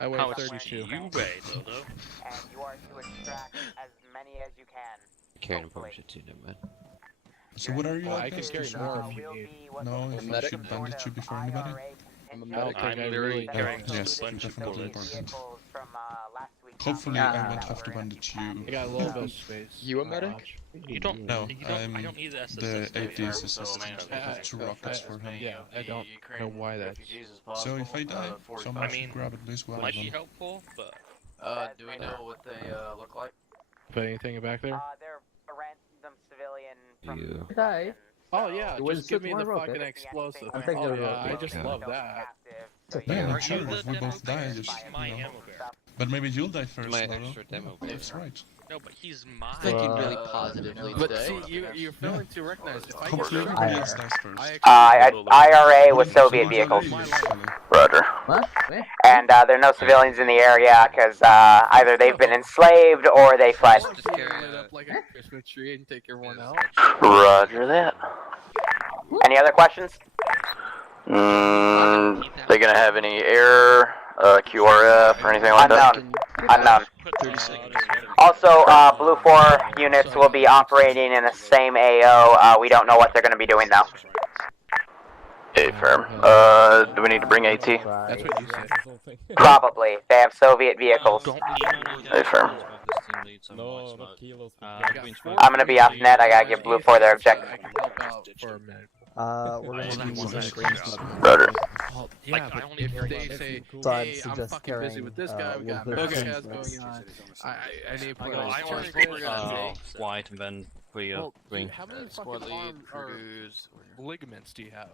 I weigh How much 32. you weigh, Dodo? And you are to extract as many as you can. Carrying a bunch of too, never mind. So what are you? I can carry more if you need. No, if I should bandage you before anybody? I'm a medic. I'm I literally really carrying don't. Yes, a bunch of definitely bullets. important. Hopefully I won't have to bandage you. I got a little bit of space. You a medic? You don't. No, you don't, I I'm don't need the SSS. the to AD's farm, assistant. I have 2 rockets for him. Yeah, I don't know why that's... So if I die, someone I should mean, grab at least one of might be them. helpful, but Do we know what they look like? Put anything back there? They're a random civilian from You. Okay. Oh yeah, It was just give just me one the rocket. fucking explosive. I'm taking Oh the yeah, rocket. I just love that. Yeah, I'm Are sure you the if we both demo die, bear? just, My you know. ammo bear. But maybe you'll die first, My Lolo. extra demo Yeah, bear. that's right. No, but he's mine. Thinking really positively But today. see, you're failing to recognize if I Hopefully get everybody I- else dies first. IRA with Soviet vehicles. Roger. What? Eh? And there are no civilians in the area because either they've been enslaved or they fled. Just lit up like a Christmas tree and take everyone out. Roger that. Any other questions? They gonna have any air, QRF, or anything like that? Unknown. Also, Blue 4 units will be operating in the same AO. We don't know what they're going to be doing though. A firm. Do we need to bring AT? That's what you said. Probably. They have Soviet vehicles. A firm. No, not kilos. I'm going to be off net. I got to give Blue 4 their objective. I can help out for a minute. We're gonna be using green smoke. Roger. Yeah, but if they say, So I'd hey, I'm suggest fucking busy carrying, with this guy, we got with American green cats smokes. going on, I need to put I on already White and then we Well, green. how many Squad fucking lead, arm, or cruise. ligaments do you have?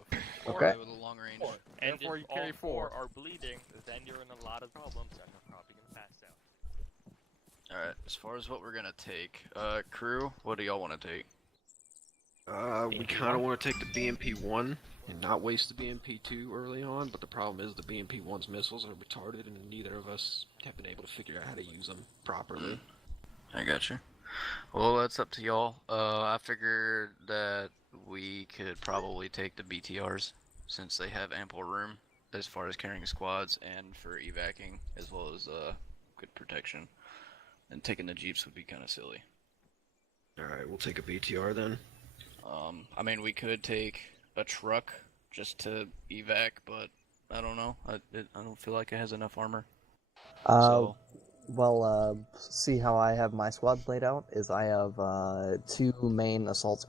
Okay. With a long range. And Therefore, if you carry all 4 are bleeding, then you're in a lot of problems and you're probably gonna pass out. Alright, as far as what we're gonna take, crew, what do y'all want to take? We kind of want to take the BMP-1 and not waste the BMP-2 early on, but the problem is the BMP-1's missiles are retarded and neither of us have been able to figure out how to use them properly. I got you. Well, that's up to y'all. I figured that we could probably take the BTRs since they have ample room as far as carrying squads and for evacing, as well as good protection. And taking the jeeps would be kind of silly. Alright, we'll take a BTR then. I mean, we could take a truck just to evac, but I don't know. I don't feel like it has enough armor. So, See how I have my squad laid out is I have 2 main assault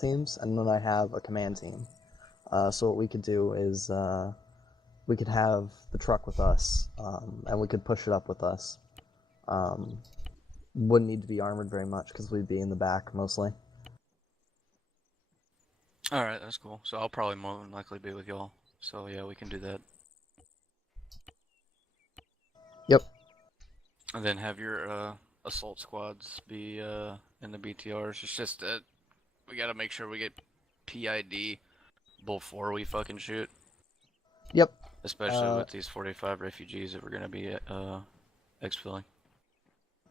teams, and then I have a command team. So what we could do is we could have the truck with us, and we could push it up with us. Wouldn't need to be armored very much because we'd be in the back mostly. alright, that's cool. So I'll probably more than likely be with y'all. So yeah, we can do that. Yep. And then have your assault squads be in the BTRs. It's just that we gotta make sure we get PID before we fucking shoot. Yep. Especially with these 45 refugees that we're gonna be exfilling.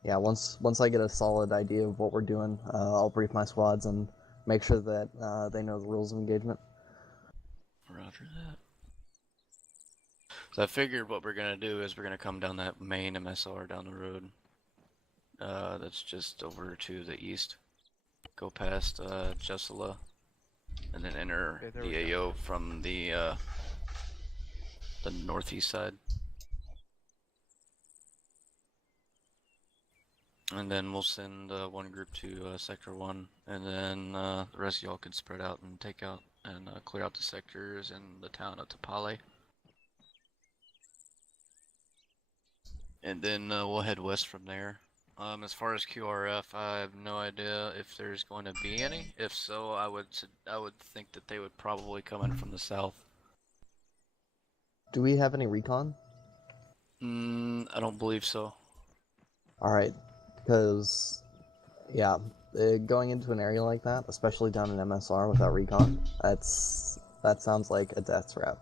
Yeah, once I get a solid idea of what we're doing, I'll brief my squads and make sure that they know the rules of engagement. Roger that. So I figured what we're gonna do is we're gonna come down that main MSR down the road. That's just over to the east. Go past Jesula, and then enter the AO from the northeast side. And then we'll send one group to Sector 1, and then the rest of y'all can spread out and take out and clear out the sectors in the town of Tapale. And then we'll head west from there. As far as QRF, I have no idea if there's going to be any. If so, I would think that they would probably come in from the south. Do we have any recon? I don't believe so. Alright, because, yeah, going into an area like that, especially down in MSR without recon, that sounds like a death trap.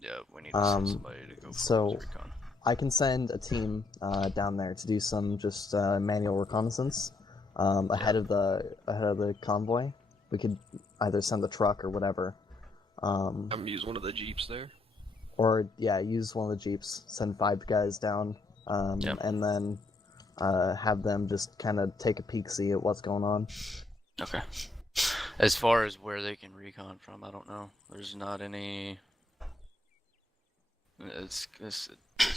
Yeah, we need to send somebody to go for recon. I can send a team down there to do some just manual reconnaissance ahead of the convoy. We could either send the truck or whatever. I'm use one of the jeeps there. Or, yeah, use one of the Jeeps, send 5 guys down, and then have them just kind of take a peek, see at what's going on. Okay. As far as where they can recon from, I don't know. There's not any. It's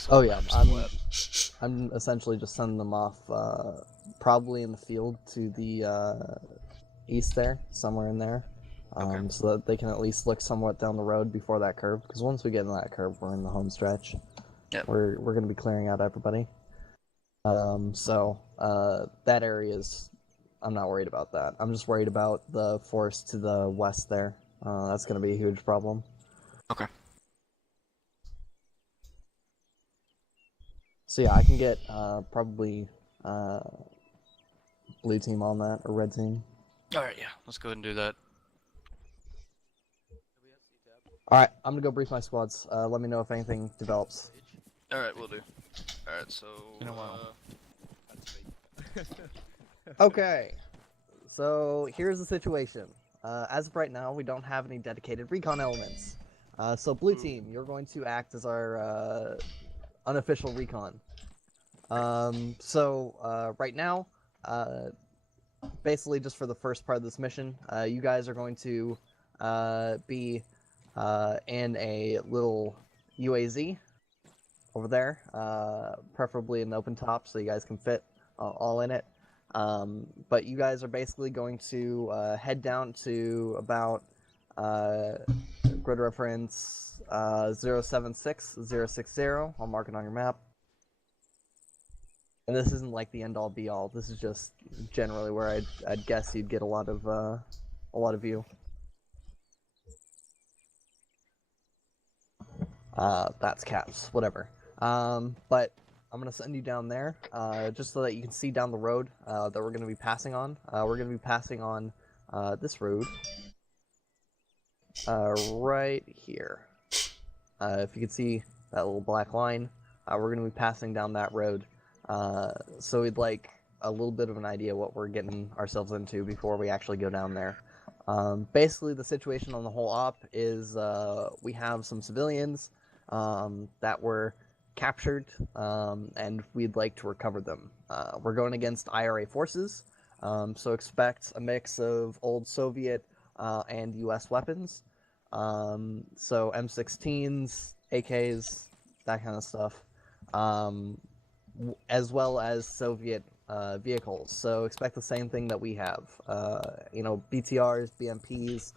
Oh yeah, I'm essentially just sending them off, probably in the field to the east there, somewhere in there, Okay. so that they can at least look somewhat down the road before that curve. Because once we get in that curve, we're in the home stretch. Yep. We're gonna be clearing out everybody. So that area is. I'm not worried about that. I'm just worried about the forest to the west there. That's gonna be a huge problem. Okay. So yeah, I can get probably blue team on that, or red team. Alright, yeah. Let's go ahead and do that. Alright, I'm gonna go brief my squads. Let me know if anything develops. Alright, we'll do. Alright, so... In a while. Okay, so here's the situation. As of right now, we don't have any dedicated recon elements. So blue team, you're going to act as our unofficial recon. Right now, basically just for the first part of this mission, you guys are going to be in a little UAZ over there, preferably an open top so you guys can fit all in it. But you guys are basically going to head down to about grid reference 076060. I'll mark it on your map. And this isn't like the end-all be-all. This is just generally where I'd guess you'd get a lot of view. That's caps, whatever. But I'm gonna send you down there, just so that you can see down the road that we're gonna be passing on. We're gonna be passing on this road right here. If you can see that little black line, we're gonna be passing down that road. So we'd like a little bit of an idea what we're getting ourselves into before we actually go down there. Basically, the situation on the whole op is we have some civilians that were captured, and we'd like to recover them. We're going against IRA forces, so expect a mix of old Soviet and US weapons. So M16s, AKs, that kind of stuff, as well as Soviet vehicles. So expect the same thing that we have. BTRs, BMPs,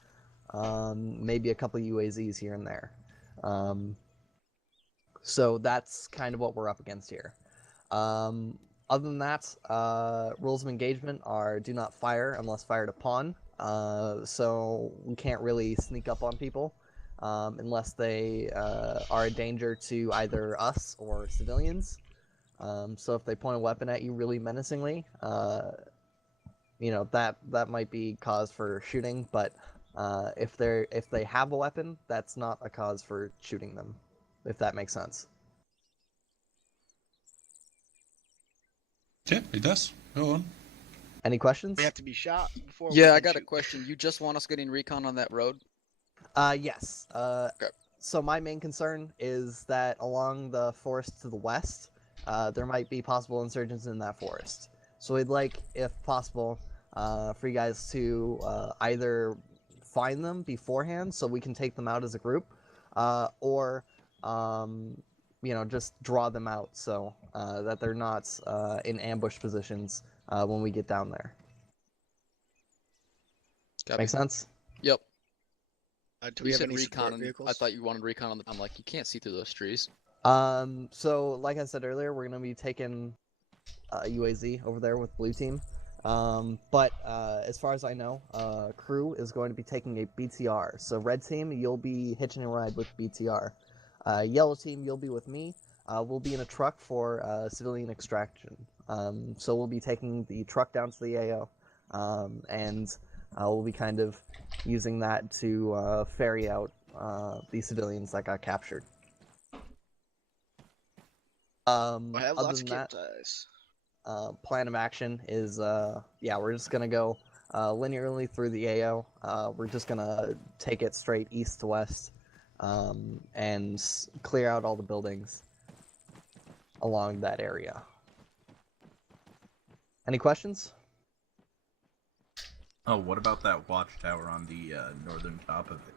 maybe a couple UAZs here and there. So that's kind of what we're up against here. Other than that, rules of engagement are do not fire unless fired upon. So we can't really sneak up on people unless they are a danger to either us or civilians. So if they point a weapon at you really menacingly, that might be cause for shooting. But if they have a weapon, that's not a cause for shooting them, if that makes sense. Yeah, it does. Go on. Any questions? We have to be shot before. Yeah, I got a question. You just want us getting recon on that road? Yes. So my main concern is that along the forest to the west, there might be possible insurgents in that forest. So we'd like, if possible, for you guys to either find them beforehand so we can take them out as a group, or just draw them out so that they're not in ambush positions when we get down there. Make sense? Yep. Do we have any recon? support vehicles? I thought you wanted recon on the. I'm like, you can't see through those trees. So like I said earlier, we're gonna be taking UAZ over there with blue team. But as far as I know, crew is going to be taking a BTR. So red team, you'll be hitching a ride with BTR. Yellow team, you'll be with me. We'll be in a truck for civilian extraction. So we'll be taking the truck down to the AO, and we'll be kind of using that to ferry out the civilians that got captured. I have Other lots than of that, ties. plan of action is, we're just gonna go linearly through the AO. We're just gonna take it straight east to west. and clear out all the buildings along that area. Any questions? Oh, what about that watchtower on the northern top of it?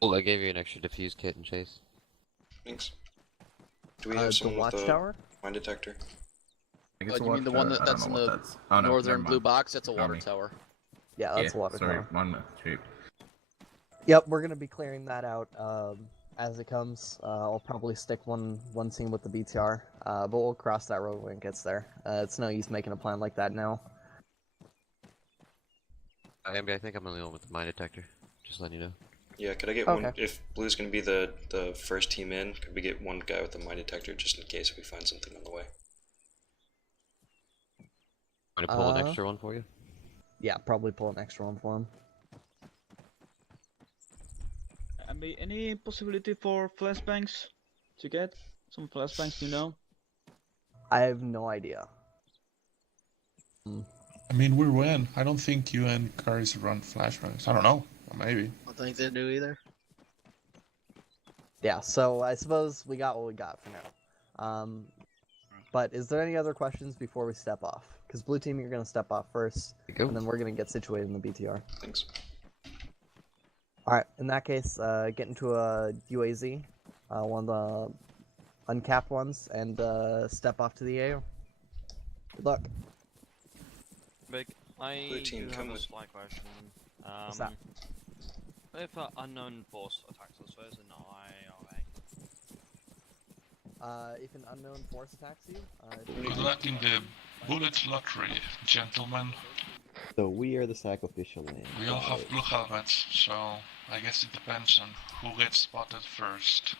Well, I gave you an extra defuse kit and chase. Thanks. Do we have The someone with watchtower? a mine detector? You mean the one that's in the northern blue box? That's a water tower. Yeah, that's a water sorry, tower. one shape. Yep, we're gonna be clearing that out as it comes. I'll probably stick one team with the BTR, but we'll cross that road when it gets there. It's no use making a plan like that now. I think I'm the only one with the mine detector. Just letting you know. Yeah, could I get one? If Blue's gonna be the first team in, could we get one guy with the mine detector just in case we find something on the way? Want to pull an extra one for you? Yeah, probably pull an extra one for him. Any possibility for flashbangs to get? Some flashbangs, you know? I have no idea. I mean, we're UN. I don't think UN cars run flashbangs. I don't know. Maybe. I don't think they do either. Yeah, so I suppose we got what we got for now. But is there any other questions before we step off? Because blue team, you're gonna step off first, and then we're gonna get situated in the BTR. Thanks. All right. In that case, get into a UAZ, one of the uncapped ones, and step off to the AO. Good luck. Big. I Blue team, do come have a with- slight question. What's that? If an unknown force attacks us, where's an IRA? If an unknown force attacks you, Good luck in the bullet lottery, gentlemen. So we are the sacrificial lamb. We all have blue helmets, so I guess it depends on who gets spotted first.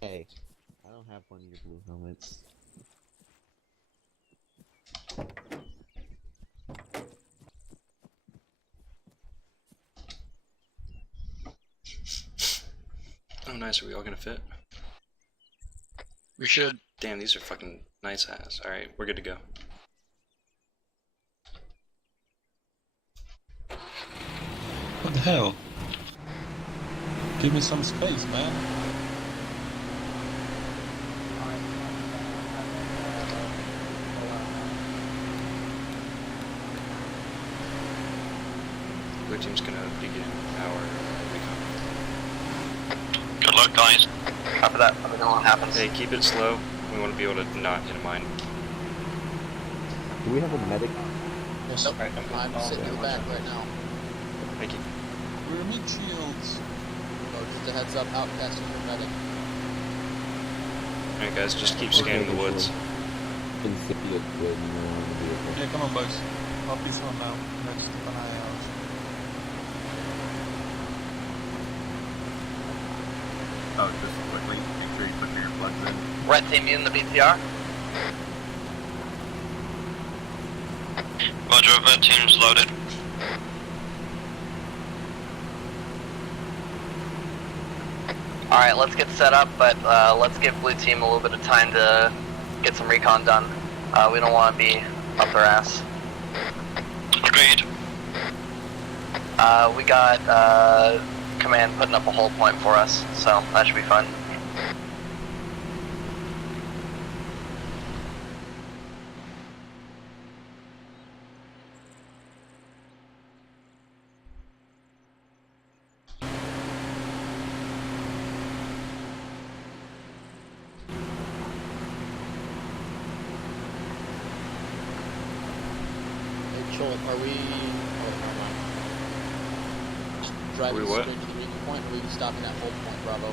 Hey, I don't have one of your blue helmets. Oh, nice. Are we all gonna fit? We should. Damn, these are fucking nice ass. All right, we're good to go. What the hell? Give me some space, man. Blue team's gonna begin our recon. Good luck, guys. After that, let me know what happens. Hey, keep it slow. We want to be able to not hit a mine. Do we have a medic? Yes, Alright, I'm good. I'm sitting in the back right now. Thank you. We're mid shields. So just a heads up, outcast is your medic. Alright, guys, just keep scanning the woods. Incipient good, you know, on the vehicle. Yeah, come on, boys. I'll be slow now. Let's keep an eye out. Oh, just quickly, make sure you put your plugs in. Red team, you in the BTR? Roger, red team's loaded. Alright, let's get set up, but let's give blue team a little bit of time to get some recon done. We don't want to be up their ass. Agreed. We got command putting up a hold point for us, so that should be fun. Hey, Chol, are we... Oh, never mind. Just driving Are we what? straight to the recon point, or are we stopping at hold point, Bravo?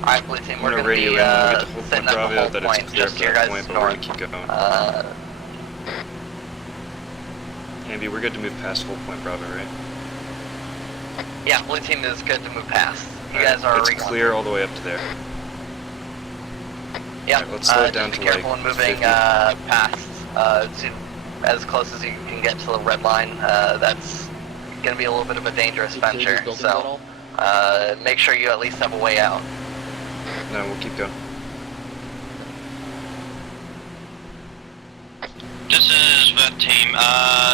Alright, blue team, I'm we're gonna gonna radio be in when we get to hold setting point up a Bravo hold that point it's clear just up to your that guys' point, but we're north. gonna keep going. Andy, we're good to move past hold point Bravo, right? Yeah, blue team is good to move past. You Alright, guys are it's recon. clear all the way up to there. Yeah, Alright, let's slow it down just be to careful like in moving 50. past to as close as you can get to the red line. That's gonna be a little bit of a dangerous Did you clear venture, these buildings at so all? make sure you at least have a way out. No, we'll keep going. This is for that team.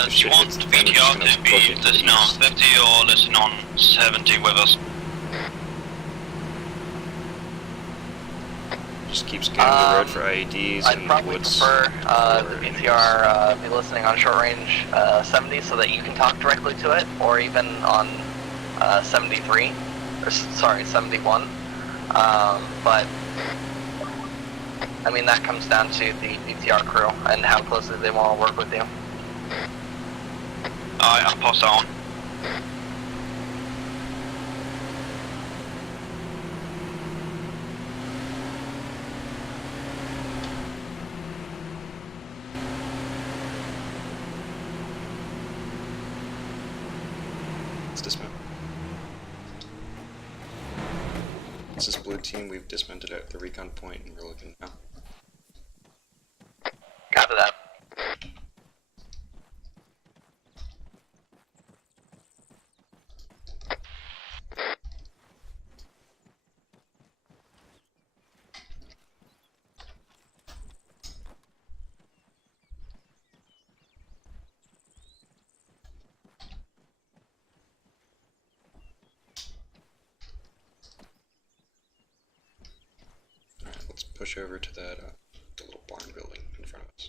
Do you want BTR to be listening on 50 or listening on 70 with us? Just keep scanning the road for IEDs. I'd probably prefer the BTR be listening on short range 70 so that you can talk directly to it, or even on 73, or sorry, 71. But I mean, that comes down to the BTR crew and how closely they want to work with you. Alright, I'll pass that on. Let's dismount. This is blue team. We've dismounted at the recon point and we're looking now. Copy that. Alright, let's push over to that the little barn building in front of us.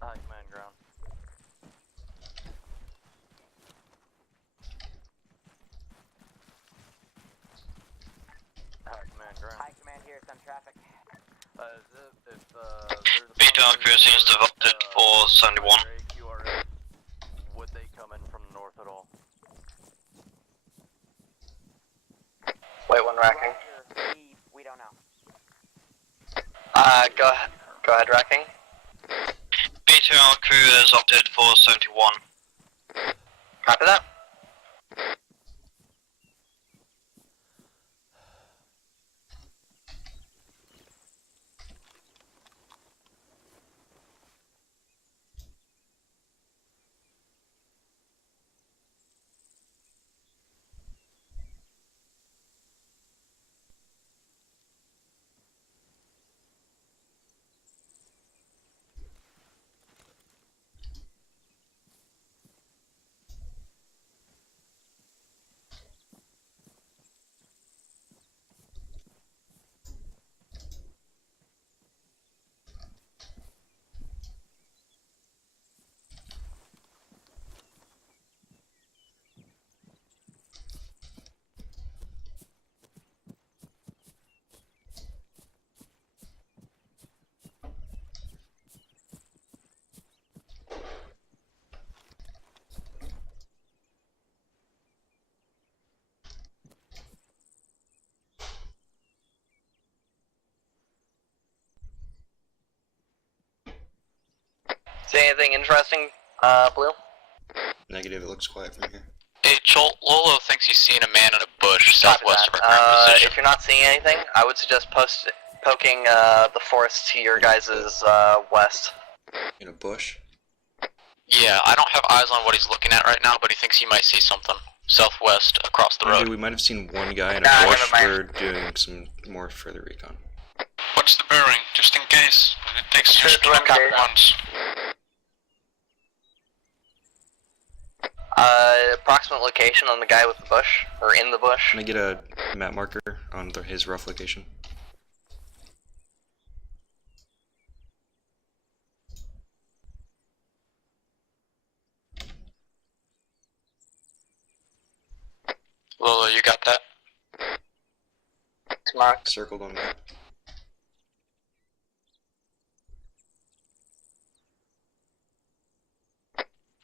Command ground. Command ground. High command here, some traffic. BTR crew seems to have opted for 71. Would they come in from the north at all? Wait, one racking. We don't know. Go ahead, racking. BTR crew has opted for 71. Copy that. See anything interesting, Blue? Negative, it looks quiet from here. Hey, Jolt, Lolo thinks he's seen a man in a bush southwest of our current position. If you're not seeing anything, I would suggest poking the forest to your guys' west. In a bush? Yeah, I don't have eyes on what he's looking at right now, but he thinks he might see something southwest across the road. Maybe we might have seen one guy in a bush. We're doing some more further recon. What's the bearing, just in case? It takes just 20 months. Approximate location on the guy with the bush, or in the bush. Can I get a map marker on his rough location? Lolo, you got that? Mark. Circled on map.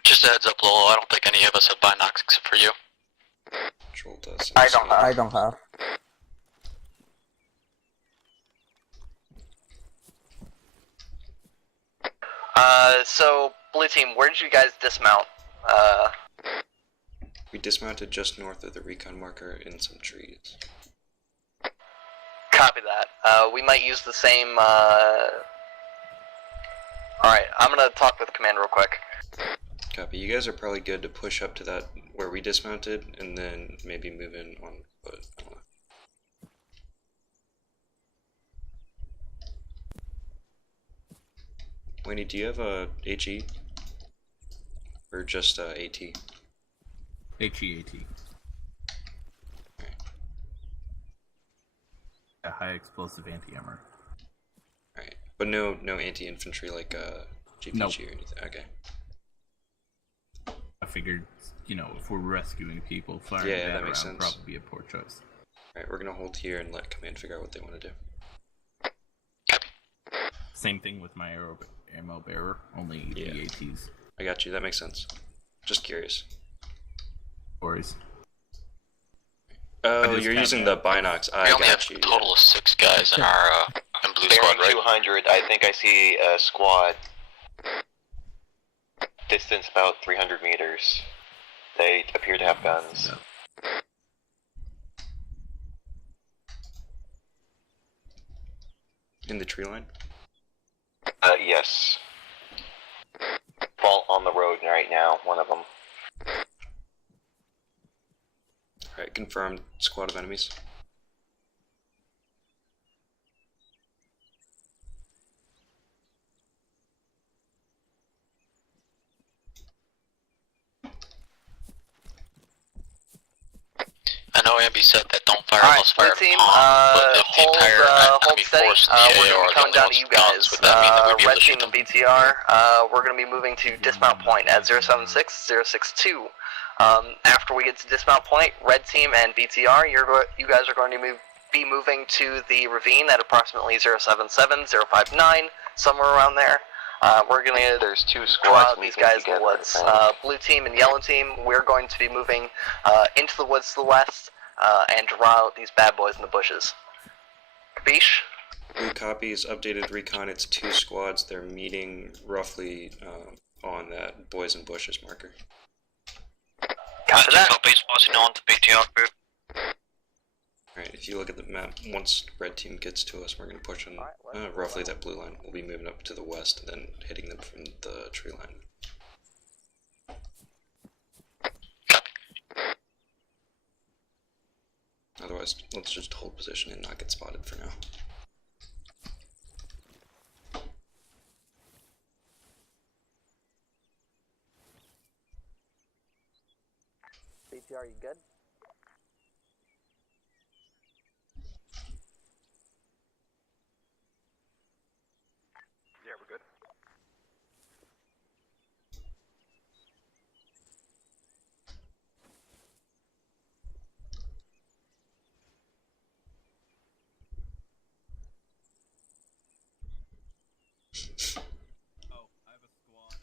Just a heads up, Lolo, I don't think any of us have binocs except for you. Control does. I don't have. I don't have. So, blue team, where did you guys dismount? We dismounted just north of the recon marker in some trees. Copy that. We might use the same, Alright, I'm gonna talk with command real quick. Copy. You guys are probably good to push up to that where we dismounted, and then maybe move in on foot. I don't know. Winnie, do you have a HE? Or just AT? HEAT. A high explosive anti-armor. Alright. But no anti-infantry like GPG Nope. or anything. Okay. I figured, you know, if we're rescuing people, firing Yeah, that that makes around sense. probably be a poor choice. Alright, we're gonna hold here and let command figure out what they want to do. Same thing with my ammo bearer, only Yeah. the ATs. I got you, that makes sense. Just curious. Worries. Oh, just you're have using that. the binocs. We I only have got you. a total of 6 guys in our in blue squad, right? 200, I think I see a squad. Distance about 300 meters. They appear to have guns. In the tree line? Yes. Fall on the road right now, one of them. Alright, confirmed squad of enemies. I know Ambi said that don't fire Alright, unless fired team, but if the entire hold enemy steady. force in We're the going to be AR coming down to you guys. would that mean that we'd be able Red to shoot team them? and BTR, we're going to be moving to dismount point at 076-062. After we get to dismount point, red team and BTR, you guys are going to be moving to the ravine at approximately 077-059, somewhere around there. We're going to There's 2 draw squads out these guys in the woods. Blue team and yellow team, we're going to be moving into the woods to the west and draw out these bad boys in the bushes. Capiche? Blue copies, updated recon, it's 2 squads. They're meeting roughly on that boys and bushes marker. Copy that. Copies passing on to BTR group. Alright, if you look at the map, once red team gets to us, we're going to push on roughly that blue line. We'll be moving up to the west and then hitting them from the tree line. Otherwise, let's just hold position and not get spotted for now. BTR, you good? Yeah, we're good. Oh, I have a squad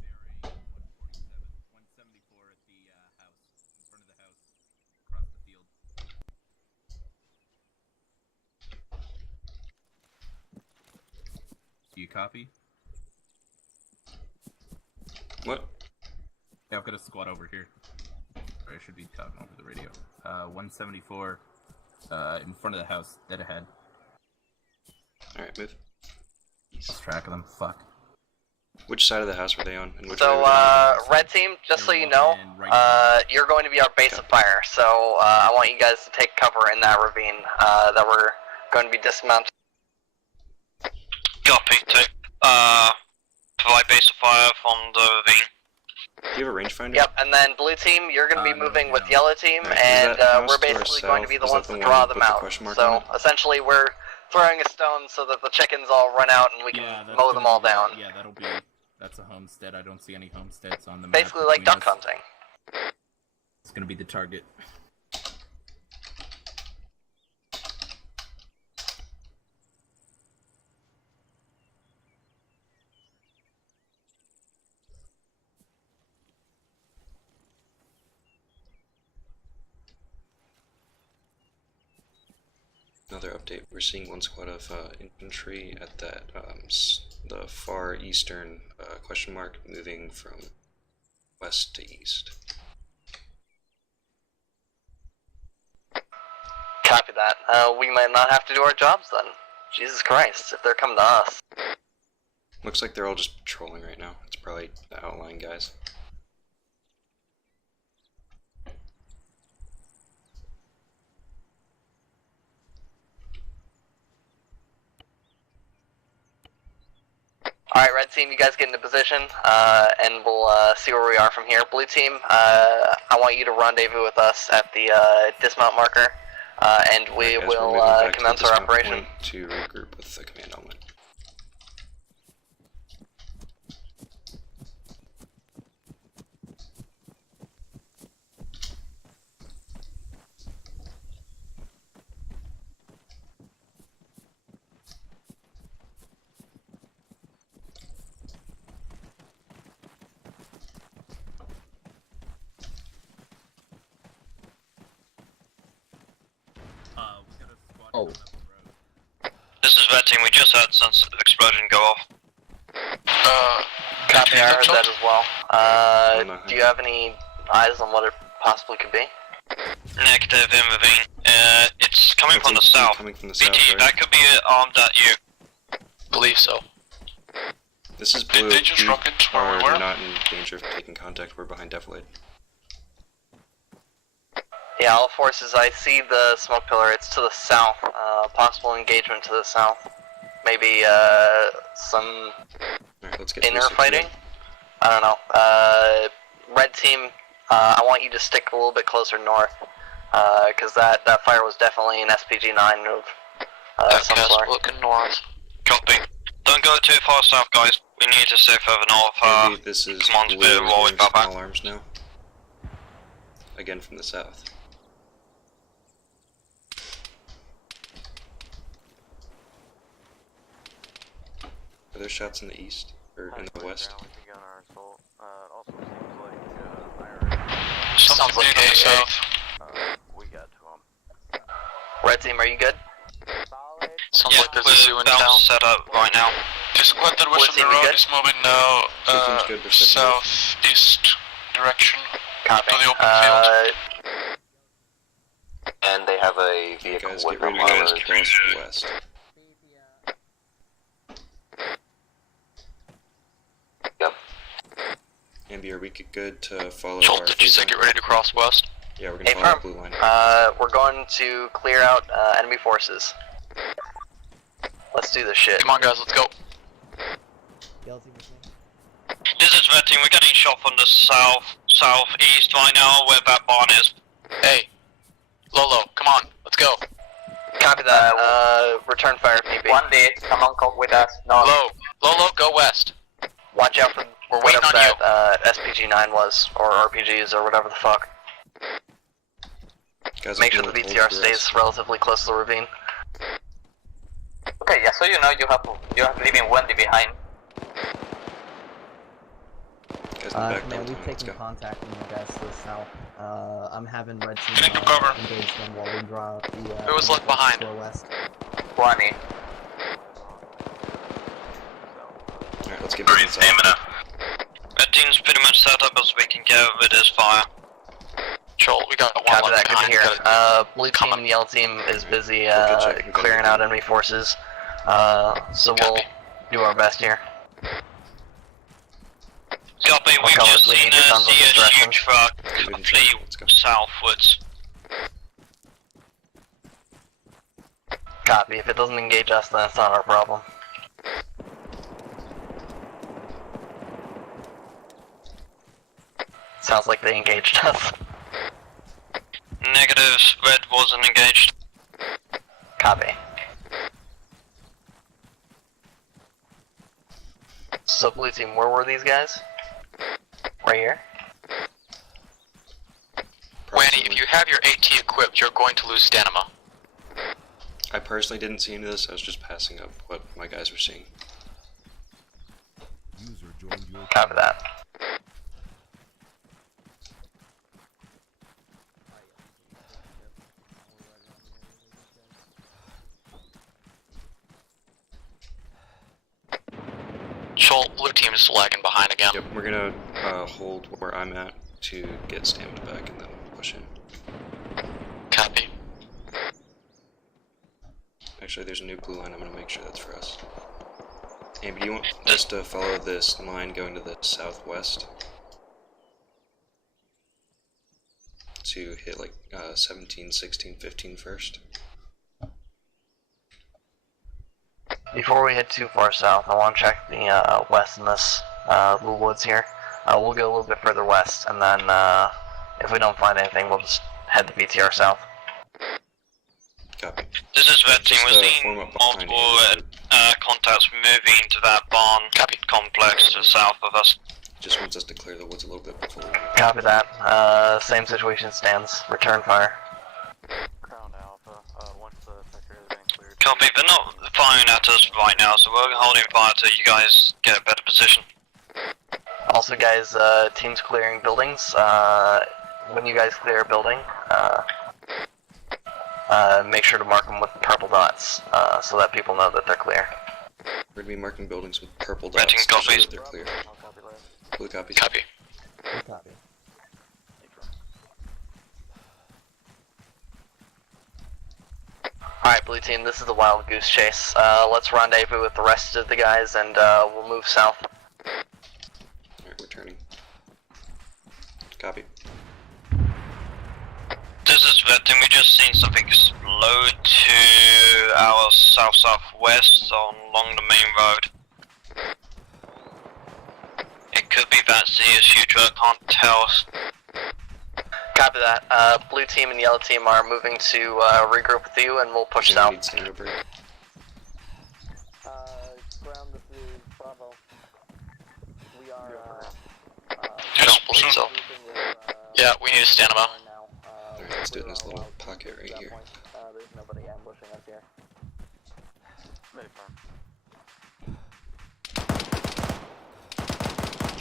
bearing 174 at the house, in front of the house, across the field. Do you copy? What? Yeah, I've got a squad over here. Or I should be talking over the radio. 174 in front of the house, dead ahead. Alright, move. Lost track of them. Fuck. Which side of the house were they on? And which So, way were they on? red team, just so you know, you're going to be our base of fire. So, I want you guys to take cover in that ravine that we're going to be dismounting. Copy, take, provide base of fire from the ravine. Do you have a rangefinder? Yep, and then blue team, you're going to be moving with yellow team, Right, and we're house to our basically going to be the south? ones Is that to the draw one them with the out. question mark So, on it? essentially, we're throwing a stone so that the chickens all run out and we can that's mow gonna them all be- down. Yeah, that's a homestead. I don't see any homesteads on the map. Basically like between duck us. hunting. It's gonna be the target. Another update, we're seeing one squad of infantry at that, the far eastern question mark, moving from west to east. Copy that. We might not have to do our jobs then. Jesus Christ, if they're coming to us. Looks like they're all just patrolling right now. It's probably the outlying guys. Alright, red team, you guys get into position, and we'll see where we are from here. Blue team, I want you to rendezvous with us at the dismount marker, and we Guys, we're will moving back to the commence our dismount operation. point to regroup with the command element. Oh. This is Red Team, we just had some explosion go off. Copy, I heard that as well. Do you have any eyes on what it possibly could be? Negative in ravine. It's coming from the south. BT, that could be armed at you. Believe so. This is blue. Dangerous We rocket, where we are were? not in danger of taking contact. We're behind defilade. Yeah, all forces, I see the smoke pillar. It's to the south. Possible engagement to the south. Maybe some Alright, let's get inner 360. fighting? I don't know. Red team, I want you to stick a little bit closer north. Because that fire was definitely an SPG-9 move. Some sort. Looking north. Copy. Don't go too far south, guys. We need to stay further north. Maybe this is command's blue bit while we doing bow back. small arms now. Again from the south. Are there shots in the east? Or in the west? Sounds like from the south. Red team, are you good? Sounds like there's a zoo in town. Set up right now. The squad that was Blue on team, the you road good? is moving now Seems good, we're set to move. southeast direction Copy. to the open field. And they have a You vehicle guys with get ready them to armored. cross to the west. Yep. Ambi, are we good to follow Jolt, our did you say phase get line? ready to cross west? Yeah, we're gonna Hey, follow firm. the blue line. We're going to clear out enemy forces. Let's do this shit. Come on, guys, let's go. This is Red Team, we're getting shot from the southeast right now, where that barn is. Hey, Lolo, come on, let's go. Copy that. Return fire, PP. 1D, someone come with us. No. Lolo, go west. Watch out for We're waiting whatever on that SPG-9 was, or RPGs, or whatever the fuck. Guys, Make sure I'm the gonna BTR hold for stays us. relatively close to the ravine. Okay, yeah, so you know you have leaving 1D behind. Guys, in the back Command, door, we've let's taken go. contact from you guys to the south. I'm having red team Take the cover. engage them while we draw the Who was left behind? to our west. 20. Alright, let's get back inside. Stamina. Red Team's pretty much set up as we can get with this fire. Jolt, we got one Copy left that, good to behind. hear. Blue team and yellow team is busy clearing out enemy forces. So we'll do our best here. Copy, What we've colors just do we seen need to send on this a direction? huge truck flee southwards. Copy, if it doesn't engage us, then it's not our problem. Sounds like they engaged us. Negative, red wasn't engaged. Copy. So blue team, where were these guys? Right here? Wanny, if you have your AT equipped, you're going to lose stamina. I personally didn't see any of this, I was just passing up what my guys were seeing. Copy that. Jolt, blue team is lagging behind again. Yep, we're gonna hold where I'm at to get stamina back and then push in. Copy. Actually, there's a new blue line, I'm gonna make sure that's for us. Ambi, do you want us to follow this line going to the southwest? To hit like 17, 16, 15 first? Before we head too far south, I want to check the west in this little woods here. We'll go a little bit further west, and then if we don't find anything, we'll just head to BTR south. Copy. This is Red Team. We're seeing multiple contacts moving to that barn complex to the south of us. Just wants us to clear the woods a little bit before. Copy that. Same situation stands. Return fire. Crown Alpha, once the sector has been cleared. Copy, they're not firing at us right now, so we're holding fire till you guys get a better position. Also, guys, teams clearing buildings. When you guys clear a building, make sure to mark them with purple dots, so that people know that they're clear. We're gonna be marking buildings with purple dots to show that they're clear. Blue copies. Copy. Copy. Alright, blue team, this is the wild goose chase. Let's rendezvous with the rest of the guys, and we'll move south. Alright, we're turning. Copy. This is Red Team. We just seen something explode to our south-southwest along the main road. It could be that ZSU truck, can't tell. Copy that. Blue team and yellow team are moving to regroup with you, and we'll push south. Ground, this is Bravo. We are, I don't believe so. Yeah, we need a stand-by. Alright, let's do it in this little pocket right here. There's nobody ambushing us here.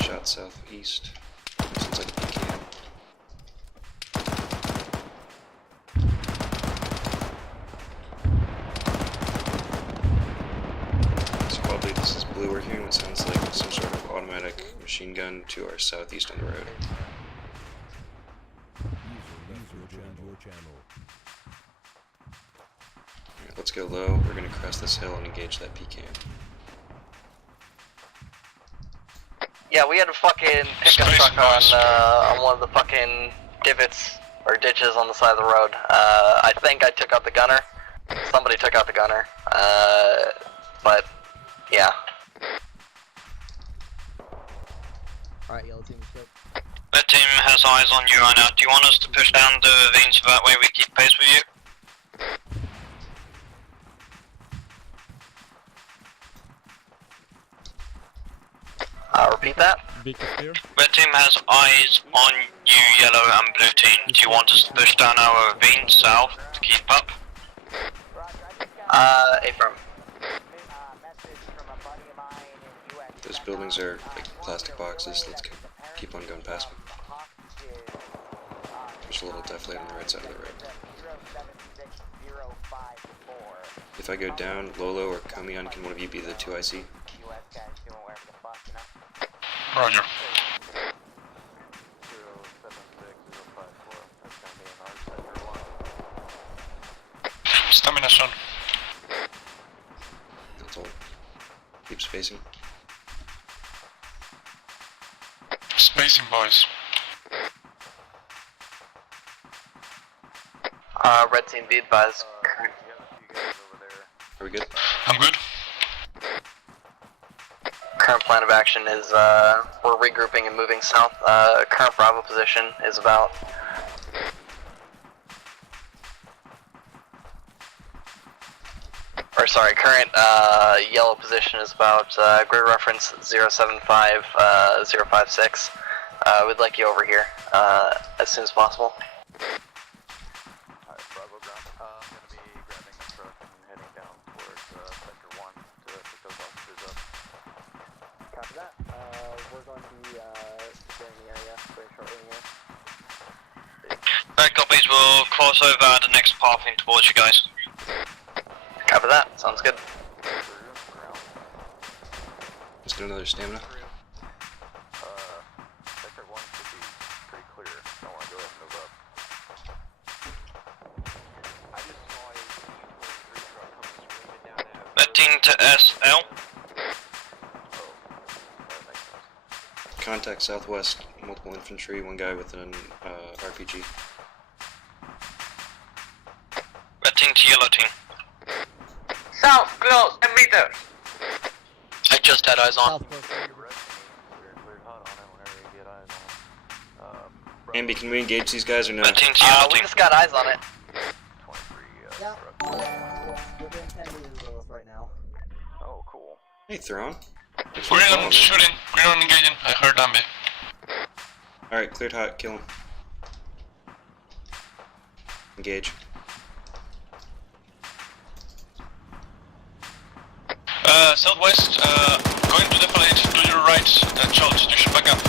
Shot southeast. Sounds like a PKM. Squad lead, this is Blue. We're hearing what sounds like some sort of automatic machine gun to our southeast on the road. Alright, let's go low. We're gonna cross this hill and engage that PKM. Yeah, we had a fucking pickup truck on one of the fucking divots or ditches on the side of the road. I think I took out the gunner. Somebody took out the gunner. But yeah. Alright, yellow team, ship. Red Team has eyes on you right now. Do you want us to push down the ravine so that way we keep pace with you? Repeat that. Red Team has eyes on you, yellow and blue team. Do you want us to push down our ravine south to keep up? Affirm. Those buildings are like plastic boxes. Let's keep on going past them. There's a little deflate on the right side of the road. If I go down, Lolo or Kamion, can one of you be the 2 IC? Roger. Stamina son. That's all. Keep spacing. Spacing, boys. Red team, be advised. Are we good? I'm good. Current plan of action is we're regrouping and moving south. Current Bravo position is about current yellow position is about grid reference 075056. We'd like you over here as soon as possible. Alright, Bravo ground. I'm gonna be grabbing a truck and heading down towards sector 1 to pick those officers up. Copy that. We're going to be securing the area very shortly here. Red copies will cross over the next pathing towards you guys. Copy that. Sounds good. Let's do another stamina. Sector 1 should be pretty clear. Don't want to go ahead and move up. I just saw a T-23 truck come screaming down at Red Team to SL. Contact southwest, multiple infantry, one guy with an RPG. Red Team to yellow team. South, close, 10 meters. I just had eyes on. Ambi, can we engage these guys or no? We just got eyes on it. Yeah. Within 10 meters of us right now. Oh, cool. Hey, Throne. We're on shooting. We're on engaging. I heard Ambi. Alright, cleared hot. Kill him. Engage. Southwest, going to defilade to your right. Charles, you should back up.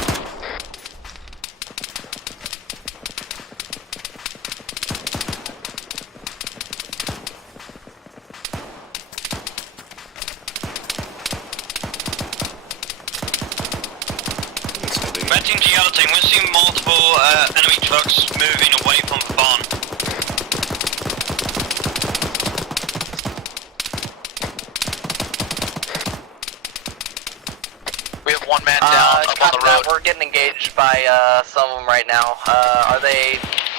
Venting to yellow team, we're seeing multiple enemy trucks moving away from the barn. We have one man down up on the road. We're getting engaged by some of them right now. Are they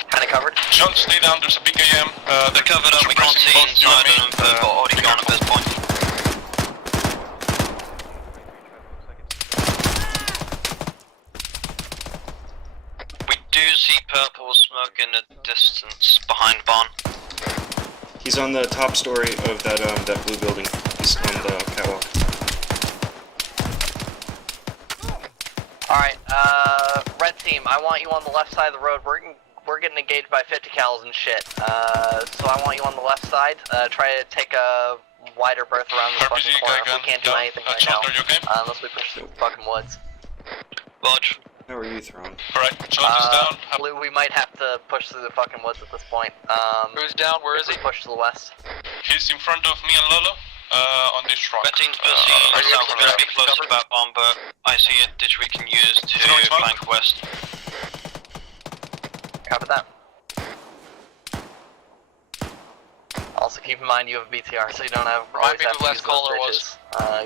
kind of covered? John, stay down. There's a big AM. They're covered up. We can't see inside of them. They've already gone at this point. We do see purple smoke in the distance behind barn. He's on the top story of that blue building. He's on the catwalk. Alright, red team, I want you on the left side of the road. We're getting engaged by 50 cals and shit. So I want you on the left side. Try to take a wider berth around the fucking corner. We can't do anything right now. Unless we push through the fucking woods. Lodge. How are you, Throne? Alright, Charles is down. Blue, we might have to push through the fucking woods at this point. Who's down? Where is he? Push to the west. He's in front of me and Lolo. On this truck. Venting's pushing south. We're gonna be close to that bomb, but I see a ditch we can use to flank west. Copy that. Also keep in mind you have a BTR, so you don't have always have to use those bridges.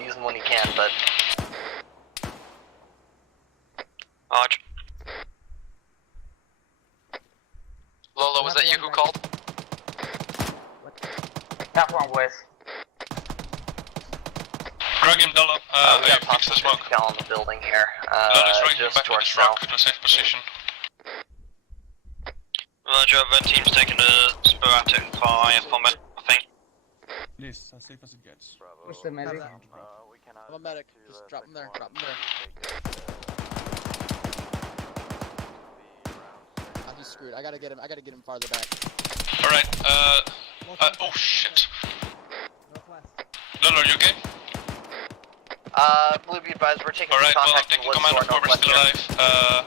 Use them when you can, but... Arch. Lolo, was that you who called? Half one west. Drag him, Dolo. We got fix the smoke. On the building here. Lolo's dragging him Just back to the towards truck south. to a safe position. Roger, red team's taking a sporadic fire from it, I think. Please, as safe as it gets. Push the medic. I'm a medic. Just drop him there. Drop him there. Oh, he's screwed. I gotta get him farther back. Alright, oh shit. Lolo, are you okay? Blue, be advised, we're taking Alright, well, I'm contact taking from command of whoever's still alive.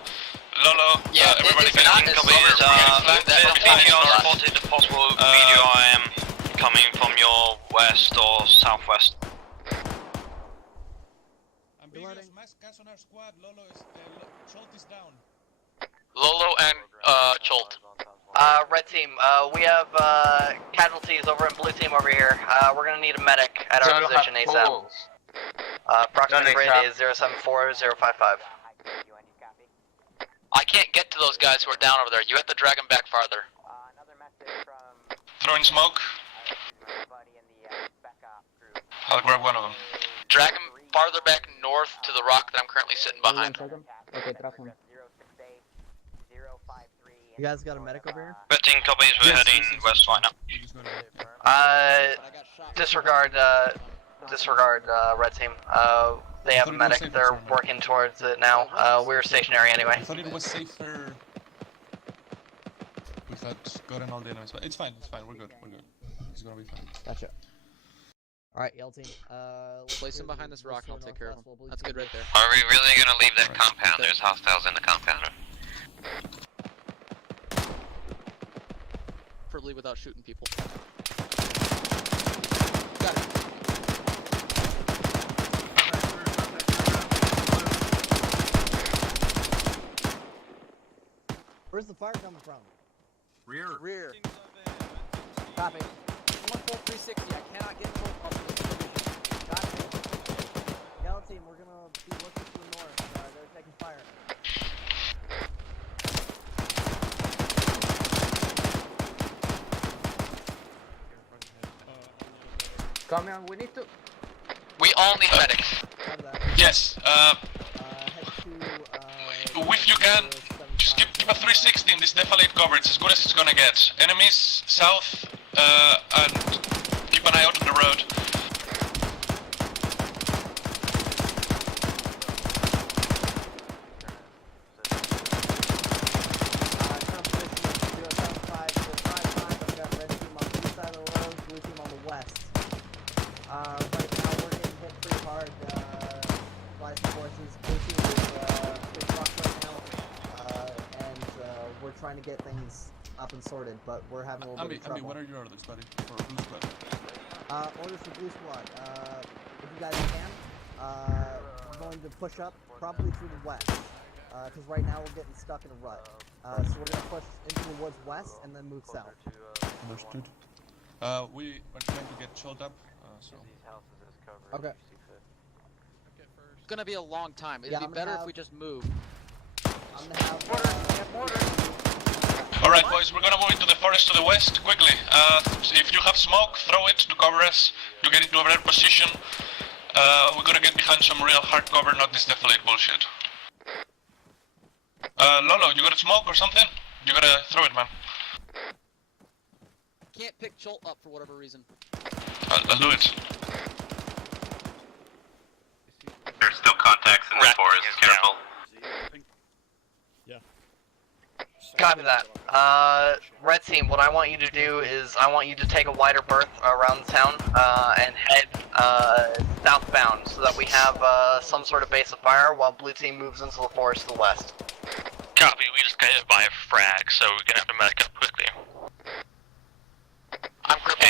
Lolo, Yeah, everybody it's not as BTR reported a possible VDIM coming from your west or southwest. Ambiguous, mass gas on our squad. Lolo is, Cholt is down. Lolo and Cholt. Red team, we have casualties over in blue team over here. We're gonna need a medic at our position ASAP. Approximate grid is 074055. I can't get to those guys who are down over there. You have to drag them back farther. Throwing smoke. I'll grab one of them. Drag them farther back north to the rock that I'm currently sitting behind. Okay, drop him. You guys got a medic over here? 15 copies, we're heading west right now. Disregard red team. They have a medic, they're working towards it now. We're stationary anyway. I thought it was safer without gotten all the enemies, but it's fine, we're good. It's gonna be fine. Gotcha. Alright, yell team. Place him behind this rock and I'll take care of him. That's good right there. Are we really gonna leave that compound? There's hostiles in the compound. Preferably without shooting people. Got it. Where's the fire coming from? Rear. Rear. Copy. One full 360. I cannot get full up to the division. Gotcha. Yell team, we're gonna be looking to the north. They're taking fire. Come on, we need to. We all need medics. Yes, Head to, if you can, just keep a 360 in this defilade coverage, as good as it's gonna get. Enemies south, and keep an eye out on the road. Right now we're getting hit pretty hard by some forces. Blue team is pretty fucked right now, and we're trying to get things up and sorted, but we're having a little bit of trouble. What are your orders, buddy, for Blue Squad? Orders for Blue Squad. If you guys can, we're going to push up, probably through the west, because right now we're getting stuck in a rut. So we're going to push into the woods west and then move south. Understood. We are trying to get chilled up, so... Okay. It's gonna be a long time. It'd be better if we just move. I'm gonna have Alright boys, we're gonna move into the forest to the west, quickly. If you have smoke, throw it to cover us, to get into a better position. We're gonna get behind some real hard cover, not this defilade bullshit. Lolo, you got a smoke or something? You gotta throw it, man. Can't pick Jolt up for whatever reason. I'll do it. There's still contacts in the forest, careful. Yeah. Copy that. Red team, what I want you to do is I want you to take a wider berth around the town and head southbound so that we have some sort of base of fire while blue team moves into the forest to the west. Copy, we just got hit by a frag, so we're gonna have to medic up quickly. I'm crippled.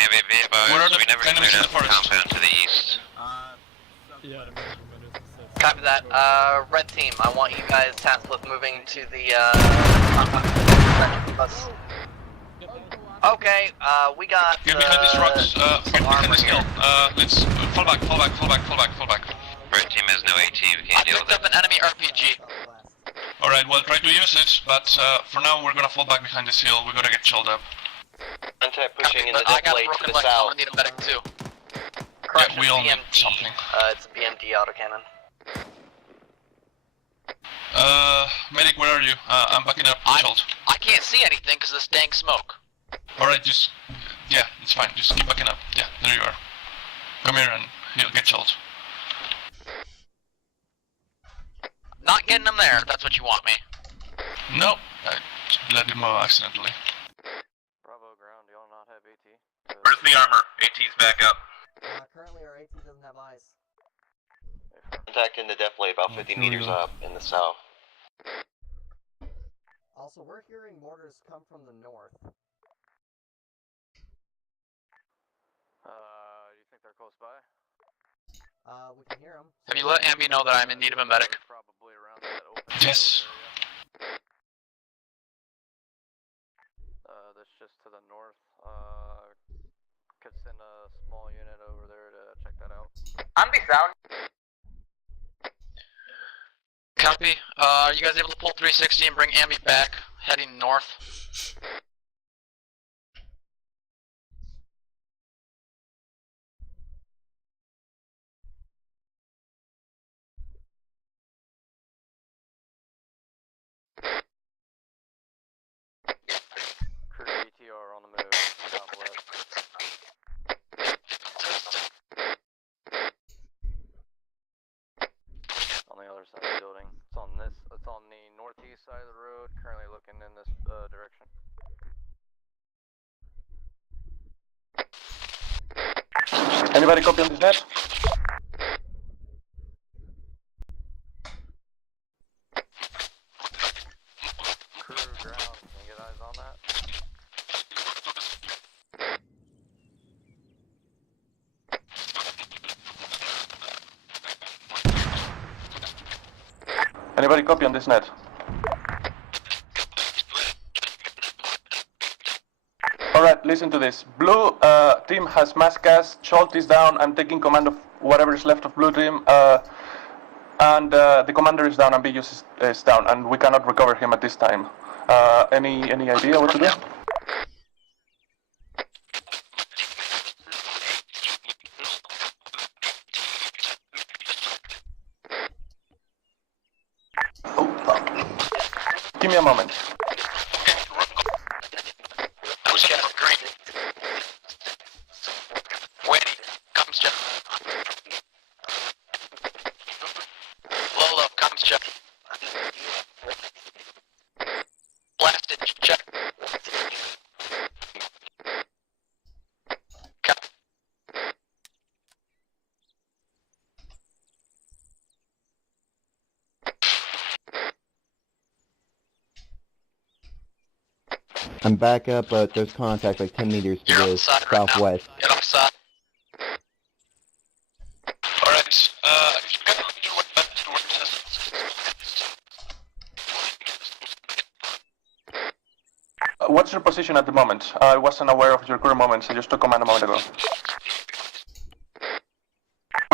Where are the we never enemies cleared in out the forest? compound to the east. Yeah. Copy that. Red team, I want you guys tasked with moving to the Okay, we got Get behind these rocks, get behind this hill. Let's fall back. Red team has no AT, we can't deal with it. I picked up an enemy RPG. Alright, well try to use it, but for now we're gonna fall back behind this hill, we gotta get chilled up. pushing in the deflate to the south. I need a medic too. Crush we all need BMD. something. It's a BMD autocannon. Medic, where are you? I'm backing up, chilled. I can't see anything because of this dang smoke. Alright, just... yeah, it's fine, just keep backing up. Yeah, there you are. Come here and you'll get chilled. Not getting them there, if that's what you want me. No, I let him accidentally. Bravo ground, do y'all not have AT? Where's the armor? AT's back up. Currently our AT doesn't have eyes. Contact in the deflate about 50 meters up in the south. Also, we're hearing mortars come from the north. You think they're close by? We can hear them. Have you let Ambi know that I'm in need of a medic? Probably around that open Yes. That's just to the north. Could send a small unit over there to check that out. Ambi sound. Copy. Are you guys able to pull 360 and bring Ambi back, heading north? Crew BTR on the move, southwest. On the other side of the building. It's on the northeast side of the road, currently looking in this direction. Anybody copy on this net? Crew ground, can you get eyes on that? Anybody copy on this net? Alright, listen to this. Blue team has mass gas, Schultz is down, I'm taking command of whatever is left of blue team, and the commander is down, Ambiguous is down, and we cannot recover him at this time. Any idea what to do? Give me a moment. Who's got green? Wendy, comes check. Lolo, comes check. Blasted, check. I'm back up, but there's contact like 10 meters to the southwest. Get offside. Alright, if you can do what that What's your position at the moment? I wasn't aware of your current moments. I just took command a moment ago.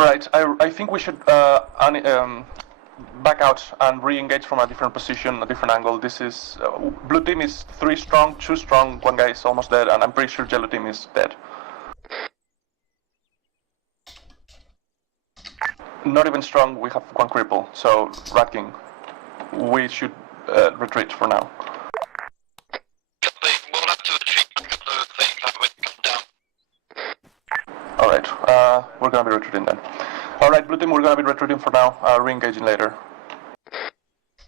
Alright, I think we should back out and re-engage from a different position, a different angle. This is... blue team is 3 strong, 2 strong, 1 guy is almost dead, and I'm pretty sure yellow team is dead. Not even strong, we have 1 cripple, so Rat King, we should retreat for now. Alright, we're gonna be retreating then. Alright, blue team, we're gonna be retreating for now, re-engaging later.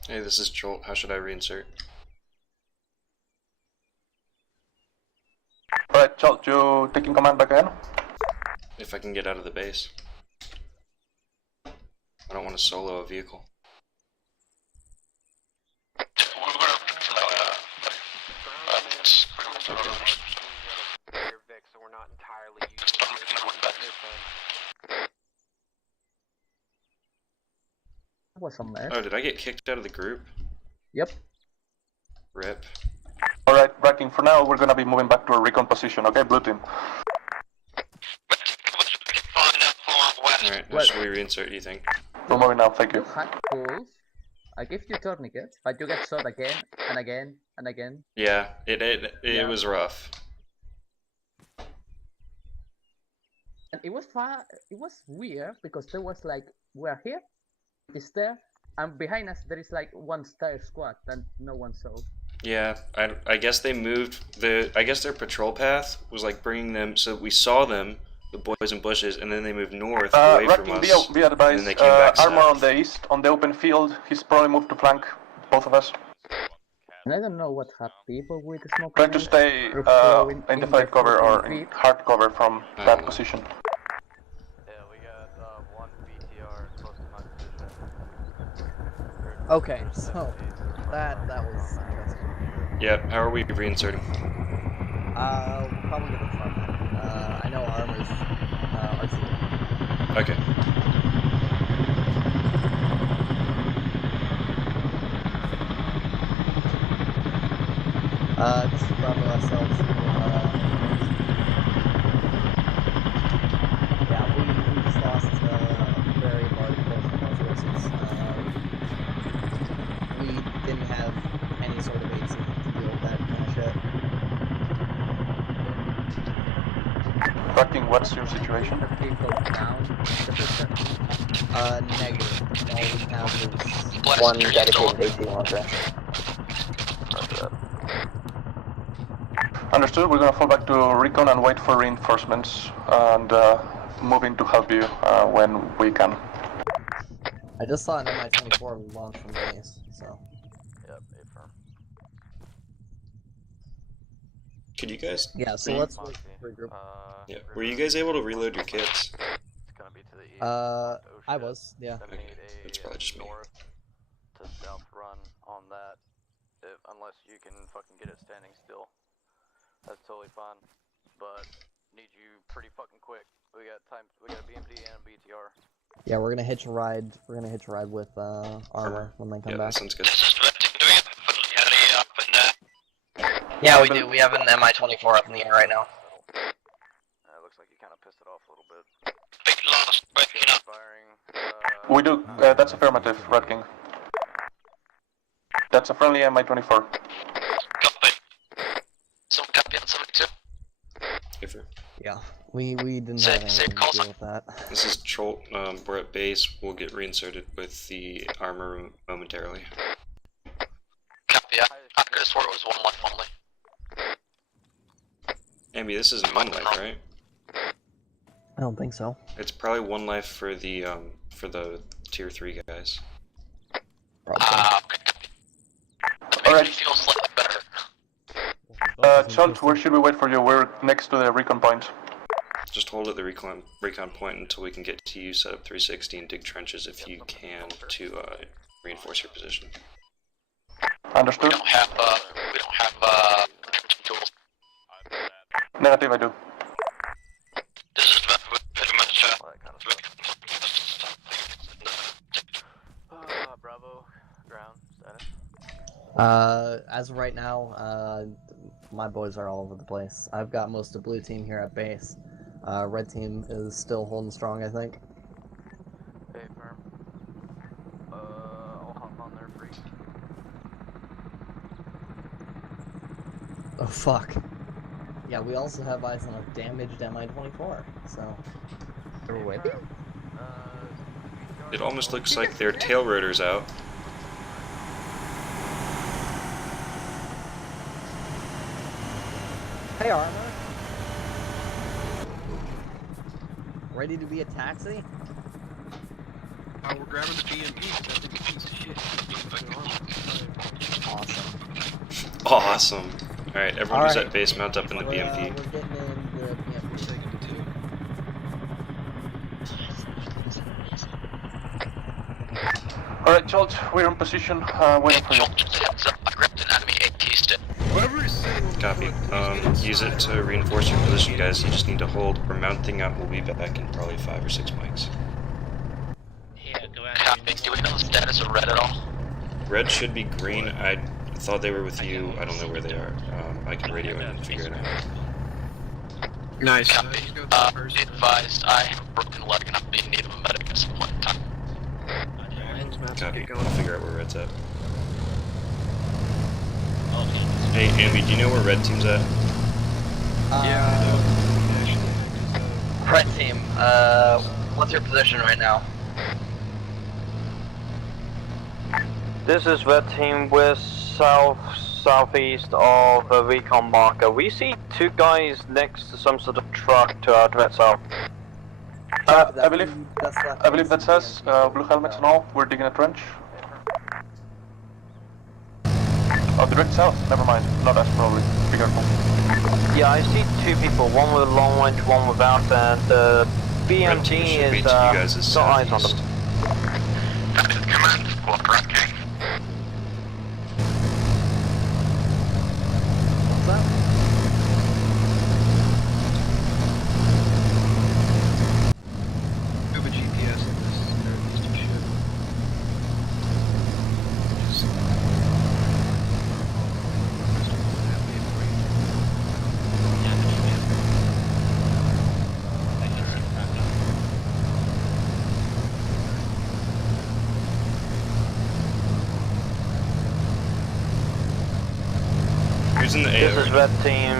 Hey, this is Jolt. How should I reinsert? Alright, Jolt, you taking command back again? If I can get out of the base. I don't want to solo a vehicle. Was some mess. Oh, did I get kicked out of the group? Yep. Rip. Alright, Rat King, for now we're gonna be moving back to a recon position, okay, blue team? Alright, how should we reinsert, you think? We're moving now, thank you. Pulls. I give you tourniquets, but you get shot again and again and again. Yeah, it was rough. And it was weird because there was like, we're here, it's there, and behind us there is like 1 star squad that no one saw. Yeah, I guess they moved I guess their patrol path was like bringing them, so we saw them, the boys in bushes, and then they moved north away from us. Be advised, and then they came back Arma south. on the east, on the open field, he's probably moved to flank both of us. And I don't know what have people with smoke. Try to stay in the fight cover or in hard cover from that position. Okay, so that was interesting. Yeah, how are we reinserting? We're probably gonna try that. I know Arma's RC. Okay. This is Bravo ourselves. Yeah, we just lost a very large portion of our forces. We didn't have any sort of AC to deal with that kind of shit. Rat King, what's your situation? Negative. All we have is 1 dedicated AC launcher. Understood, we're gonna fall back to recon and wait for reinforcements and move in to help you when we can. I just saw an Mi-24 launch from base, so. Yep, affirm. Could you guys? Yeah, so let's regroup. Yeah. Were you guys able to reload your kits? I was, yeah. Okay. It's probably just me. North to south run on that, unless you can fucking get it standing still. That's totally fine, but need you pretty fucking quick. We got a BMD and a BTR. Yeah, we're gonna hitch a ride. We're gonna hitch a ride with Arma when they come back. That sounds good. Yeah, we do. We have an Mi-24 up in the air right now. It looks like you kind of pissed it off a little bit. We do, that's affirmative, Rat King. That's a friendly Mi-24. Yeah, we didn't have anything to deal with that. This is Trolt. We're at base. We'll get reinserted with the armor momentarily. Copy, Ambi, this isn't one life, right? I don't think so. It's probably one life for the tier 3 guys. Alright. Schultz, where should we wait for you? We're next to the recon point. Just hold at the recon point until we can get to you, set up 360 and dig trenches if you can to reinforce your position. Understood. We don't have tools. Negative, I do. This is pretty much Bravo, ground status. As of right now, my boys are all over the place. I've got most of blue team here at base. Red team is still holding strong, I think. Hey, firm. I'll hop on there free. Oh fuck. Yeah, we also have eyes on a damaged Mi-24, so... They're waiting? It almost looks like their tail rotor's out. Hey, Arma. Ready to be a taxi? We're grabbing the BMP. That thing's a piece of shit. Awesome. Awesome. Alright, everyone who's at base, mount up in the BMP. We're getting in the BMP. Alright, Schultz, we're in position, waiting for you. I grabbed an enemy AT stick. Copy. Use it to reinforce your position, guys. You just need to hold. We're mounting up. We'll be back in probably 5 or 6 mics. Copy. Do we know the status of red at all? Red should be green. I thought they were with you. I don't know where they are. I can radio in and figure it out. Nice. Copy. Be advised, I have a broken leg and I'm being in need of a medic at some point in time. Copy. I'll figure out where Red's at. Hey, Ambi, do you know where Red Team's at? Red team, what's your position right now? This is Red Team. We're southeast of the recon marker. We see 2 guys next to some sort of truck to our direct south. I believe that's us, blue helmets and all. We're digging a trench. Oh, direct south, never mind. Not us, probably. Be careful. Yeah, I see 2 people, one with a long range, one without, and the BMG is got eyes on them. That is command squad, Red King. What's that? We have a GPS on this northeastern ship. Who's in the This AO? is Red Team.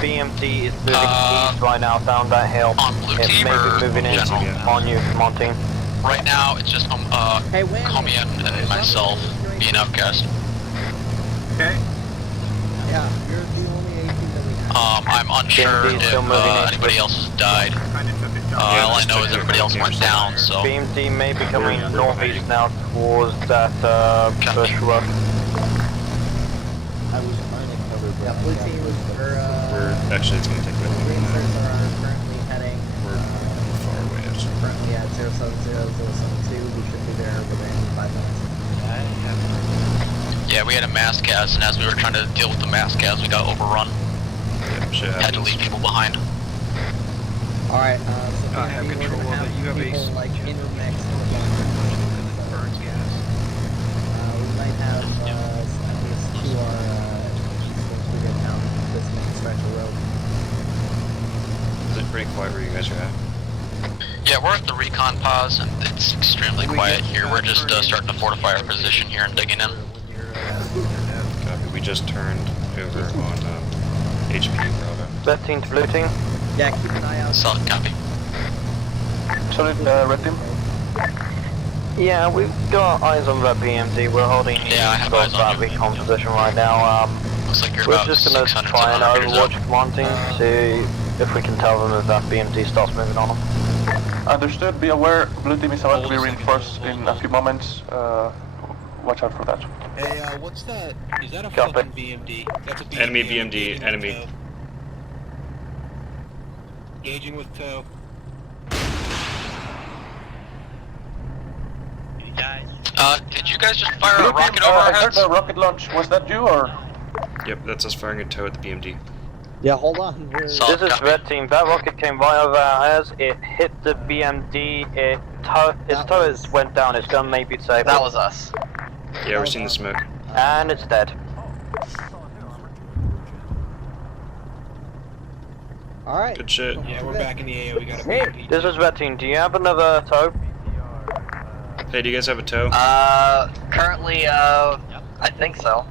BMT is moving east right now down that hill. It may be moving in on you. Come on, team. Right now, it's just Comian and myself being outcast. Okay. Yeah, you're the only AT that we have. I'm unsure if anybody else has died. All I know is everybody else went down, so... BMT may be coming northeast now towards that bushwork. I was trying to cover, but yeah, blue team was Actually, it's going to take a bit longer than Rangers that. are currently heading. We're far away, actually. Currently at 070072. We should be there within 5 minutes. Yeah, we had a mass cast, and as we were trying to deal with the mass cast, we got overrun. Had to leave people behind. Alright, so I have control of it. You have a people, like, intermixed with burns gas. we might have at least 2 are once we get down this main stretch of road. Is it pretty quiet where you guys are at? Yeah, we're at the recon pause, and it's extremely quiet here. We're just starting to fortify our position here and digging in. Copy. We just turned over on HP Bravo. Red Team to blue team. Yeah, keep an eye out. Solid copy. Solid, red team. Yeah, we've got eyes on that BMT. We're holding Yeah, I have eyes on that you. recon position right now. Looks like you're We're about just gonna 600 try and meters out. overwatch command team, see if we can tell them if that BMT starts moving on them. Understood. Be aware. Blue team is about to be reinforced in a few moments. Watch out for that. Hey, what's that? Is that a Copy. fucking BMD? That's a BMD. Enemy BMD, enemy. Engaging with tow. Did you guys just fire a Blue team, rocket over our I heard heads? a rocket launch. Was that you or? Yep, that's us firing a tow at the BMD. Yeah, hold on. This is Red Team. That rocket came right over our heads. It hit the BMD. Its towers went down. It's gun may be disabled. That was us. Yeah, we're seeing the smoke. And it's dead. Alright. Good shit. Yeah, we're back in the AO. We got a BMP. This is Red Team. Do you have another tow? Hey, do you guys have a tow? Currently, I think so.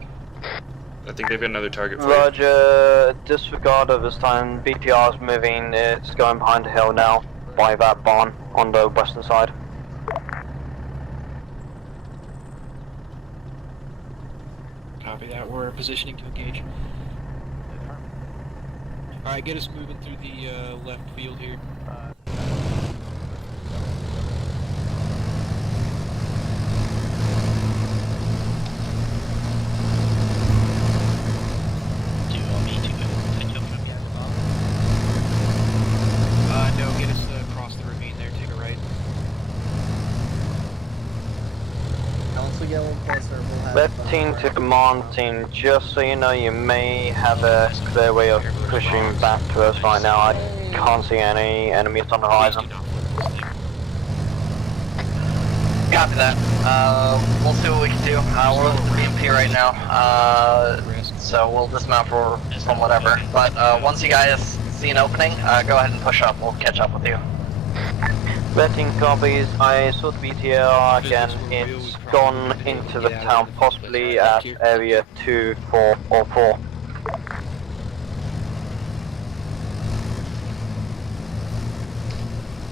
I think they've got another target for you. Roger. Disregard of this time. BPR is moving. It's going behind the hill now by that barn on the western side. Copy that. We're positioning to engage. Alright, get us moving through the left field here. Do you want me to go take up from here? No, get us across the ravine there, take a right. Now once we get a little closer, we'll have... Red Team to command team. Just so you know, you may have a clear way of pushing back to us right now. I can't see any enemies on the horizon. Copy that. We'll see what we can do. We're with the BMP right now, so we'll dismount from whatever. But once you guys see an opening, go ahead and push up. We'll catch up with you. Red Team copies. I saw the BTR again. It's gone into the town, possibly at area 2, 4, or 4.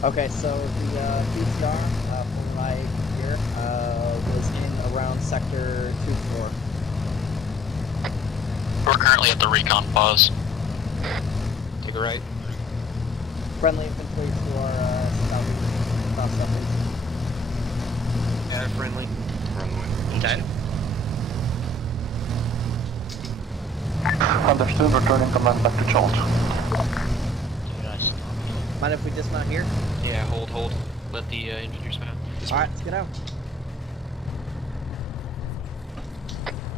Okay, so the BTR from right here was in around sector 2-4. We're currently at the recon pause. Take a right. Friendly infantry to our southeast, southeast. Yeah, friendly. We're on the way. Okay. Understood. Returning command back to Jolt. Mind if we dismount here? Yeah, hold. Let the engineers mount. Alright, let's get out.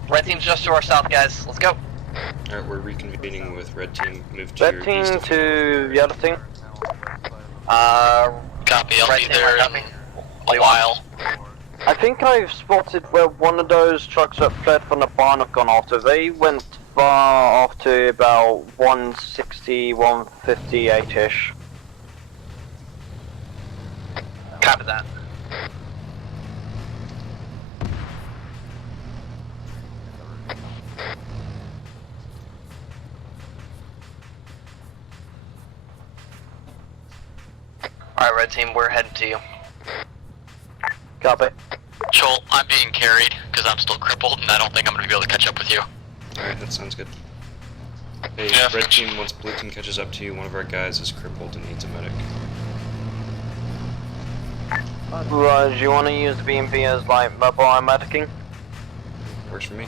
Red team's just to our south, guys. Let's go. Alright, we're reconvening with Red Team. Move to Red your Team east. to the other team. Copy, I'll Red be team, there copy. in a while. I think I've spotted where one of those trucks that fled from the barn have gone off to. They went far off to about 160, 158-ish. Copy that. Alright, Red Team, we're headed to you. Copy. Joel, I'm being carried because I'm still crippled and I don't think I'm going to be able to catch up with you. Alright, that sounds good. Hey, Yeah. Red Team, once Blue Team catches up to you, one of our guys is crippled and needs a medic. Right, do you want to use the BMP as like mobile medicing? Works for me.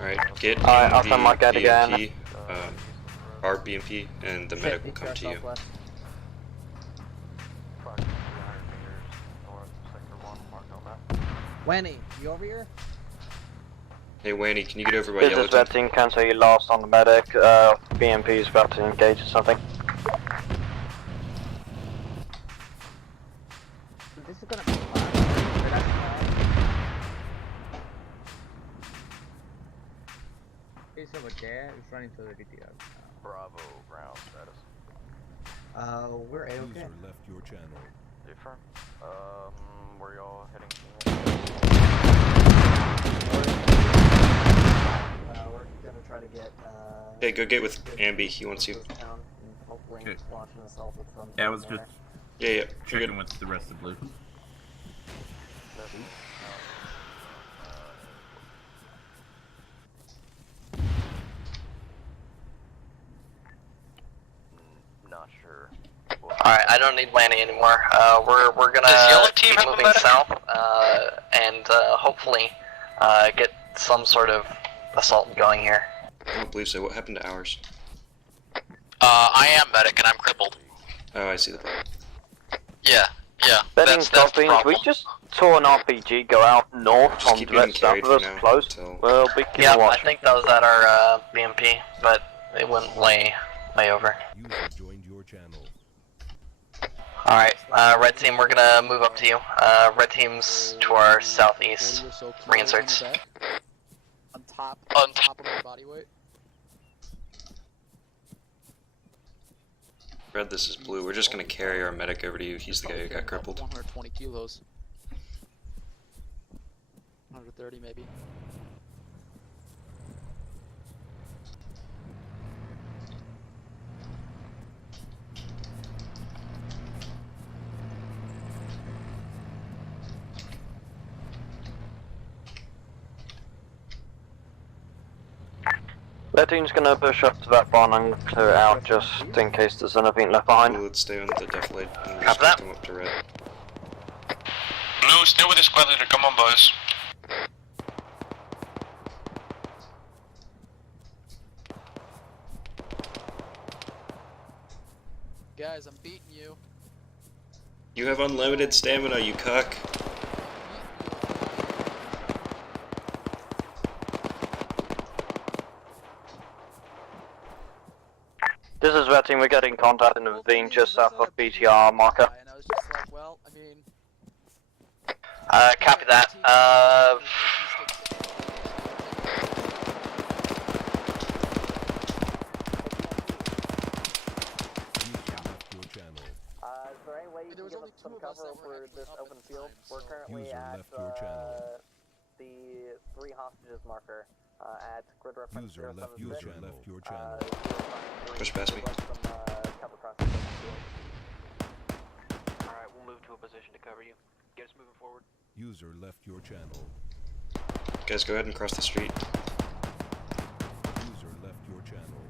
Alright, get Alright, in I'll the send my guy again. BMP, our BMP, and the medic will come to you. Wanny, you over here? Hey, Wanny, can you get over by This Yellow is Red Team, cancel you lost on the medic. BMP is about to engage or something. This is gonna be fun. He's over there. He's running to the BTR. Bravo, ground status. We're A-okay. User left your channel. Different. Where y'all heading to? We're gonna try to get, Hey, go get with Ambi, he wants you. Hopefully launching us off with something. Yeah, I was just Yeah, checking with the rest of Blue. Alright, I don't need Lanny anymore. We're gonna keep moving south, and hopefully get some sort of assault going here. I don't believe so. What happened to ours? I am medic and I'm crippled. Oh, I see the problem. Yeah, Betting that's the Dolphins, we just saw an RPG go out north Just on keep the red getting south carried of us, for now close. until- Well, we can Yeah, watch. I think that was at our BMP, but it wouldn't lay over. Alright, red team, we're gonna move up to you. Red team's to our southeast. Reinserts. On top of my body weight. Red, this is Blue. We're just gonna carry our medic over to you. He's the guy who got crippled. 120 kilos. 130 maybe. Their team's gonna push up to that barn and clear it out just in case there's anything left behind. Blue, let's stay on the defilade and we're Copy just that. gonna come up to Red. Blue, stay with the squad leader. Come on, boys. Guys, I'm beating you. You have unlimited stamina, you cuck. This is Red Team, we're getting contact in the ravine just south of BTR marker. And I was just like, well, I mean, Copy that. Is there any way you can give us some cover over this open field? We're currently at the 3 hostages marker at grid reference 076. Push past me. Alright, we'll move to a position to cover you. Get us moving forward. User left your channel. Guys, go ahead and cross the street. User left your channel.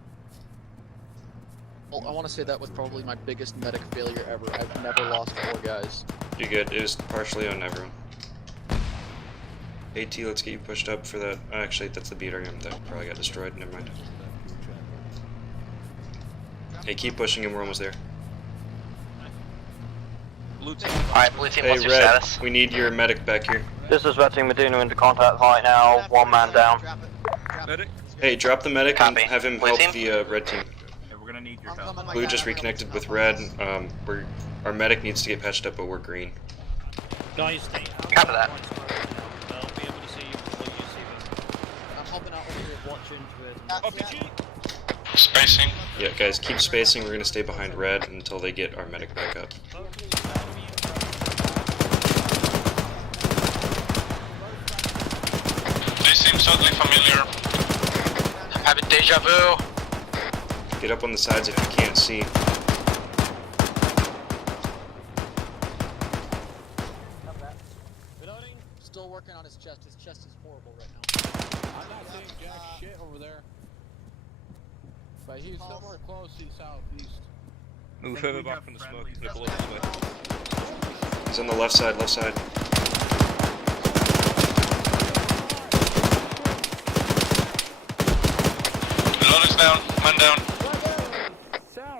well, I want to say that was probably my biggest medic failure ever. I've never lost 4 guys. You're good. It was partially on everyone. AT, let's get you pushed up for that. Actually, that's the BRM that probably got destroyed. Never mind. Hey, keep pushing him. We're almost there. Alright, blue team, Hey, what's your Red, status? we need your medic back here. This is Red Team, we're doing into contact right now, 1 man down. Hey, drop the medic and have him help team? the red team. Yeah, we're gonna need your help. Blue just reconnected with red. Our medic needs to get patched up, but we're green. Guys, stay Copy that. They'll be able to see you before you see them. I'm hopping out over here watching to it. Spacing. Yeah, guys, keep spacing. We're gonna stay behind red until they get our medic back up. They seem suddenly familiar. I'm having deja vu. Get up on the sides if you can't see. Still working on his chest. His chest is horrible right now. I'm not seeing jack shit over there. But he's somewhere close to southeast. Move further back from the smoke, nibble all the way. He's on the left side, left side. Load is down. Man down.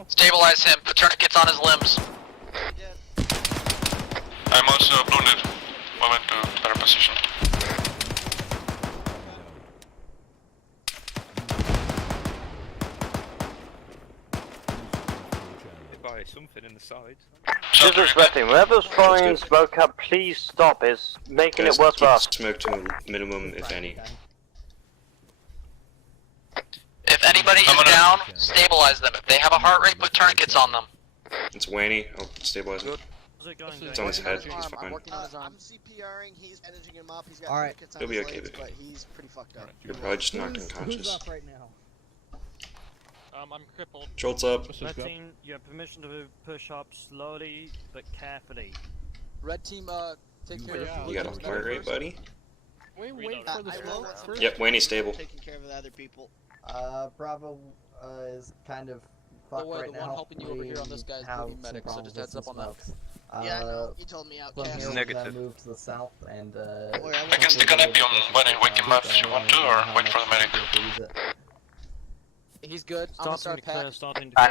Stabilize him. Put tourniquets on his limbs. I'm also wounded. Moving to better position. By something in the side. This is Red Team, whoever's throwing smoke up, please stop, it's making Guys, it worse keep for us. smoke to a minimum, if any. If anybody is down, stabilize them. If they have a heart rate, put tourniquets on them. It's Wanny. Oh, stabilize him. It's on his head. He's I'm fine. working on his arm. I'm CPRing, he's bandaging him up, he's got Alright. tickets on He'll be his okay, legs, baby. but he's pretty fucked up. You're probably just knocked unconscious. Who's up right now? I'm crippled. Jolt's up. Red team, you have permission to push up slowly but carefully. Red team, take care of You got a heart rate, buddy? We wait for the smoke first. Yep, Wanny's stable. Taking care of the other people. Bravo is kind of fuck way, right the now. one helping you over here on this guy is have moving some medic, so problems just heads with up on that. smokes. Yeah, I know. You told me, From Outcast. here, we're Negative. gonna move to the south and I can stick an EP on when I wake him up if you want to, or wait for the medic. He's good. I'm gonna start pack. An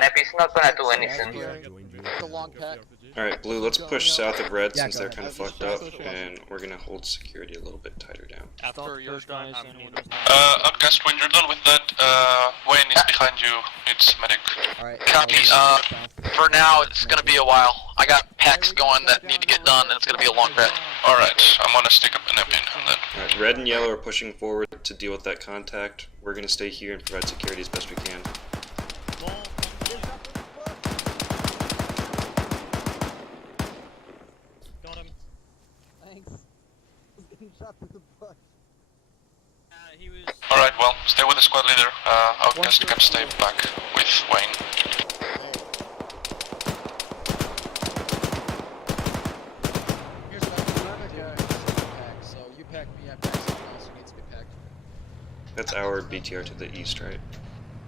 EP's not gonna do anything. It's a long pack. Alright, Blue, let's push south of Red since they're kind of fucked up, and we're gonna hold security a little bit tighter down. After you're done, Outcast, when you're done with that, Wayne is behind you. It's medic. Copy. For now, it's gonna be a while. I got packs going that need to get done, and it's gonna be a long pack. Alright, I'm gonna stick up an EP on that. Alright, Red and Yellow are pushing forward to deal with that contact. We're gonna stay here and provide security as best we can. Got him. Thanks. I was getting shot through the bush. He was. Alright, well, stay with the squad leader. Outcast can stay back with Wayne. Here's what I'm gonna do. Pack. So you pack me, I pack someone else who needs to be packed. That's our BTR to the east, right?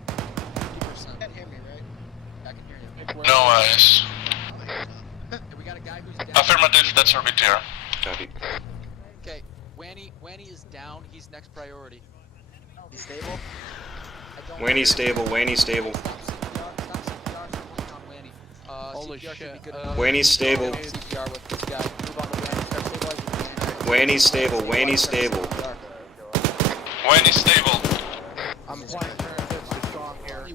50%. You can't hear me, right? I can hear you. No eyes. Hey, we got a guy who's down. Affirmative, that's our BTR. Copy. Okay, Wanny is down. He's next priority. He's stable. Waney's stable, Waney's stable. Holy shit. Waney's stable. CPR with this guy. Move on to Wanny. Start stabilizing. Waney's stable, Waney's stable. Wayne is stable. I'm playing turn 50 strong here.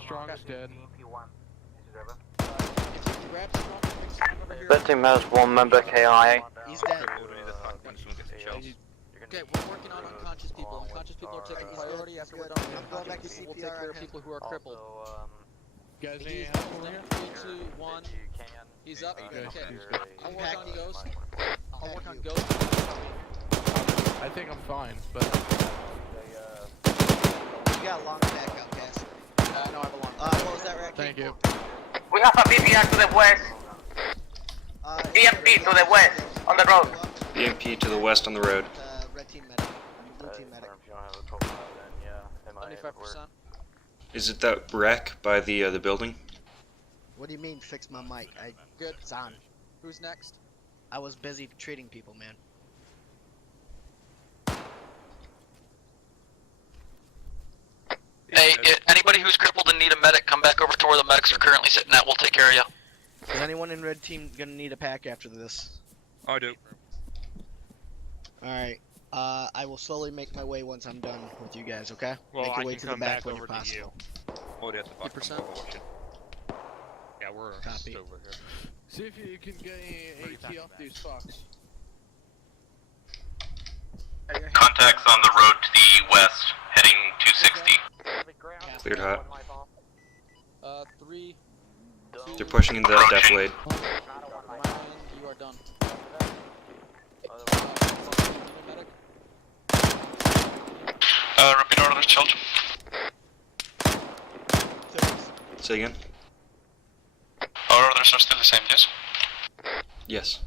Strong is dead. That team has one member KIA. He's dead. Okay, we're working on unconscious people. Unconscious people are taking priority after we're done. I'm going back to CPR. We'll take care of people who are crippled. You guys need He's help up. over here? 3, 2, 1. He's up. Okay. I'll work on Ghost. I'll work on Ghost. I think I'm fine, but... You got a long pack, Outcast. No, I have a long what was that, Rack? Thank you. We have a BPR to the west. EMP to the west, on the road. BMP to the west on the road. Red team medic. Blue team medic. 95%. Is it that wreck by the building? What do you mean, fix my mic? Good. It's on. Who's next? I was busy treating people, man. Hey, anybody who's crippled and need a medic, come back over to where the medics are currently sitting at. We'll take care of you. Is anyone in red team gonna need a pack after this? I do. Alright. I will slowly make my way once I'm done with you guys, okay? Well, make I your way can to the come back back when over you're to you. possible. Oh, that's the 50%. Yeah, we're Copy. over here. See if you can get any AT off these fucks. Contacts on the road to the west, heading 260. Cleared hot. 3, 2, They're pushing into that death blade. Ryan, you are done. Repeat order, child. Say again? Our orders are still the same, yes? Yes.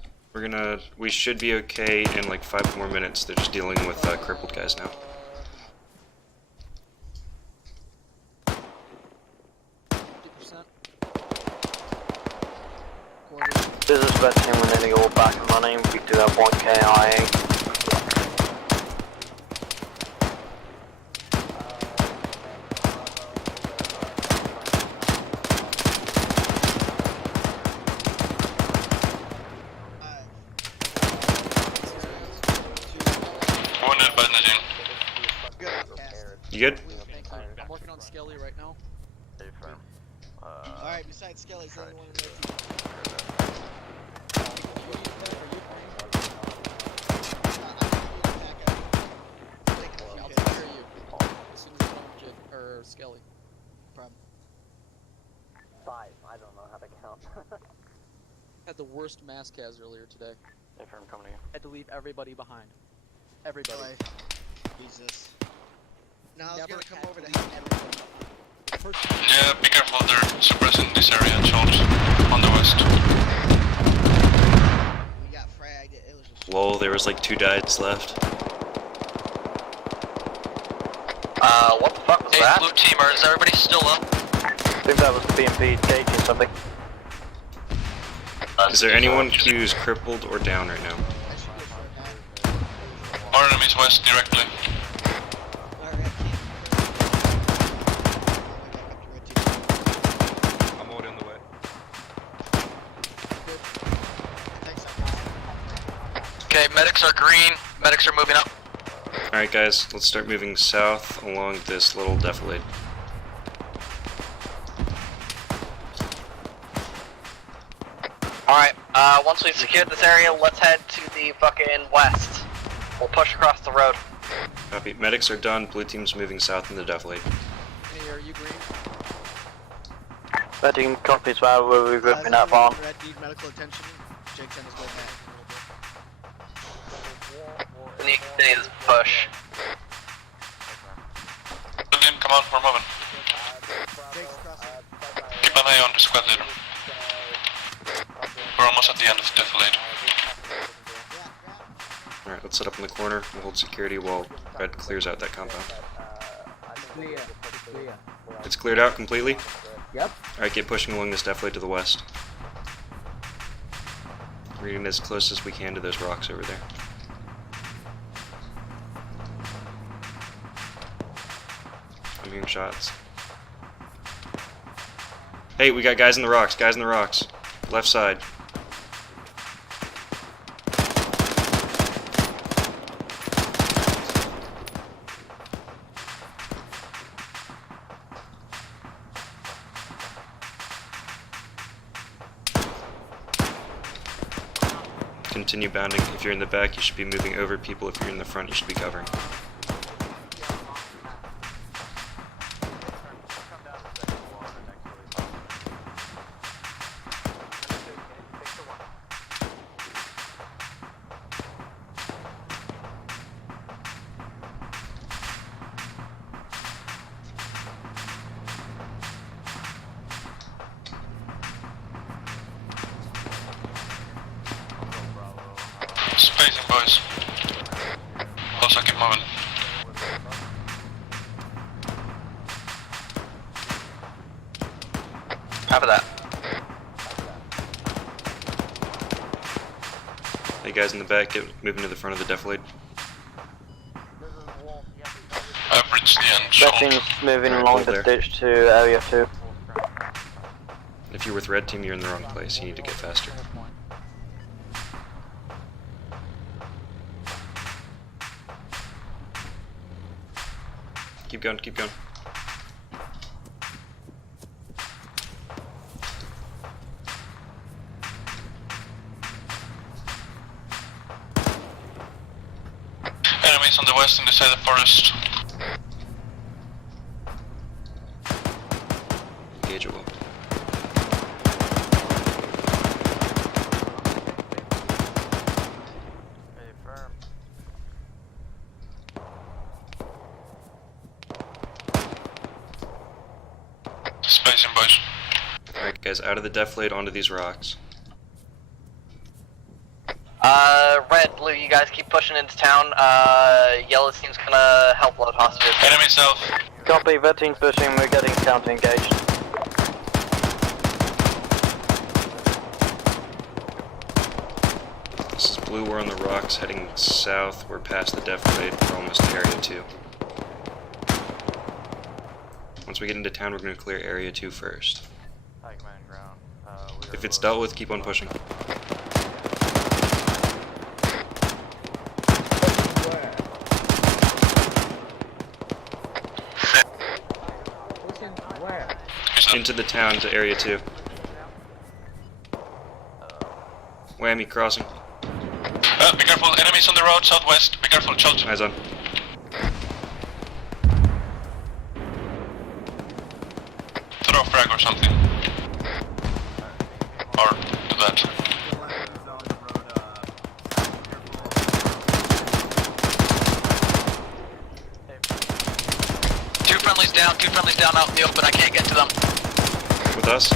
We should be okay in like 5 more minutes. They're just dealing with crippled guys now. This is Red Team, we're nearly all back and running. We do have one KIA. Wounded by Nadine. You good? I'm working on Skelly right now. Alright, besides Skelly, is there anyone in red team? I'll take care of you as soon as you're done with Skelly. Problem. 5. I don't know how to count. Had the worst mass cas earlier today. Affirm coming to you. Had to leave everybody behind. Everybody. Jesus. No, I was Never gonna come had over to to leave help. everybody. Yeah, be careful, they're suppressing this area, Charles, on the west. Lol, there was like 2 guys left. What the fuck was Hey, that? blue team, is everybody still up? I think that was the BMP gauging something. Is there anyone who's crippled or down right now? Our enemies west directly. I'm already on the way. Okay, medics are green. Medics are moving up. Alright guys, let's start moving south along this little defilade. Alright, once we've secured this area, let's head to the fucking west. We'll push across the road. Copy. Medics are done, blue team's moving south in the defilade. Hey, are you green? Red team copies while we're regrouping up on. Red need medical attention. Jake sent us way back We need to continue this push. Blue team, come on, we're moving. Keep an eye on the squad leader. We're almost at the end of the defilade. Alright, let's set up in the corner. We'll hold security while Red clears out that compound. Clear. Clear. It's cleared out completely? Yep. Alright, get pushing along this defilade to the west. We're getting as close as we can to those rocks over there. I'm hearing shots. Hey, we got guys in the rocks, guys in the rocks. Left side. Continue bounding. If you're in the back, you should be moving over people. If you're in the front, you should be covering. Spacing, boys. Also keep moving. Copy that. Hey guys in the back, get moving to the front of the defilade. I've reached the end. Red team's moving along the ditch to area 2. If you're with red team, you're in the wrong place. You need to get faster. Keep going, keep going. Enemies on the west in the side of the forest. Engage it well. Spacing, boys. Alright guys, out of the defilade onto these rocks. Red, blue, you guys keep pushing into town. Yellow team's gonna help load hostages. Enemy south. Copy, red team's pushing, we're getting counter engaged. This is blue, we're on the rocks, heading south. We're past the defilade, we're almost to area 2. Once we get into town, we're going to clear area 2 first. If it's dealt with, keep on pushing. Where? Into the town to area 2. Whammy crossing. Be careful, enemies on the road southwest. Be careful, Charles. Eyes on. Throw a frag or something. Or do that. Two friendlies down. down, 2 friendlies down out in the open, I can't get to them. With us?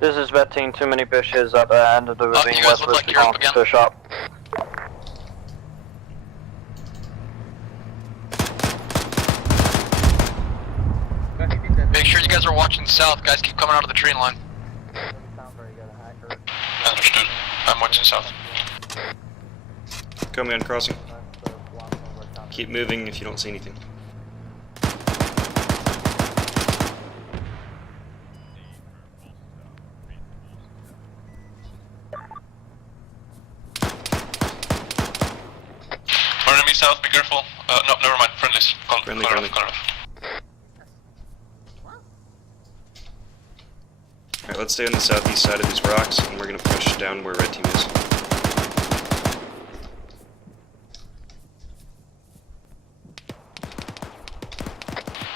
This is vet team, too many bushes at the end of the ravine you guys look westward like you're up again. to shop. Make sure you guys are watching south, guys keep coming out of the tree line. Understood. I'm watching south. Coming on crossing. Keep moving if you don't see anything. Enemy south, be careful. No, never mind. Friendlies. Friendly. Alright, let's stay on the southeast side of these rocks, and we're gonna push down where red team is.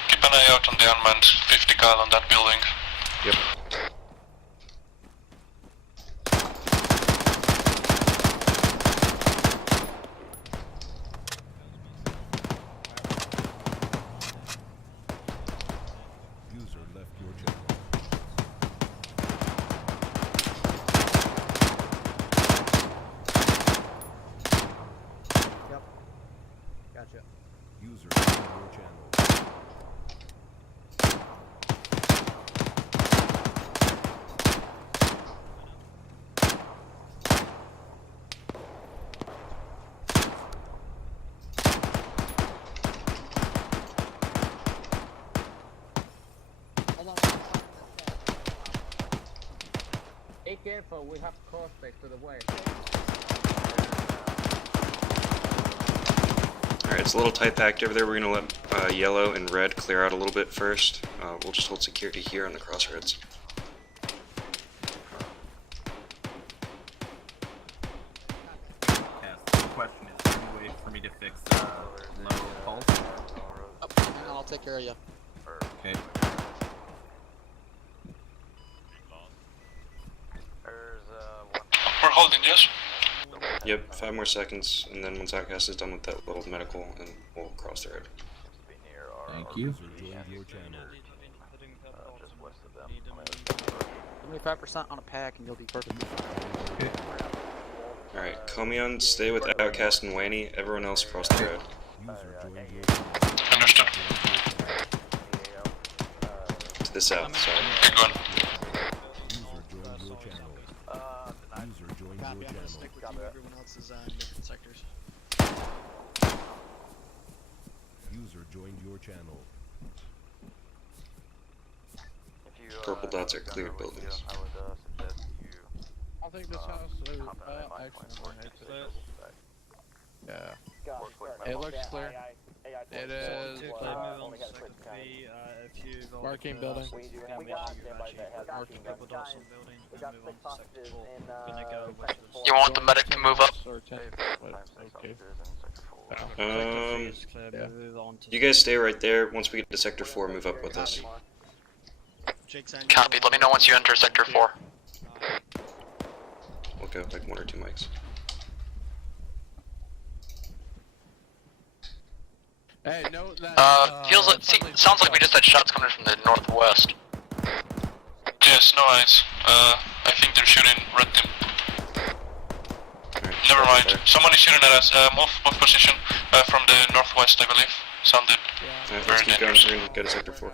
Keep an eye out on the unmanned 50 cal on that building. Yep. User left your channel. Yep. Gotcha. User left your channel. Be careful, we have prospect to the west. Alright, it's a little tight packed over there. We're gonna let yellow and red clear out a little bit first. We'll just hold security here on the crossroads. The question is, is there any way for me to fix low pulse? Oh, I'll take care of you. Okay. We're holding, yes? Yep, 5 more seconds, and then once Outcast is done with that little medical, and we'll cross the road. Thank you. User joined your channel. Just west of them. 75% on a pack and you'll be perfect. Alright, Comion, stay with Outcast and Waney. Everyone else cross the road. User joined your channel. Understood. To the south, sorry. Keep going. User joined your channel. User joined Copy, your I'm gonna channel. stick with you, everyone else is in different sectors. User joined your channel. Purple dots are cleared buildings. I would suggest you I think this house is, hop in a actually, work never clear. Yeah. Work with It looks clear. It is, Move on to sector B, if you go Marking to, building. Marking double dorsal building, and move on to sector 4. Gonna go westwards. You want the medic to move up? Or 10. Okay. Yeah. Move on to You guys stay right there. Once we get to Sector 4, move up with us. Copy, let me know once you enter sector 4. We'll go like 1 or 2 mics. Hey, note that. Feels like, sounds like we just had shots coming from the northwest. Yes, no eyes. I think they're shooting red team. Right, Never mind. there. Someone is shooting at us. Move position from the northwest, I believe. Sounded Alright, very let's keep going. dangerous. We're gonna go to Sector 4.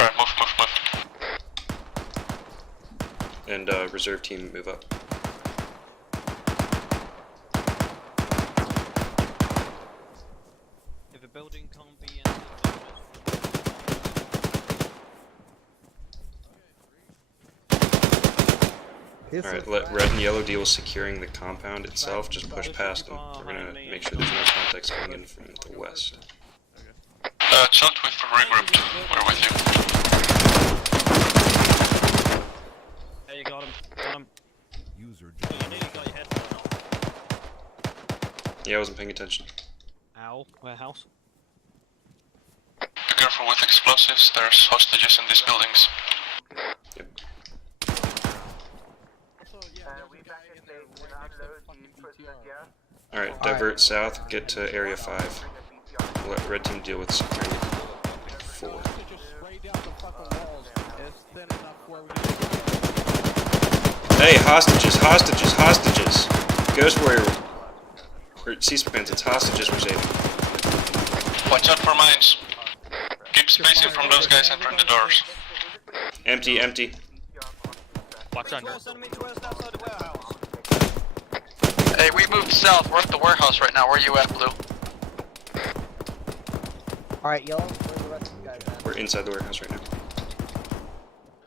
Alright, move. And reserve team, move up. If a building can't be entered, Alright, let red and yellow deal with securing the compound itself. Just push past them. We're gonna make sure there's no contacts coming in from the west. Shot with regrouped. We're with you. Hey, you got him. User You nearly got your head blown off. Yeah, I wasn't paying attention. Ow, warehouse. Be careful with explosives. There's hostages in these buildings. Yep. Alright, divert south, get to Area 5. Let red team deal with securing 4. Just spray down the fucking walls. It's thin enough where we Hey, hostages, hostages, hostages! Ghost Warrior, or C-SPANs, it's hostages we're saving. Watch out for mines. Keep spacing from those guys entering the doors. Empty, empty. Watch under. Hey, we moved south. We're at the warehouse right now. Where are you at, Blue? Alright, yellow, where are the rest of you guys at? We're inside the warehouse right now.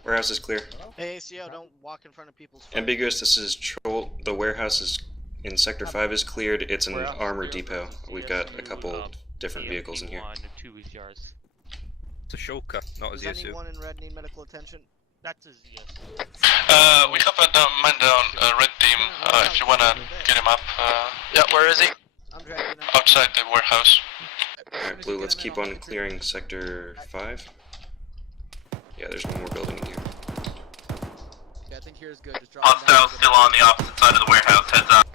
Warehouse is clear. Hey, ACO, don't walk in front of people's. Ambiguous, this is Troll. The warehouse is in Sector 5 is cleared. It's an armor depot. We've got a couple different vehicles in here. Two ECRs. It's a Shoka, not a Does ZSU. anyone in red need medical attention? That's a ZSU. We have a man down, red team, if you wanna get him up. Yeah, where is he? I'm dragging him. Outside the warehouse. Alright, Blue, let's keep on clearing Sector 5. Yeah, there's one more building in here. Yeah, I think here's good. Just drop him down. Hostile still on the opposite side of the warehouse, heads up.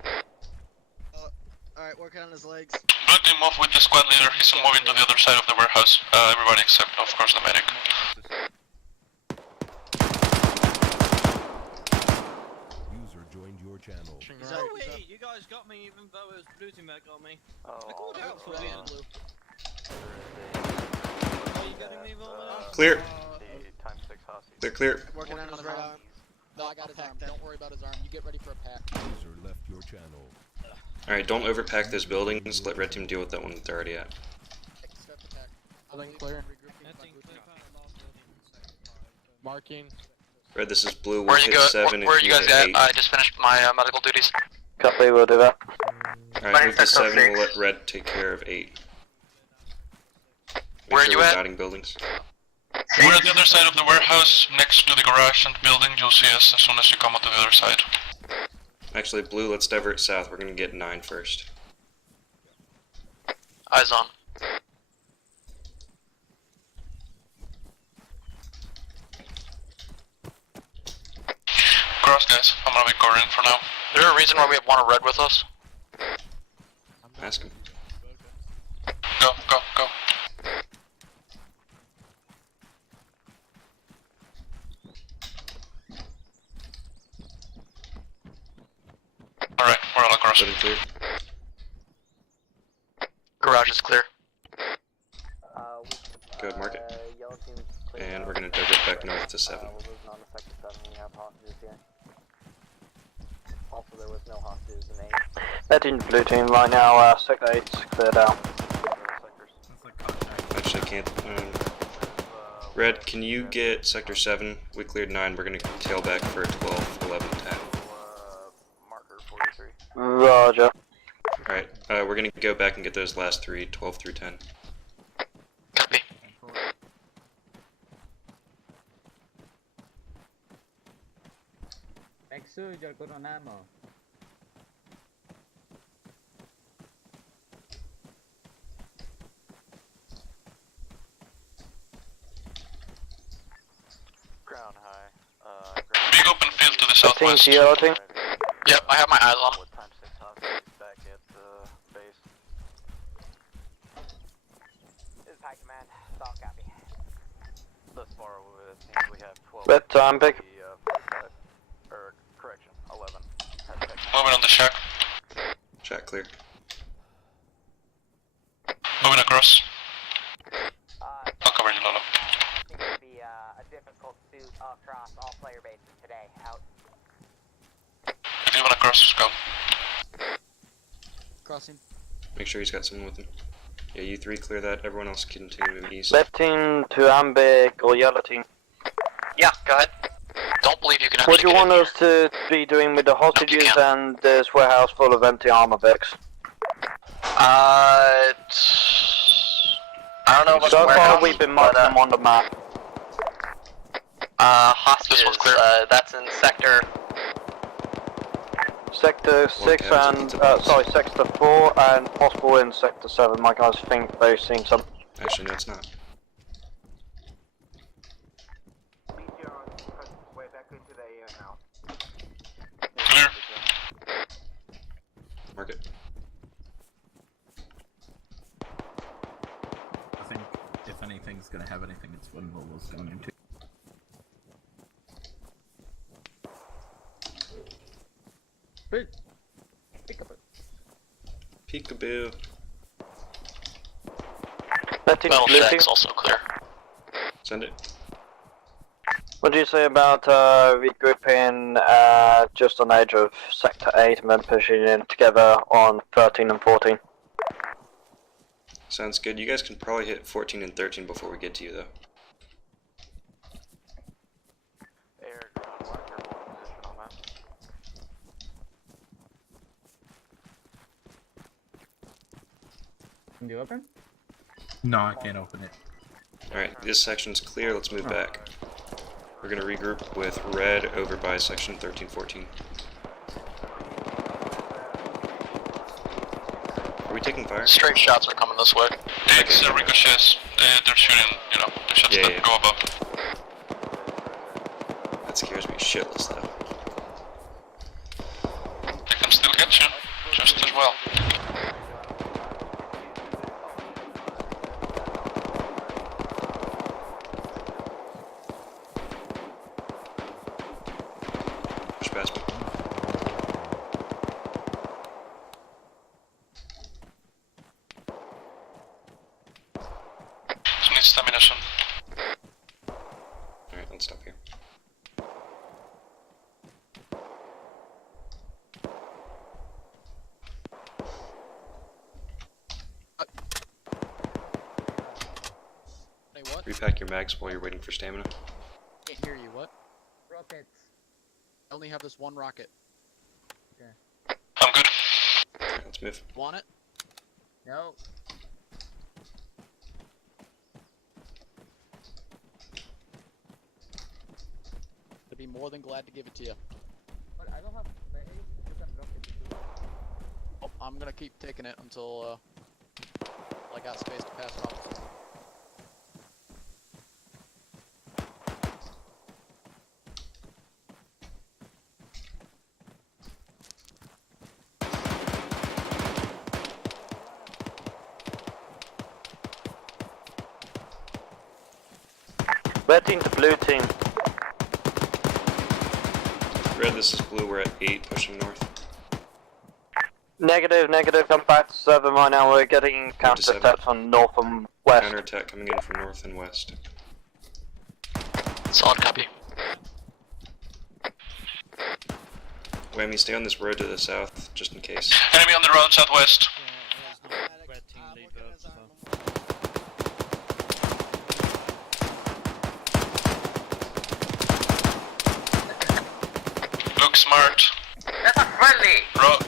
Alright, working on his legs. Blue team move with the squad leader, he's moving to the other side of the warehouse. Everybody except, of course, the medic. User joined your channel. No way, you guys got me even though it was blue team that got me. I called out for being blue. Are you getting me, Volman? Clear. They're clear. Working on his arm. No, I got his arm. Don't worry about his arm. You get ready for a pack. User left your channel. Alright, don't overpack those buildings. Let red team deal with that one that they're already at. Start the pack. Building clear. Marking. Red, this is Blue. Where We'll you hit go? 7 Where are if you you guys hit at? 8. I just finished my medical duties. Copy, we'll do that. Alright, move to 7. We'll let red take care of 8. Where are sure you we're at? dotting buildings. We're at the other side of the warehouse, next to the garage and building. You'll see us as soon as you come out to the other side. Actually, Blue, let's divert south. We're gonna get 9 first. Eyes on. Cross, guys. I'm gonna be covering for now. Is there a reason why we have one red with us? Ask him. Go, go, go. Alright, we're all across. Clear. Garage is clear. Good, mark it. And we're gonna divert back north to 7. Also, there was no hostages in 8. Heading to blue team right now, sector 8's clear down. Actually, can't. Red, can you get sector 7? We cleared 9. We're gonna tail back for 12, 11, 10. Roger. Alright, we're gonna go back and get those last 3, 12 through 10. Copy. Make sure you're good on ammo. Ground high. Big open field to the Team southwest. to yellow team. Yep, I have my eyes on. What time 6 hostages back at the base? This is high command. Stock copy. Thus far, it seems we have 12. Red time, big. Or, correction, 11. Moving on the shack. Shack clear. Moving across. I'll cover you, Lolo. I think it'll be a difficult suit across all player bases today. Out. If you wanna cross, just go. Crossing. Make sure he's got someone with him. Yeah, you 3 clear that. Everyone else continue moving east. Red team to amber or yellow team. Yeah, go ahead. Don't believe you can actually What do you get want in us to be doing with the hostages and this warehouse full of empty armor bags? I don't know about So the far warehouse, we've been marking them on the map. hostages, that's in sector... Sector 6 and, sorry, Sector 4 and possible in Sector 7. My guys think they've seen some. Actually, no, it's not. Clear. Mark it. I think, if anything, is going to have anything it's vulnerable is going into. Peekaboo. Battle shack's also clear. Send it. What do you say about regrouping just on edge of Sector 8 and then pushing in together on 13 and 14? Sounds good. You guys can probably hit 14 and 13 before we get to you, though. Eric, what's your position on that? Can you open? No, I can't open it. Alright, this section's clear. Let's move back. We're going to regroup with red over by section 13-14. Are we taking fire? Straight shots are coming this way. It's ricochets. They're shooting, the shots that go above. That scares me shitless, though. They can still get you, just as well. Push past me. Just need stamina. Alright, let's stop here. Hey, what? Repack your mags while you're waiting for stamina. Can't hear you, what? Rockets. I only have this one rocket. Okay. I'm good. Alright, let's move. Want it? No. I'd be more than glad to give it to you. But I don't have the ace. You can drop it. Oh, I'm gonna keep taking it until I got space to pass it off. Red team to blue team. Red, this is blue. We're at 8, pushing north. Negative, come back to 7 right now. We're getting counter-attacks on north and west. Counterattack coming in from north and west. Solid copy. Whammy, stay on this road to the south, just in case. Enemy on the road, southwest. Red team lead vote, so. Look smart. That's a friendly! Oh,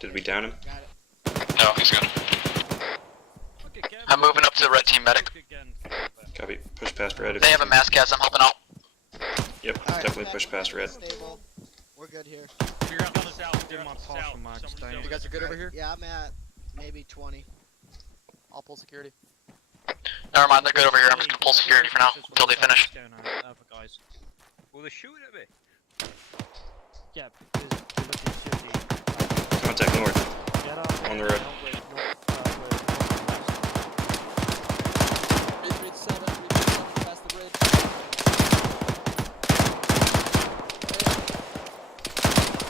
Did we down him? no, he's good. I'm moving up to the red team medic. Copy. Push past red. if They you have a can. mass cast, I'm helping out. Yep, definitely push past red. We're good here. Figure out on the south, do my partial max. You guys are good over here? Yeah, I'm at maybe 20. I'll pull security. Never mind, they're good over here. I'm just gonna pull security for now until they finish. Guys. Will they shoot at me? Yeah, because they're looking shitty. Contact north. Get up On the road. Read 7, past the bridge.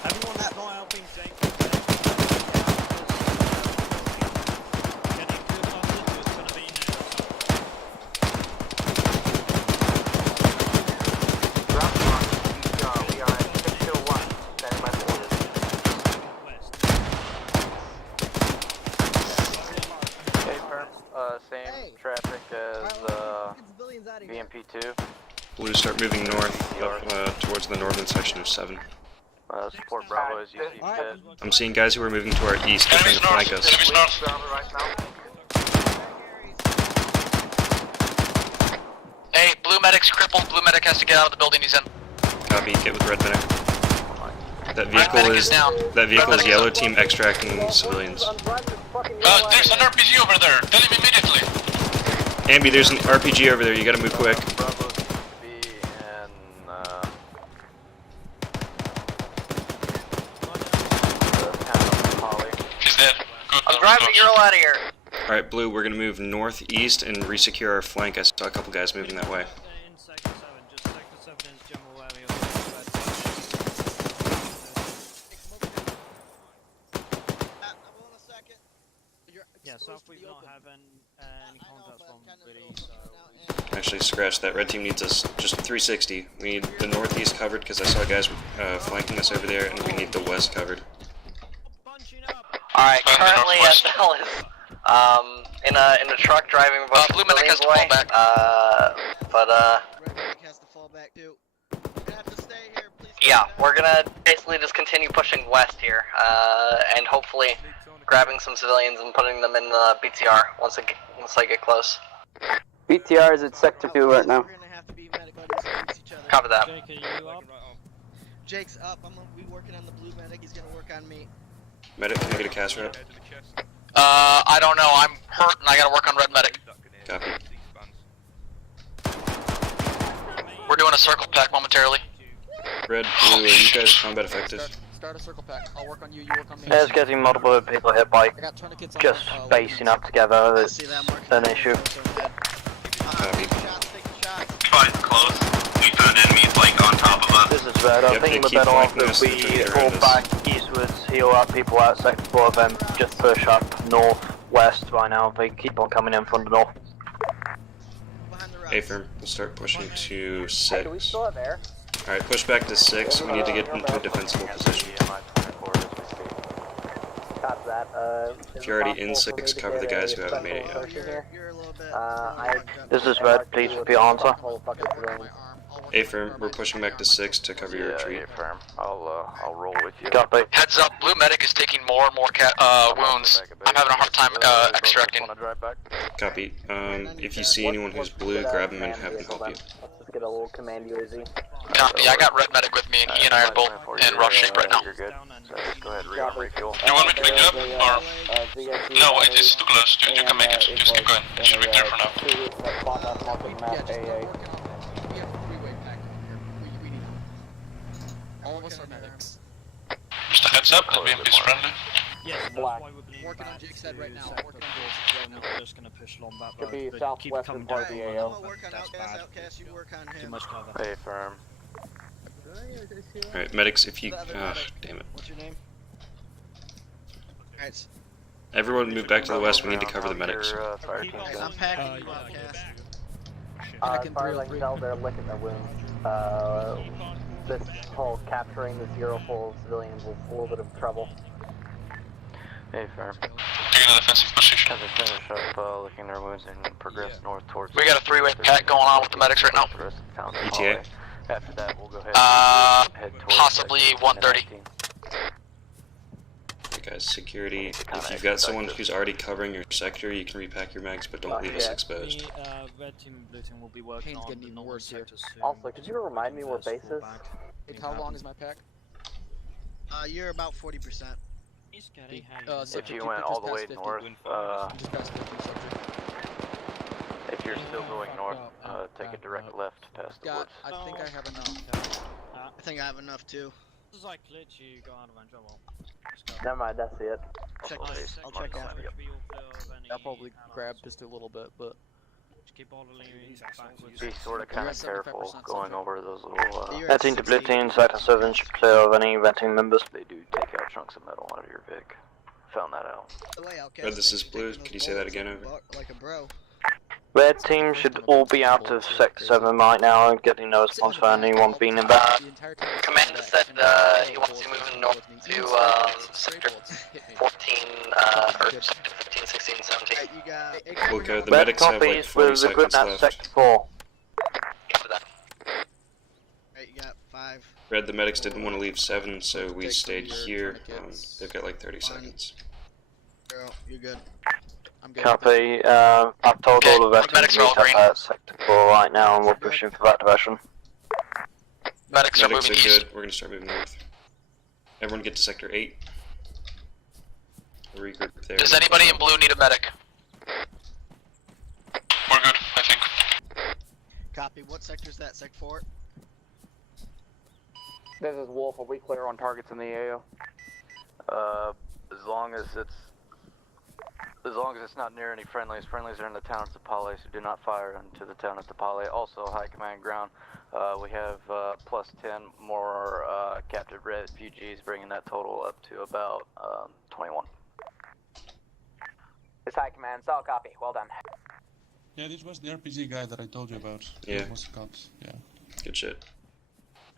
Everyone that's not helping Jake. Getting good on this is gonna be next. We are at 601. Standing by the orders. Hey, Perp, same traffic as VMP2. Blue, start moving north, up towards the northern section of 7. Support Bravo as you see fit. I'm seeing guys who are moving to our east. They're trying to flank us. Enemies north. Hey, blue medic's crippled. Blue medic has to get out of the building he's in. Copy, get with red medic. That Red vehicle medic is is down. that vehicle Red is medic yellow is team extracting civilians. There's an RPG over there. Tell him immediately. Ambi, there's an RPG over there. You gotta move quick. Bravo's B and He's dead. Good. I'm driving the girl out of here. Alright, Blue, we're gonna move northeast and resecure our flank. I saw a couple guys moving that way. In Sector 7, just Sector 7 is general area of yeah, south we've not had any contacts from really, so... Actually, scratch that. Red team needs us just 360. We need the northeast covered because I saw guys flanking us over there, and we need the west covered. Alright, currently as Bell is in a truck driving Blue Medic has to fall back. Yeah, we're gonna basically just continue pushing west here, and hopefully grabbing some civilians and putting them in the BTR once I get close. BTR is at Sector 2 right now. Copy that. Jake, are you up? Jake's up. I'm gonna be working on the blue medic. He's gonna work on me. Medic, can I get a cast rep? I don't know. I'm hurt and I gotta work on Red Medic. Copy. We're doing a circle pack momentarily. Red, Blue, are you guys combat effective? Start a circle pack. I'll work on you, you work on me. There's getting multiple people hit by just spacing up together. It's an issue. Copy. Fight close. We found enemies like on top of us. This is Red. I think we're better off if we fall back eastwards, heal up people out Sector 4, then just push up north-west right now. They keep on coming in from the north. A-firm, we'll start pushing to 6. Do we still have air? Alright, push back to 6. We need to get into a defensible position. Copy that. If you're already in 6, cover the guys who haven't made it yet. This is Red, please repeat answer. A-firm, we're pushing back to 6 to cover your retreat. A-firm. I'll roll with you. Copy. Heads up, Blue Medic is taking more and more wounds. I'm having a hard time extracting. Copy. If you see anyone who's blue, grab them and have them help you. Let's get a little command UAZ. Copy, I got Red Medic with me and he and I are both in rough shape right now. You're good. So just go ahead and refuel. Do you want me to pick you up, or...? No, it is too close. You can make it. Just keep going. It should be clear for now. All of us are medics. Just a heads up, that BMP's friendly. Yes, that's Black. why we've been Working on Jake's head right now. Working on Jake's. We're not just gonna push along that Could be road, but keep southwestern coming part down. of the AO. I'm gonna work on Outcast, you work on Too him. much cover. A-firm. Alright, medics, if you... damn it. What's your name? Alright. Everyone move back to the west, we need to cover the medics. I'm packing you, Outcast. As far as I can tell, they're licking their wounds. This whole capturing this Euro full of civilians was a little bit of trouble. A-firm. Taking a defensive position. As they finish up licking their wounds and progress north towards... We got a three-way pack going on with the medics right now. ETA? After that, we'll go ahead head towards possibly 130. Okay guys, security. If you've got someone who's already covering your sector, you can repack your mags, but don't leave us exposed. Red team and blue team will be working on getting even worse here. Also, could you remind me where base is? How long is my pack? You're about 40%. If you went all the way north, if you're still going north, take a direct left past the woods. I think I have enough. I think I have enough too. As soon as I glitch, you go out of range. Never mind, that's it. I'll check out. I'll probably grab just a little bit, but... Keep all the leaning backwards. Be sort of kind of careful going over those little... Venting to blue team, Sector 7 should clear of any venting members. They do take out chunks of metal out of your Vic. Found that out. Red, this is blue. Can you say that again over? Like a bro. Red team should all be out of Sector 7 right now and getting no response for anyone being in back. Commander said he wants to move north to sector 14, or sector 15, 16, 17. Okay, the medics have like 40 seconds left. Sector 4. Alright, you got 5. Red, the medics didn't want to leave 7, so we stayed here. They've got like 30 seconds. You're good. Copy, I've told all the veterans to meet up at Sector 4 right now and we're pushing for that direction. Medics are moving east. Good. We're gonna start moving north. Everyone get to Sector 8. Regroup there. Does anybody in blue need a medic? We're good, I think. Copy. What sector is that? Sec 4? This is Wolf. Are we clear on targets in the AO? As long as it's As long as it's not near any friendlies. Friendlies are in the town of Tepale, so do not fire into the town of Tepale. Also, high command ground. We have plus 10 more captive refugees, bringing that total up to about 21. It's high command. Solid copy. Well done. Yeah, this was the RPG guy that I told you about. Yeah. That was cops. Yeah. Good shit.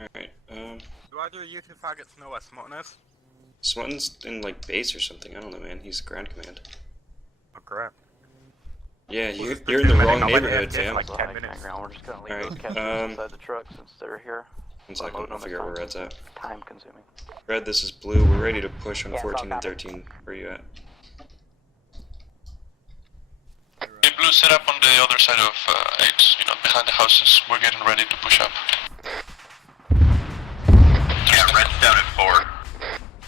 Alright, Do either of you two faggots know where Smutton is? Smutton's in, like, base or something. I don't know, man. He's ground command. Oh, crap. Yeah, you're in the wrong neighborhood, fam. Like 10 minutes. We're just gonna leave those captives inside the truck since they're here. One second, I'll figure out where Red's at. Time consuming. Red, this is Blue. We're ready to push on 14 and 13. Where are you at? Hey, Blue, set up on the other side of 8, you know, behind the houses. We're getting ready to push up. Yeah, Red's down at 4.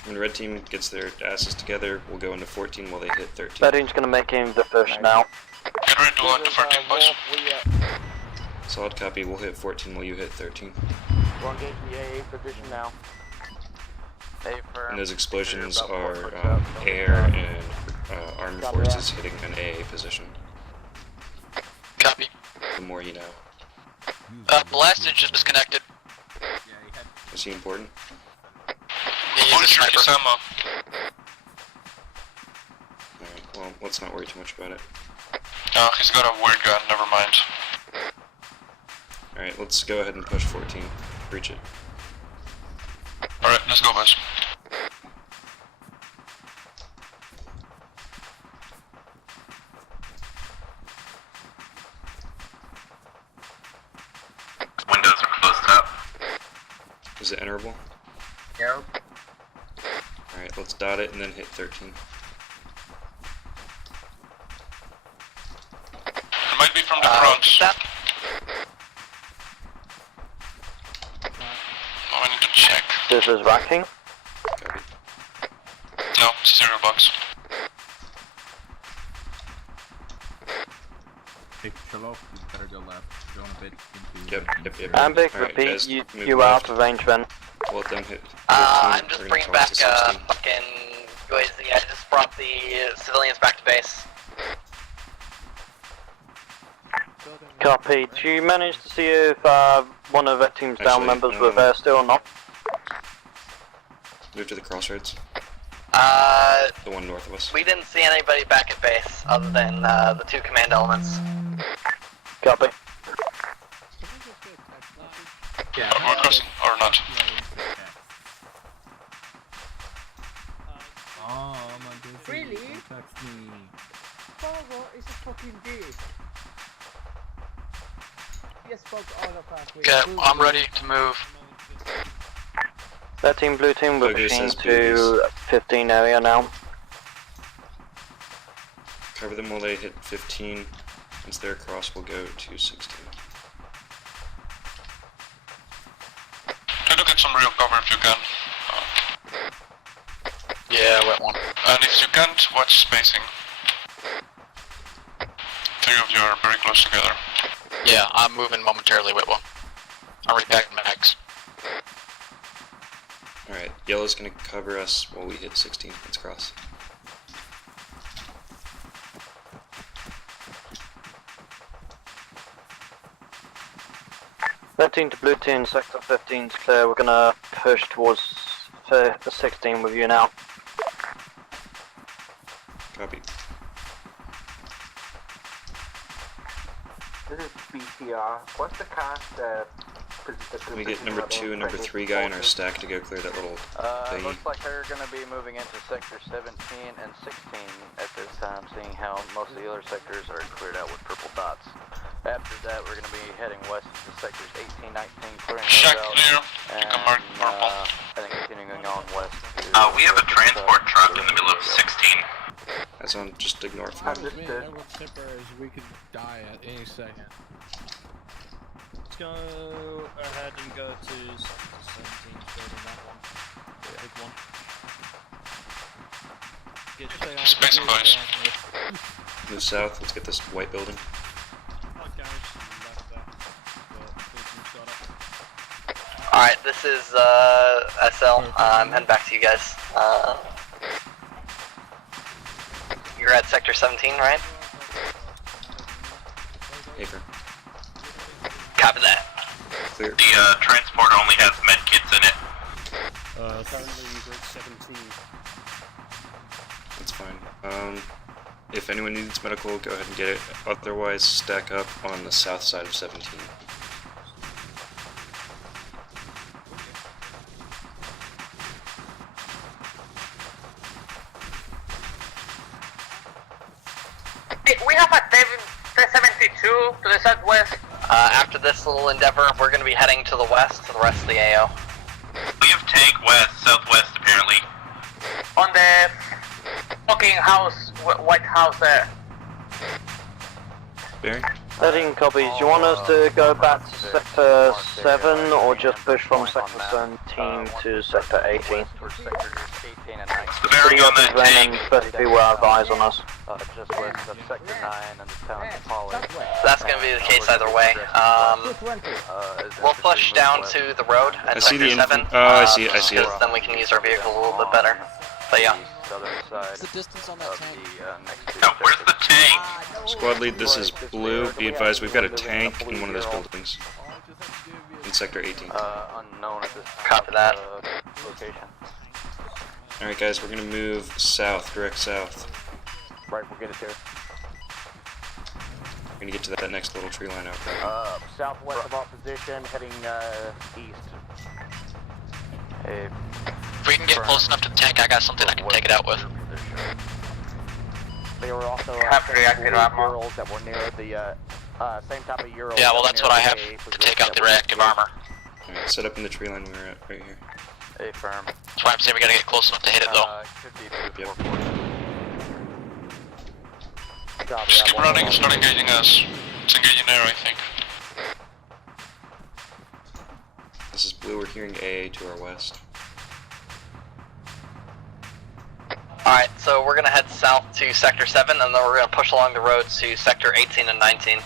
When Red Team gets their asses together, we'll go into 14 while they hit 13. 13's gonna make him the push now. Get ready to launch 14, boys. Solid copy, we'll hit 14 while you hit 13. We'll engage the AA position now. And those explosions are air and armed forces hitting an AA position. Copy. The more you know. Blasted just disconnected. Is he important? He's a sniper. Alright, well, let's not worry too much about it. Oh, he's got a weird gun, never mind. Alright, let's go ahead and push 14. Breach it. Alright, let's go, boys. Windows are closed up. Is it enterable? Yep. Alright, let's dot it and then hit 13. It might be from the front. Oh, I need to check. This is racking. Copy. No, it's a 0 box. Hey, Chilo, you better go left. Go a bit into... Yep. Ambik, Alright, repeat, guys, you move are left. out of range then. We'll let them hit 15. I'm We're just gonna bringing toss back, to 16. fucking... I just brought the civilians back to base. Copy. Did you manage to see if one of the team's down members were there still or not? Move to the crossroads. The one north of us. We didn't see anybody back at base other than the 2 command elements. Copy. Yeah. We're crossing, or not. Oh my goodness. Really? Text me. Pogo is a fucking dick. He spoke all of us. Okay, I'm ready to move. 13 blue team, we're Focus pushing as to 15 area now. Cover them while they hit 15. Once they're across, we'll go to 16. Try to get some real cover if you can. Yeah, wet one. And if you can't, watch spacing. 3 of you are very close together. Yeah, I'm moving momentarily, wet one. I'm repacking mags. Alright, yellow's gonna cover us while we hit 16. Let's cross. Thirteen to blue team, sector 15's clear. We're gonna push towards the 16 with you now. Copy. This is BTR. What's the cost Can we get number 2 and number 3 guy in our stack to go clear that little thingy? Looks like they're going to be moving into sector 17 and 16 at this time, seeing how most of the other sectors are cleared out with purple dots. After that, we're going to be heading west into sectors 18, 19, clearing those out, and I think continuing on west to... We have a transport truck in the middle of 16. That's on, just ignore it for now. Me, I would tip her as we could die at any second. Let's go ahead and go to sector 17, building that one. The big one. Get Spacing, boys. Move south, let's get this white building. Alright, this is SL. I'm heading back to you guys. you're at Sector 17, right? Paper. Copy that. Clear. The transport only has med kits in it. Currently in grid 17. That's fine. If anyone needs medical, go ahead and get it. Otherwise, stack up on the south side of 17. We have a T-72 to the southwest. After this little endeavor, we're going to be heading to the west, to the rest of the AO. We have tank southwest apparently. On the fucking house, White House there. Barry? 13 copies. Do you want us to go back to Sector 7 or just push from Sector 17 to Sector 18? The bearing on that tank. First people have eyes on us. Just west of Sector 9 and the town of Pollock. That's going to be the case either way. We'll push down to the road at Sector 7. I see it. Then we can use our vehicle a little bit better. But yeah. What's the distance on that tank? Where's the tank? Squad lead, this is Blue. Be advised, we've got a tank in one of those buildings. In Sector 18. Unknown at this time. Copy that. Location. Alright guys, we're gonna move south, direct south. Right, we'll get it there. We're gonna get to that next little tree line out there. Southwest of our position, heading east. Hey. If we can get close enough to the tank, I got something I can take it out with. They were also reactive armor Urals that were near the same type of Urals. Yeah, well that's what I have to take out the reactive armor. Alright, set up in the tree line we were at, right here. Hey, firm. That's why I'm saying we gotta get close enough to hit it though. Should be Yep. Just keep running and start engaging us. It's engaging there, I think. This is Blue, we're hearing AA to our west. Alright, so we're going to head south to Sector 7, and then we're going to push along the road to Sector 18 and 19.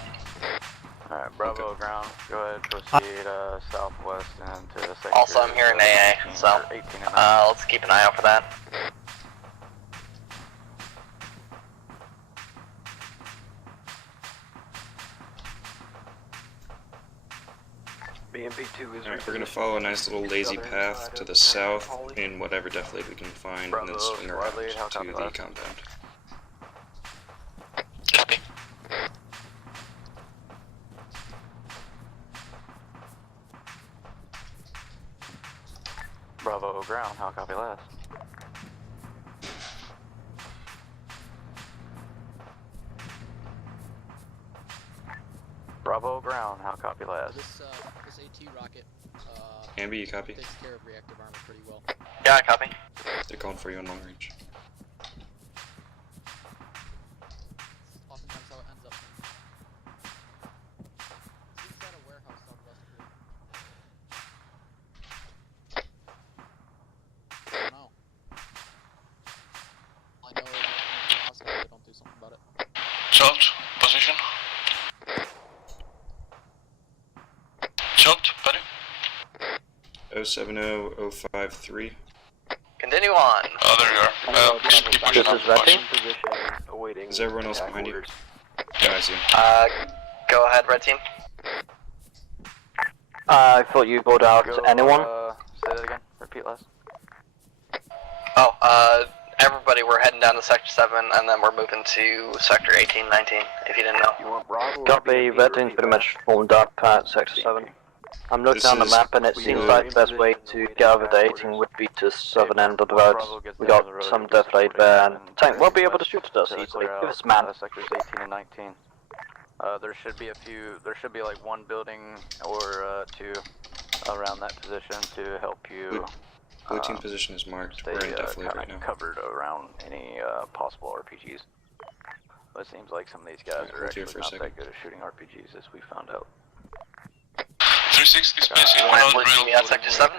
Alright, Bravo ground. Go ahead, proceed southwest and to Sector. Also, I'm hearing AA, so 18 and 19. let's keep an eye out for that. BMP2 is Alright, we're gonna follow a nice little lazy path to the south in whatever def league we can find, and then swing around to the compound. Copy. Bravo ground, how copy last? Bravo ground, how copy last? This AT rocket Ambi, you copy? takes care of reactive armor pretty well. Yeah, I copy. They're calling for you on long range. Oftentimes how it ends up. It's inside a warehouse southwest of here. I don't know. I know it's a house, they don't do something about it. Shot, position. Shot, buddy. 070053. Continue on. Oh, there you are. Just keep pushing This on. is Vetting. Awaiting. Is everyone else behind you? Yeah, I see him. Go ahead, Red Team. I thought you brought out anyone? Say that again. Repeat last. Oh, everybody, we're heading down to Sector 7, and then we're moving to Sector 18, 19, if you didn't know. You want Bravo? Copy, Vetting's pretty much formed up at Sector 7. I'm looking This down the is map and it seems like the best way to get over the 18 would be to southern end of the road. We got some def lead there and tank will be able to shoot at us easily if it's manned. Sectors 18 and 19. There should be a few, there should be like one building or two around that position to help you. Blue team position is marked. Stay We're in def lead right now. covered around any possible RPGs. But it seems like some of these guys are actually not that good at shooting RPGs, as we found out. 360 spacing, We're teaming at Sector 7.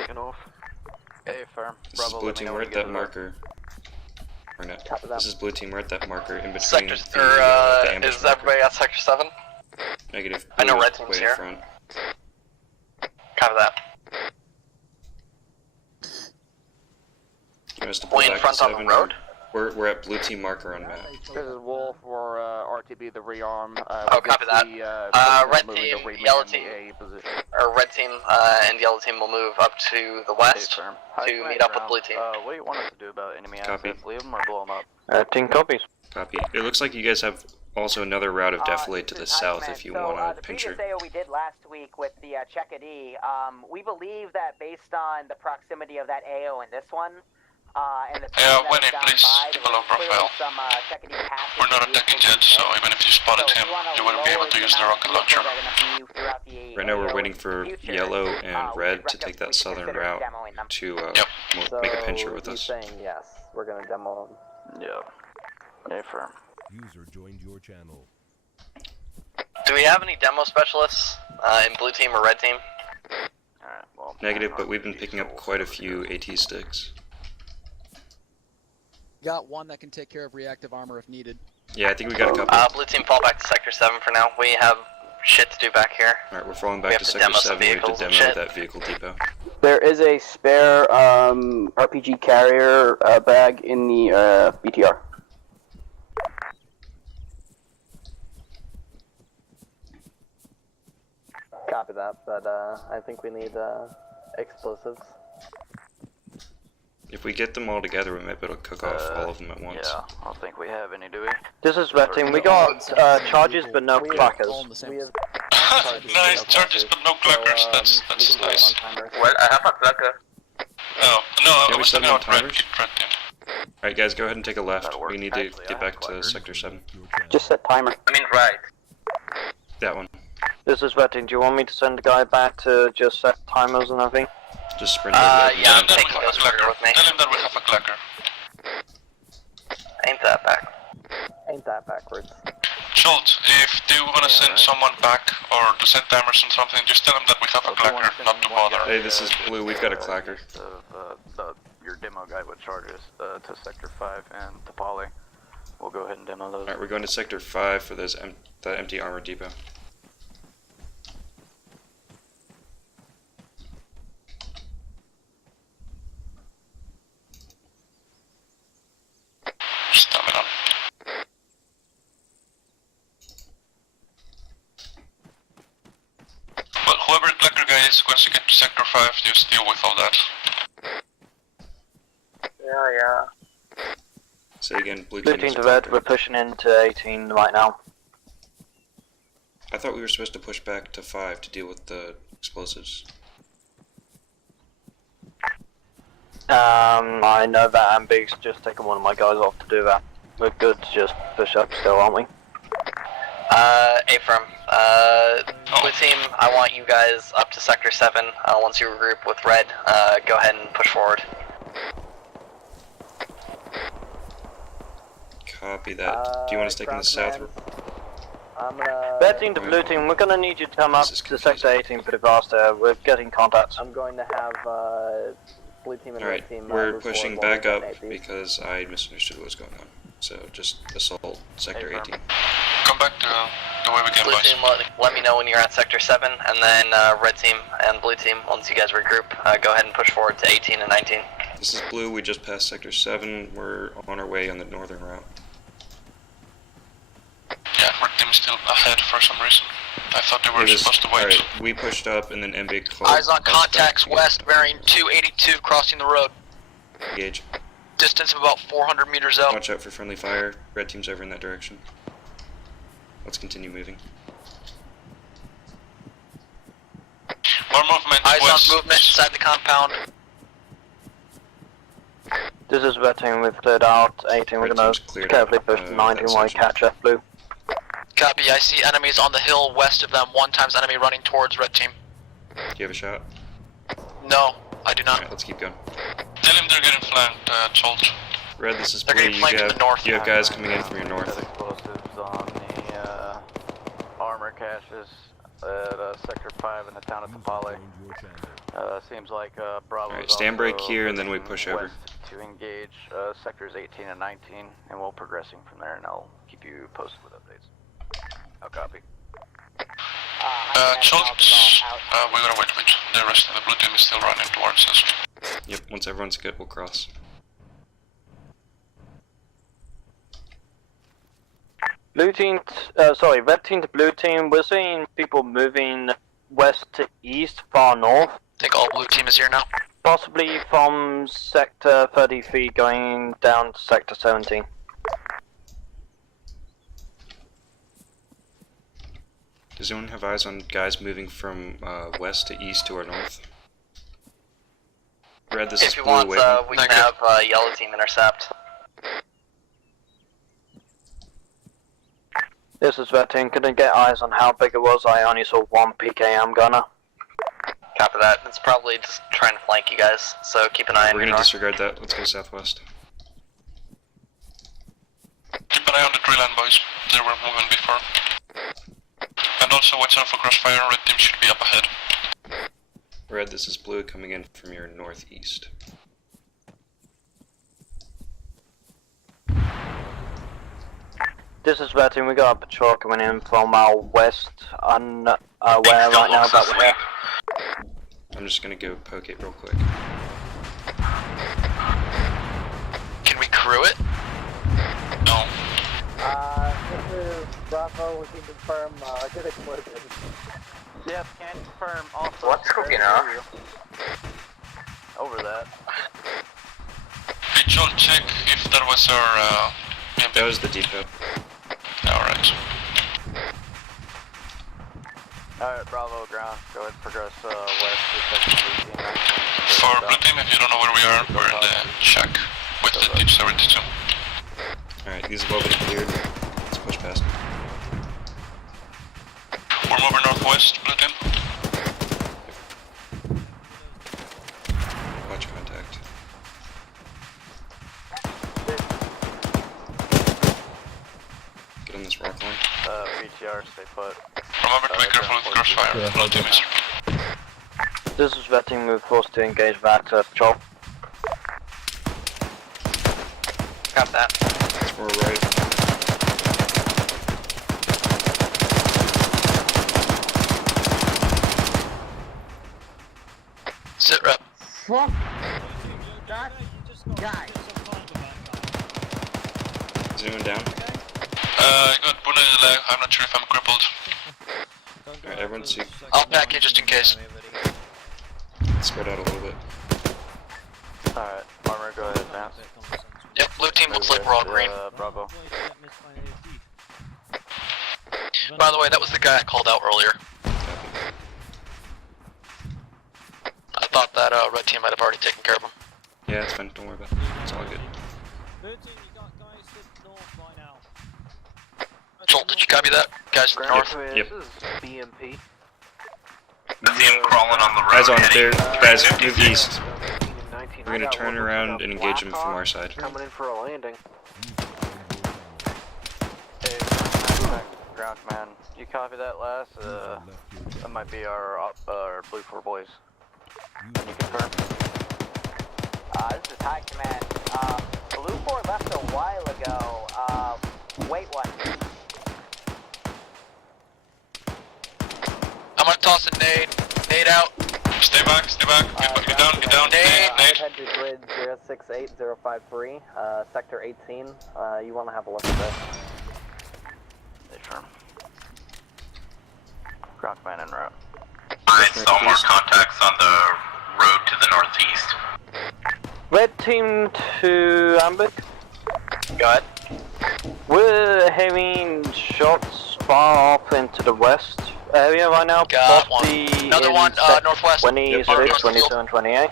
Kicking off. Hey, firm. This is Blue team, we're at that marker. Or not. This is Blue team, we're at that marker in between Sector, the ambush is marker. everybody at Sector 7? Negative. I know Blue Red is team's way in here. front. Copy that. You want us to pull Way in back front to on 7 the road? We're at blue team marker on map. This is Wolf for RTB, the rearm. Copy that. Red team, yellow team, or red team and yellow team will move up to the west to meet up with blue team. What do you want us to do about enemy Copy. assets? Leave them or blow them up? Team copies. Copy. It looks like you guys have also another route of defilade to the south if you want to the pincher. previous AO we did last week with the Check-A-D, we believe that based on the proximity of that AO and this one, and the Winnie, please develop profile. We're not attacking jets, so even if you spotted him, you wouldn't be able to use the rocket launcher. Right now we're waiting for yellow and red to take that southern route to make a pincher with us. Saying yes, we're gonna demo them. Yeah. Affirm. User joined your channel. Do we have any demo specialists in blue team or red team? Alright, well. Negative, but we've been picking up quite a few AT sticks. Got one that can take care of reactive armor if needed. Yeah, I think we got a couple. Blue team fall back to sector 7 for now. We have shit to do back here. Alright, we're falling back to sector 7. We have to demo that vehicle depot. There is a spare RPG carrier bag in the BTR. Copy that, but I think we need explosives. If we get them all together, we might be able to cook off all of them at once. Yeah, I don't think we have any, do we? This is red team. We got charges but no clackers. Nice, charges but no clackers. That's nice. Well, I have a clacker. Oh, no, Yeah, I was talking about red team. Alright guys, go ahead and take a left. We need to get back to sector 7. Just set timer. I mean right. That one. This is red team. Do you want me to send a guy back to just set timers and everything? Just sprint over. Yeah, I'm taking those rear with me. Tell him that we have a clacker. Ain't that back. Ain't that backwards. Schultz, if they want to send someone back or to set timers and something, just tell them that we have a clacker, not to bother. Hey, this is blue. We've got a clacker. Your demo guy with charges to sector 5 and to Poly. We'll go ahead and demo those. Alright, we're going to sector 5 for those the empty armor depot. Stamina. Well, whoever the clacker guy is, once you get to sector 5, just deal with all that. Yeah. Say again, blue Blue team. team to red. We're pushing into 18 right now. I thought we were supposed to push back to 5 to deal with the explosives. I know that Ambig's just taken one of my guys off to do that. We're good to just push up still, aren't we? A-firm. Blue team, I want you guys up to sector 7. Once you regroup with red, go ahead and push forward. Copy that. Do you want us taking the south? I'm gonna... Red team to blue team, we're gonna need you to come up to sector 18 pretty fast there. We're getting contacts. I'm going to have blue team and Alright, red team we're move pushing forward back up while we because I misunderstood what was going on. So just assault sector 18. Come back to the way we came Blue by. team, let me know when you're at sector 7, and then red team and blue team, once you guys regroup, go ahead and push forward to 18 and 19. This is blue, we just passed sector 7. We're on our way on the northern route. Yeah, red team is still ahead for some reason. I thought they were supposed to wait. Alright, we pushed up and then MB called. Eyes on contacts west, bearing 282, crossing the road. Engage. Distance of about 400 meters out. Watch out for friendly fire. Red team's over in that direction. Let's continue moving. More movement. Eyes west. on movement inside the compound. This is red team, we've cleared out 18, we're gonna carefully push to 19 while we catch F blue. Copy, I see enemies on the hill west of them, 1 times enemy running towards red team. Do you have a shot? No, I do not. Alright, let's keep going. Tell him they're getting flanked, Schultz. Red, this is They're blue. getting flanked from the north. You have guys coming in from your north. Explosives on the armor caches at sector 5 in the town of Tapale. Seems like Bravo. Alright, stand break here and then we push over. To engage sectors 18 and 19, and we'll progressing from there, and I'll keep you posted with updates. I'll copy. Schultz, we're gonna wait with the rest of the blue team is still running towards us. Yep, once everyone's good, we'll cross. Red team to blue team, we're seeing people moving west to east, far north. I think all blue team is here now. Possibly from sector 33 going down to sector 17. Does anyone have eyes on guys moving from west to east to our north? Red, this is If you blue want, wave. we can have yellow team intercept. This is Red team, couldn't get eyes on how big it was, I only saw one PKM gunner. Copy that. It's probably just trying to flank you guys, so keep an eye on We're your gonna north. disregard that. Let's go southwest. Keep an eye on the tree line, boys. They were moving before. And also watch out for crossfire, red team should be up ahead. Red, this is blue coming in from your northeast. This is Red team, we got a patrol coming in from our west, unaware right now that we're here. I'm just gonna go poke it real quick. Can we crew it? No. This is Bravo, we can confirm, good explosion. Yes, can confirm also. What's cooking up? Over that. Hey, Joel, check if that was our, That was the depot. Alright. Alright, Bravo, ground. Go ahead and progress west to section 18. For blue team, if you don't know where we are, we're in the shack with the Deep 72. Alright, these have all been cleared. Let's push past them. We're moving northwest, blue team. Watch contact. Get on this rock line. BTR, stay put. Remember to be careful with crossfire, blue team is. This is Red team, move forced to engage back to patrol. Got that. That's where we're right. Sit rep. Fuck that guy. Is anyone down? I got bullet in the leg, I'm not sure if I'm crippled. Alright, everyone see. I'll pack you just in case. Spread out a little bit. Alright, Armor, go ahead, advance. Yep, blue team looks like we're all green. Bravo. By the way, that was the guy I called out earlier. I thought that red team might have already taken care of him. Yeah, it's fine. Don't worry about it. It's all good. Joel, did you copy that? Guys to the north? Yep. This is BMP. I see him crawling on the road. Eyes on there. Guys, heading move east. We're gonna turn around and engage him from our side. Coming in for a landing. Hey, ground command. You copy that last? That might be our Blue 4 boys. Can you confirm? This is High Command. Blue 4 left a while ago. Wait one. I'm gonna toss a nade. Nade out. Stay back, get down, nade. Head to grid 068053, sector 18. You want to have a look at this. Stay firm. Ground command en route. I saw more contacts on the road to the northeast. Red team to Amberg. Go ahead. We're having shots far off into the west area right now. Got one. Another one, northwest. 26, 22, and 28.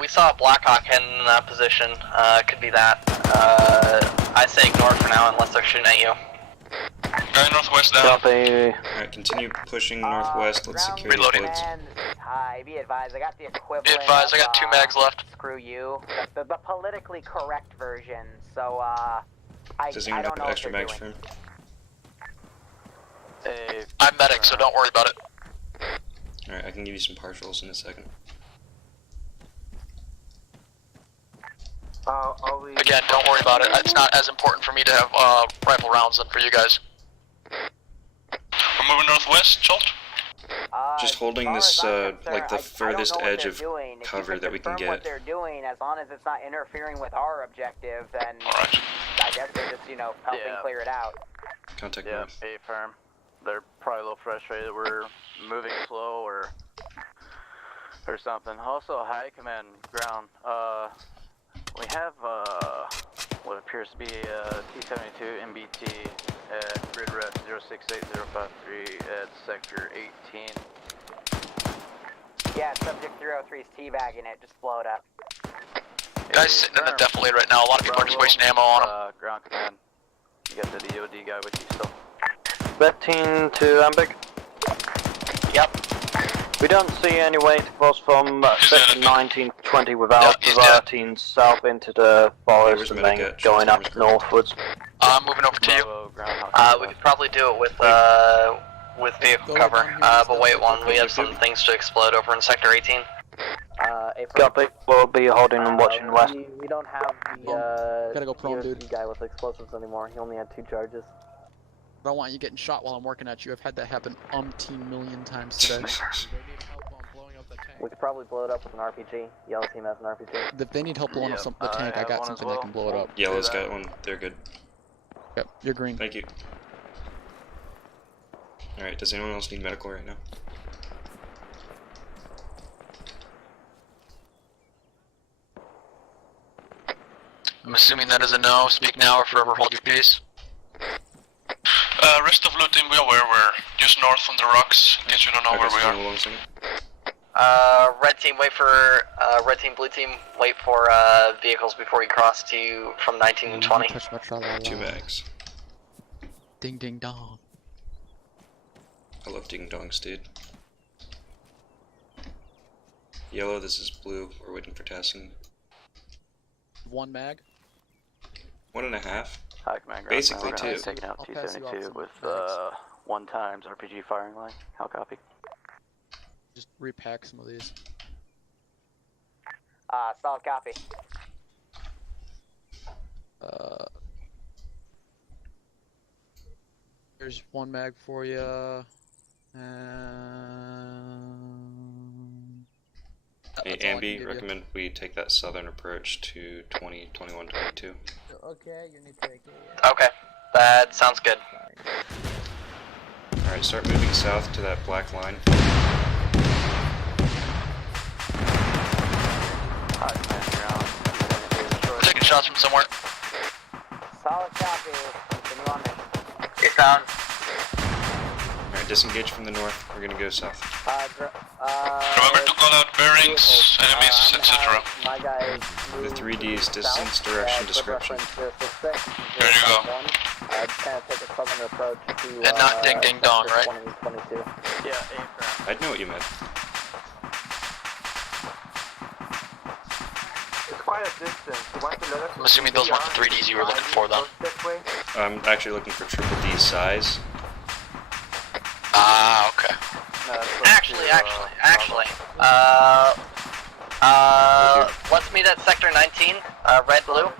We saw a Blackhawk heading in that position. Could be that. I say ignore it for now unless they're shooting at you. Guy northwest down. Copy. Alright, continue pushing northwest. Let's secure these Reloading. woods. Hi, be advised, I got the equivalent. Be advised, I got 2 mags left. Screw you. The politically correct version. So, Does I anyone don't have know extra what they're mags for doing. him? Hey, I'm medic, so don't worry about it. Alright, I can give you some partials in a second. Again, don't worry about it. It's not as important for me to have rifle rounds than for you guys. We're moving northwest, Jolt. Just holding this, like the furthest edge of cover that we can What get. they're doing, as long as it's not interfering with our objective, then Alright. I guess they're just, helping clear it out. Contact Yeah, north. A-firm. They're probably a little frustrated we're moving slow or something. Also, high command ground. We have what appears to be a T-72 MBT at grid ref 068053 at sector 18. Yeah, subject 303 is teabagging it, just blow it up. Guy's sitting in the defilade right now. A lot of people are just wasting ammo on him. Ground command. You got the DOD guy with you still. Red team to Ambig. Yep. We don't see any way to cross from sector 1920 without diverting south into the forest and then going up northwards. I'm moving over to you. We could probably do it with vehicle cover, but wait one, we have some things to explode over in sector 18. Copy. We'll be holding and watching west. We don't have the Gotta go prone, dude. DOD guy with explosives anymore. He only had 2 charges. I don't want you getting shot while I'm working at you. I've had that happen umpteen million times today. We could probably blow it up with an RPG. Yellow team has an RPG. If they need help blowing up the tank, I got something that can blow it up. Yellow's got one. They're good. Yep, you're green. Thank you. Alright, does anyone else need medical right now? I'm assuming that is a no. Speak now or forever hold your peace. Rest of blue team, we are aware we're just north from the rocks, in case you don't know where we are. Red team, wait for, red team, blue team, wait for, vehicles before you cross to, from 19 and 20. 2 bags. Ding ding dong. I love ding dongs, dude. Yellow, this is blue. We're waiting for testing. 1 mag. 1.5. High command ground. Basically We're 2. taking out T-72 with 1 times RPG firing line. How copy? Just repack some of these. Solid copy. There's 1 mag for you. Hey, Ambi, recommend we take that southern approach to 20, 21, 22. Okay, you need to take it. Okay, that sounds good. Alright, start moving south to that black line. We're taking shots from somewhere. Solid copy. Continue on mission. It's down. Alright, disengage from the north. We're gonna go south. Remember to call out bearings, enemies, etc. My guys The 3Ds, distance, direction, description. There you go. Just kind of take a southern approach to, And not ding ding dong, right? 2022. Yeah, I'd know what you meant. It's quite a distance. You want to let us I'm assuming those weren't the 3Ds you were looking for, then. I'm actually looking for triple D size. Ah, okay. Actually, let's meet at sector 19, red, blue,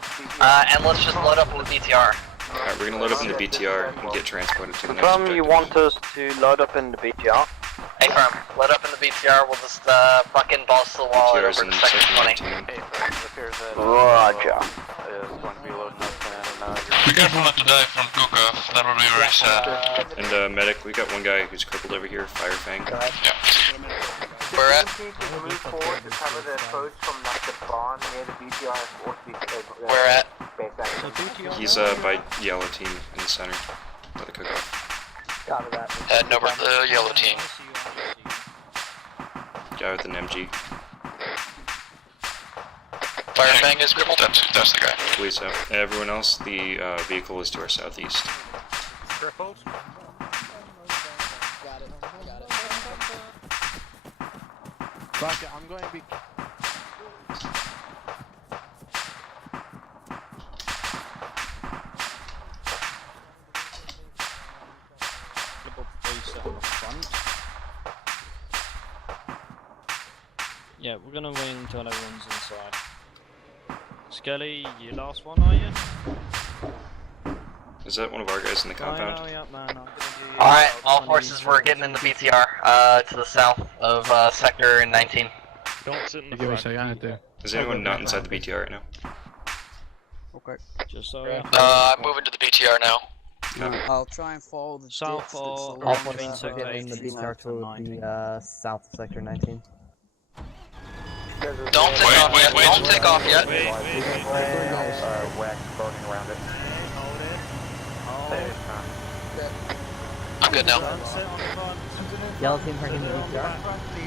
and let's just load up in the BTR. Alright, we're gonna load up in the BTR and get transported to the next Confirm objective. you want us to load up in the BTR? Hey, firm, load up in the BTR, we'll just, fucking balls to the wall and BTR's over in to sector 20. Roger. Be careful not to die from cook-off, that would be very sad. And medic, we got one guy who's crippled over here, Fire Fang. Yeah. Where at? move forward to cover the approach from like the barn near the BTR or Where at? He's by yellow team in the center, by the cook-off. Copy that. Heading over to the yellow team. Guy with an MG. Firefang is crippled? That's the guy. I believe so. Everyone else, the vehicle is to our southeast. Crippled? Got it. Fuck it, I'm going to be... Yeah, we're gonna wait until everyone's inside. Skelly, you last one, are you? Is that one of our guys in the compound? Alright, all forces, we're getting in the BTR, to the south of, sector 19. Don't sit in the front. Is anyone not inside the BTR right now? Okay. Just so yeah. I'm moving to the BTR now. I'll try and follow the south ditch or that's Alpha along between the get in the sector BTR 18 to and the south of sector 19. Don't take off yet. Don't take off yet. Wax burning around it. I'm good now. Yellow team bringing the BTR.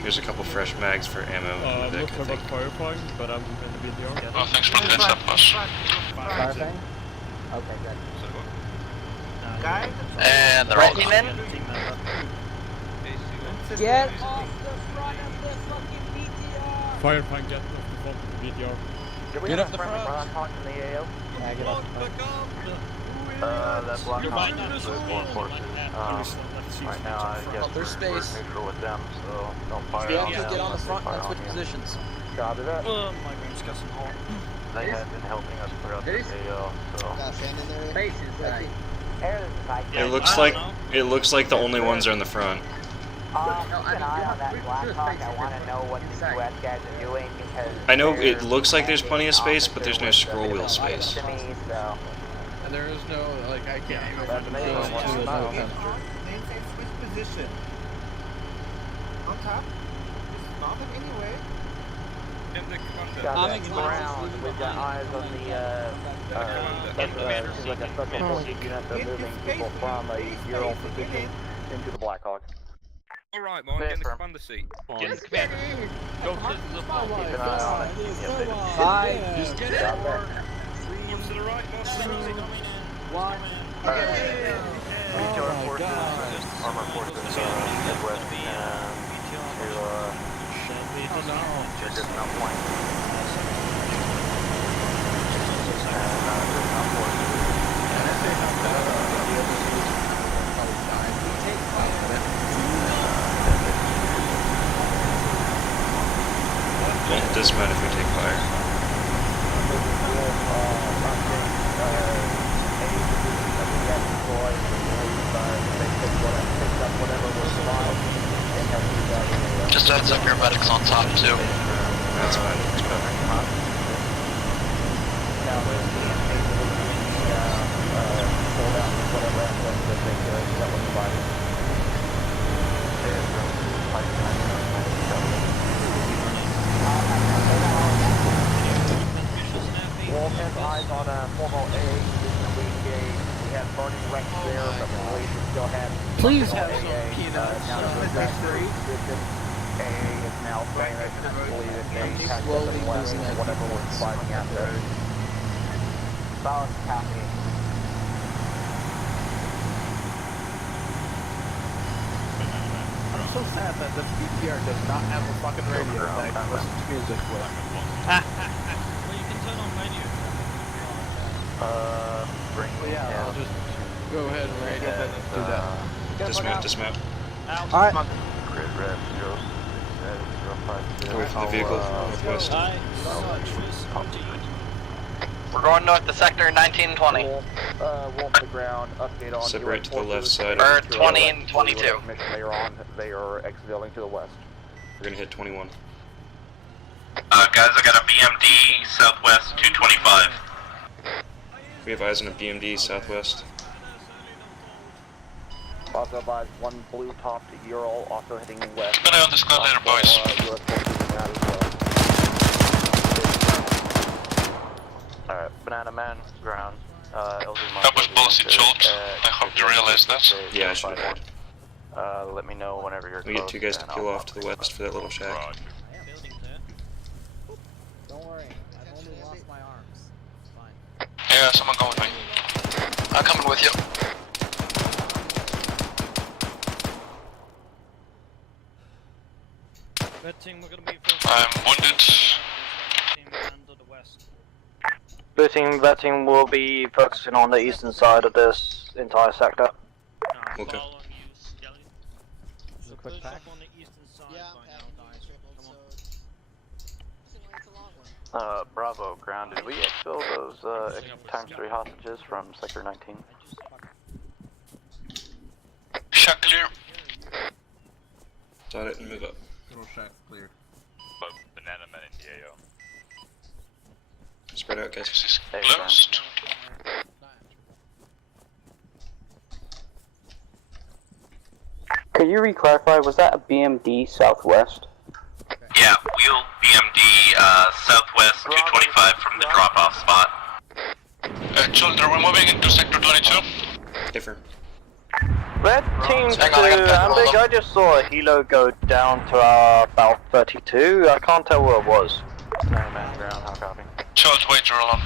There's a couple fresh mags for ammo in the deck, I think. But I'm in the BTR. Oh, thanks for the heads up, boss. Firefighting? Okay, good. Guys? And they're all Team done. in? Get off the front of the fucking BTR! Firefighting, get off the front of the BTR. Get off the front. in the AO? Yeah, get off the front. That block is more forces. Right now, I guess there's we're space. neutral with them, so don't fire Yeah, on them. get on the unless they front fire and on switch you. positions. Copy that. My room's got some hole. They have been helping us throughout There this is- AO, so. Got fan in there. Space inside. It looks like the only ones are in the front. keep an eye on that Blackhawk. I want to know what the US guys are doing because I know it looks like there's plenty of space, but there's no scroll wheel space. And there is no, like, I can't even fucking Switch position. On top. Just stop it anyway. I'm ground. We've got eyes on the like a special forces unit. They're moving people from a Ural position into the Blackhawk. Alright, Mike, get in the commander seat. Get in the commander. Go to the front. Keep an eye on it. Keep me updated. 5, just get it. One to the right, boss. 1. BTR forces, armor forces, Midwest, to dismount point. Dismount forces. Won't dismount if we take fire. Just a heads up, your medic's on top too. That's fine. Wolf has eyes on Formal A, position we engaged. We have burning wrecks there, but the Malaysia still has... Please have some peanuts. Now the position, A is now saying that it's believe that they had slowly losing that whatever was fighting out there. Solid copy. I'm so sad that the BTR does not have a fucking radio that I can listen to music with. Well, you can turn on radio. Bring me Yeah, I'll just go ahead and radio that. Do that. Dismount. Alright. Grid red 052. Away from the vehicle, northwest. We're going north to sector 1920. Wolf to the ground, update on... Separate to the left side. Or 20 and 22. Mission they are on, they are exiting to the west. We're gonna hit 21. Guys, I got a BMD southwest 225. We have eyes on a BMD southwest. Also advise one blue top to Ural, also heading west. Keep an eye on this cloud later, boys. Alright, Banana Man, ground. LZ That was bullshit, Chulks. I hope you realize that. Yeah, I should have had. Let me know whenever you're We close. get two guys to and peel I'll off to the west for that little shack. Don't worry, I've only lost my arms. It's fine. Yeah, someone go with me. I'm coming with you. Red team, we're gonna be I'm wounded. Blue team, red team will be focusing on the eastern side of this entire sector. Okay. So quick pack. On the eastern side by now, guys. Come on. Bravo, ground. Did we exfil those ×3 hostages from sector 19? Shack clear. Dot it and move up. Little shack clear. Banana Man in the AO. Spread out, guys. This is closed. Could you re-clarify, was that a BMD southwest? Yeah, wheel BMD southwest 225 from the drop-off spot. Children, we're moving into sector 22. Different. Red team to Ambig, I just saw a helo go down to about 32. I can't tell where it was. Man ground, how copy? Charles, wait, you're alone.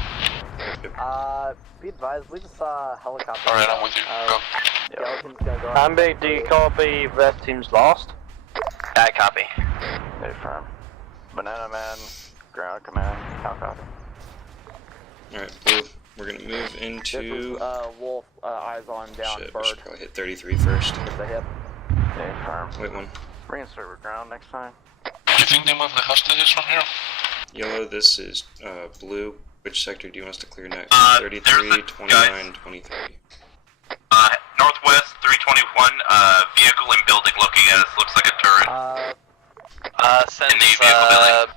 Be advised, we just saw a helicopter. Alright, I'm with you. Go. Skeleton's gonna go Ambig, do you copy red team's last? I copy. Affirm. Banana man, ground command, how copy? Alright, Blue, we're gonna move into... This is, Wolf, eyes on down Shit, we bird. should probably hit 33 first. It's a hip. Affirm. Wait one. Reinsert with ground next time. Do you think they move the hostages from here? Yellow, this is Blue. Which sector do you want us to clear next? 33, 29, 23. Northwest 321, vehicle and building looking at us, looks like a turret. Since in the vehicle building.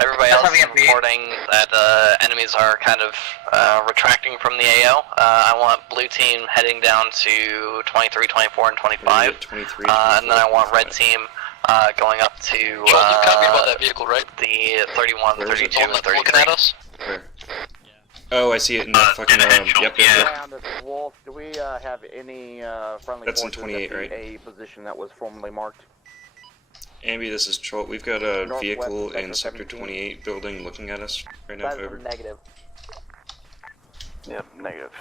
everybody else is reporting that enemies are kind of retracting from the AO, I want blue team heading down to 23, 24, and 25. 23, and then I want red team going up to Joel, you copied about that vehicle, right? the 31, 32, and 33. Looking at us? Where? Oh, I see it in the fucking, yep. Ground, this is Wolf. Do we have any friendly That's in forces 28, at right? the A position that was formerly marked? Ambi, this is Troll. We've got a Northwest vehicle sector in sector 17. 28 building looking at us right now, That's over. negative. Yep, negative.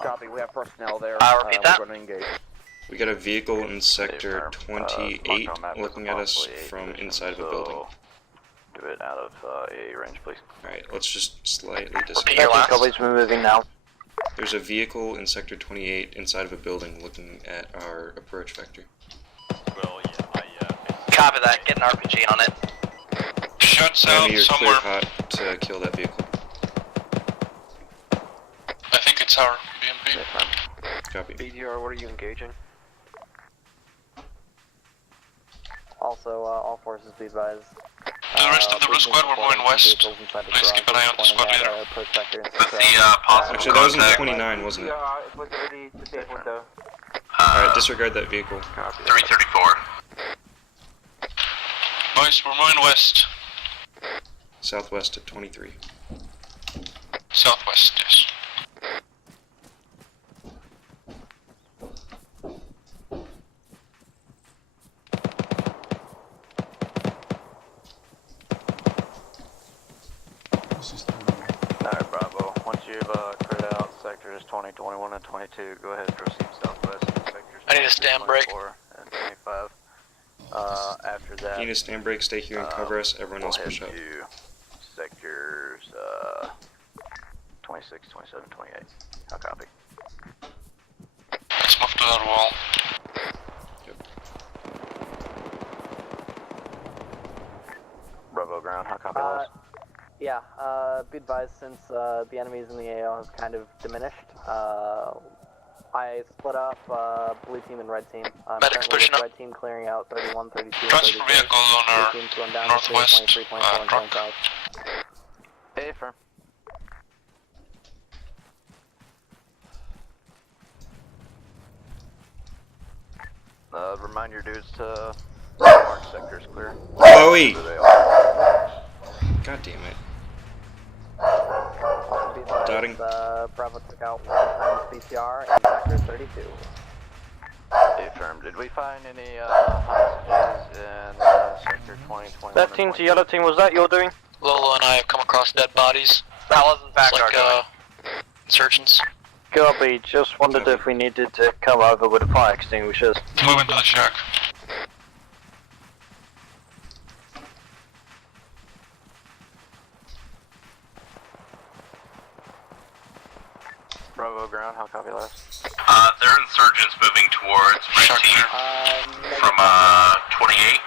Copy, we have personnel there. Repeat that. We're going to engage. We got a vehicle in sector Affirm. 28 Mark on map looking with at us possibly from position, inside of a building. so do it out of AA range, please. Alright, let's just slightly Repeat disappear. your last. Copies, we're moving now. There's a vehicle in sector 28 inside of a building looking at our approach vector. Well, yeah, Copy that. Get an RPG on it. Shots Ambi, out you're somewhere. clear hot to kill that vehicle. I think it's our BMP. Copy. BDR, what are you engaging? Also, all forces be advised. The rest of the blue squad, we're moving west. Please keep an eye on the squad leader. Let's see, possible Actually, that was in contact. 29, wasn't it? It was already disabled though. Alright, disregard that vehicle. 334. Boys, we're moving west. Southwest at 23. Southwest, yes. Alright, Bravo. Once you've cleared out sectors 20, 21, and 22, go ahead and proceed southwest in sectors I need a stand break. 24 and 25. After that, If you need a stand break, stay here and cover us. Everyone else we'll push head up. to sectors 26, 27, 28. How copy? Let's move to that wall. Bravo ground, how copy last? Yeah, be advised, since the enemies in the AO have kind of diminished, I split up blue team and red team. Medics Currently pushing with up. red team clearing out 31, 32, and Transfer 33. vehicle on our Blue team's going down northwest, to 23, 24, and truck. 25. Affirm. Remind your dudes to mark sectors clear. Chloe! Where they are. God damn it. Also be advised, Dotting. Bravo took out 1 times BTR in sector 32. Affirm. Did we find any hostages in sector 20, 21, That team to yellow team, was that your doing? Lolo and I have come across dead bodies. That wasn't It's backguard. like, insurgents. Copy, just wondered if we needed to come over with the fire extinguishers. Moving to the shack. Bravo ground, how copy last? They're insurgents moving towards red team from 28.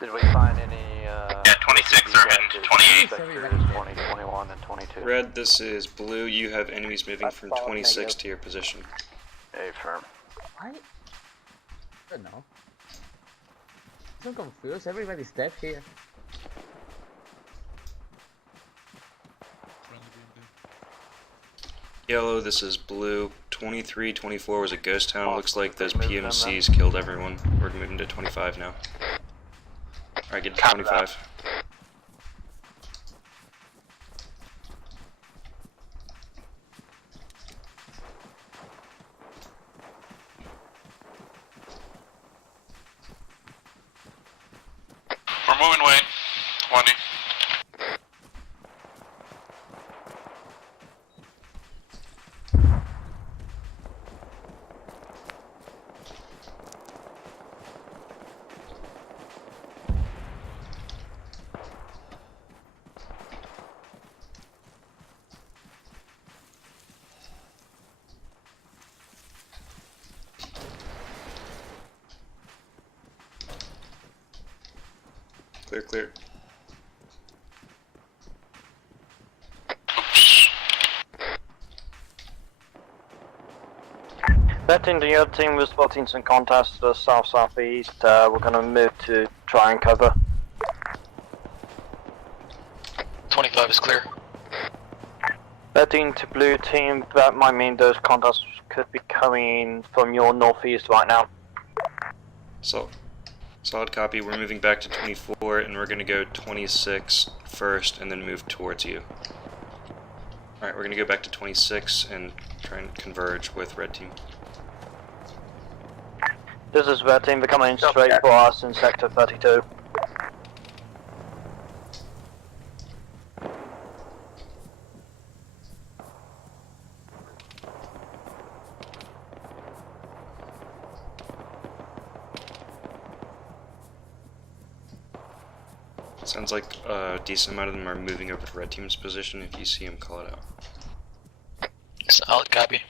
Did we find any Yeah, 26 are heading to 28. sectors 20, 21, and 22? Red, this is Blue. You have enemies moving That's from solid 26 negative. to your position. Affirm. I don't know. I'm confused. Everybody's dead here. Yellow, this is Blue. 23, 24 was a ghost town. Looks like those PMCs killed everyone. We're moving to 25 now. Alright, get to 25. We're moving, Wayne. 20. Clear, clear. That team, the other team was spotting some contacts to the south-southeast. We're gonna move to try and cover. 25 is clear. 13 to blue team, that might mean those contacts could be coming from your northeast right now. So, solid copy. We're moving back to 24 and we're gonna go 26 first and then move towards you. Alright, we're gonna go back to 26 and try and converge with red team. This is red team, they're coming straight for us in sector 32. Sounds like a decent amount of them are moving over to red team's position. If you see them, call it out. Solid copy.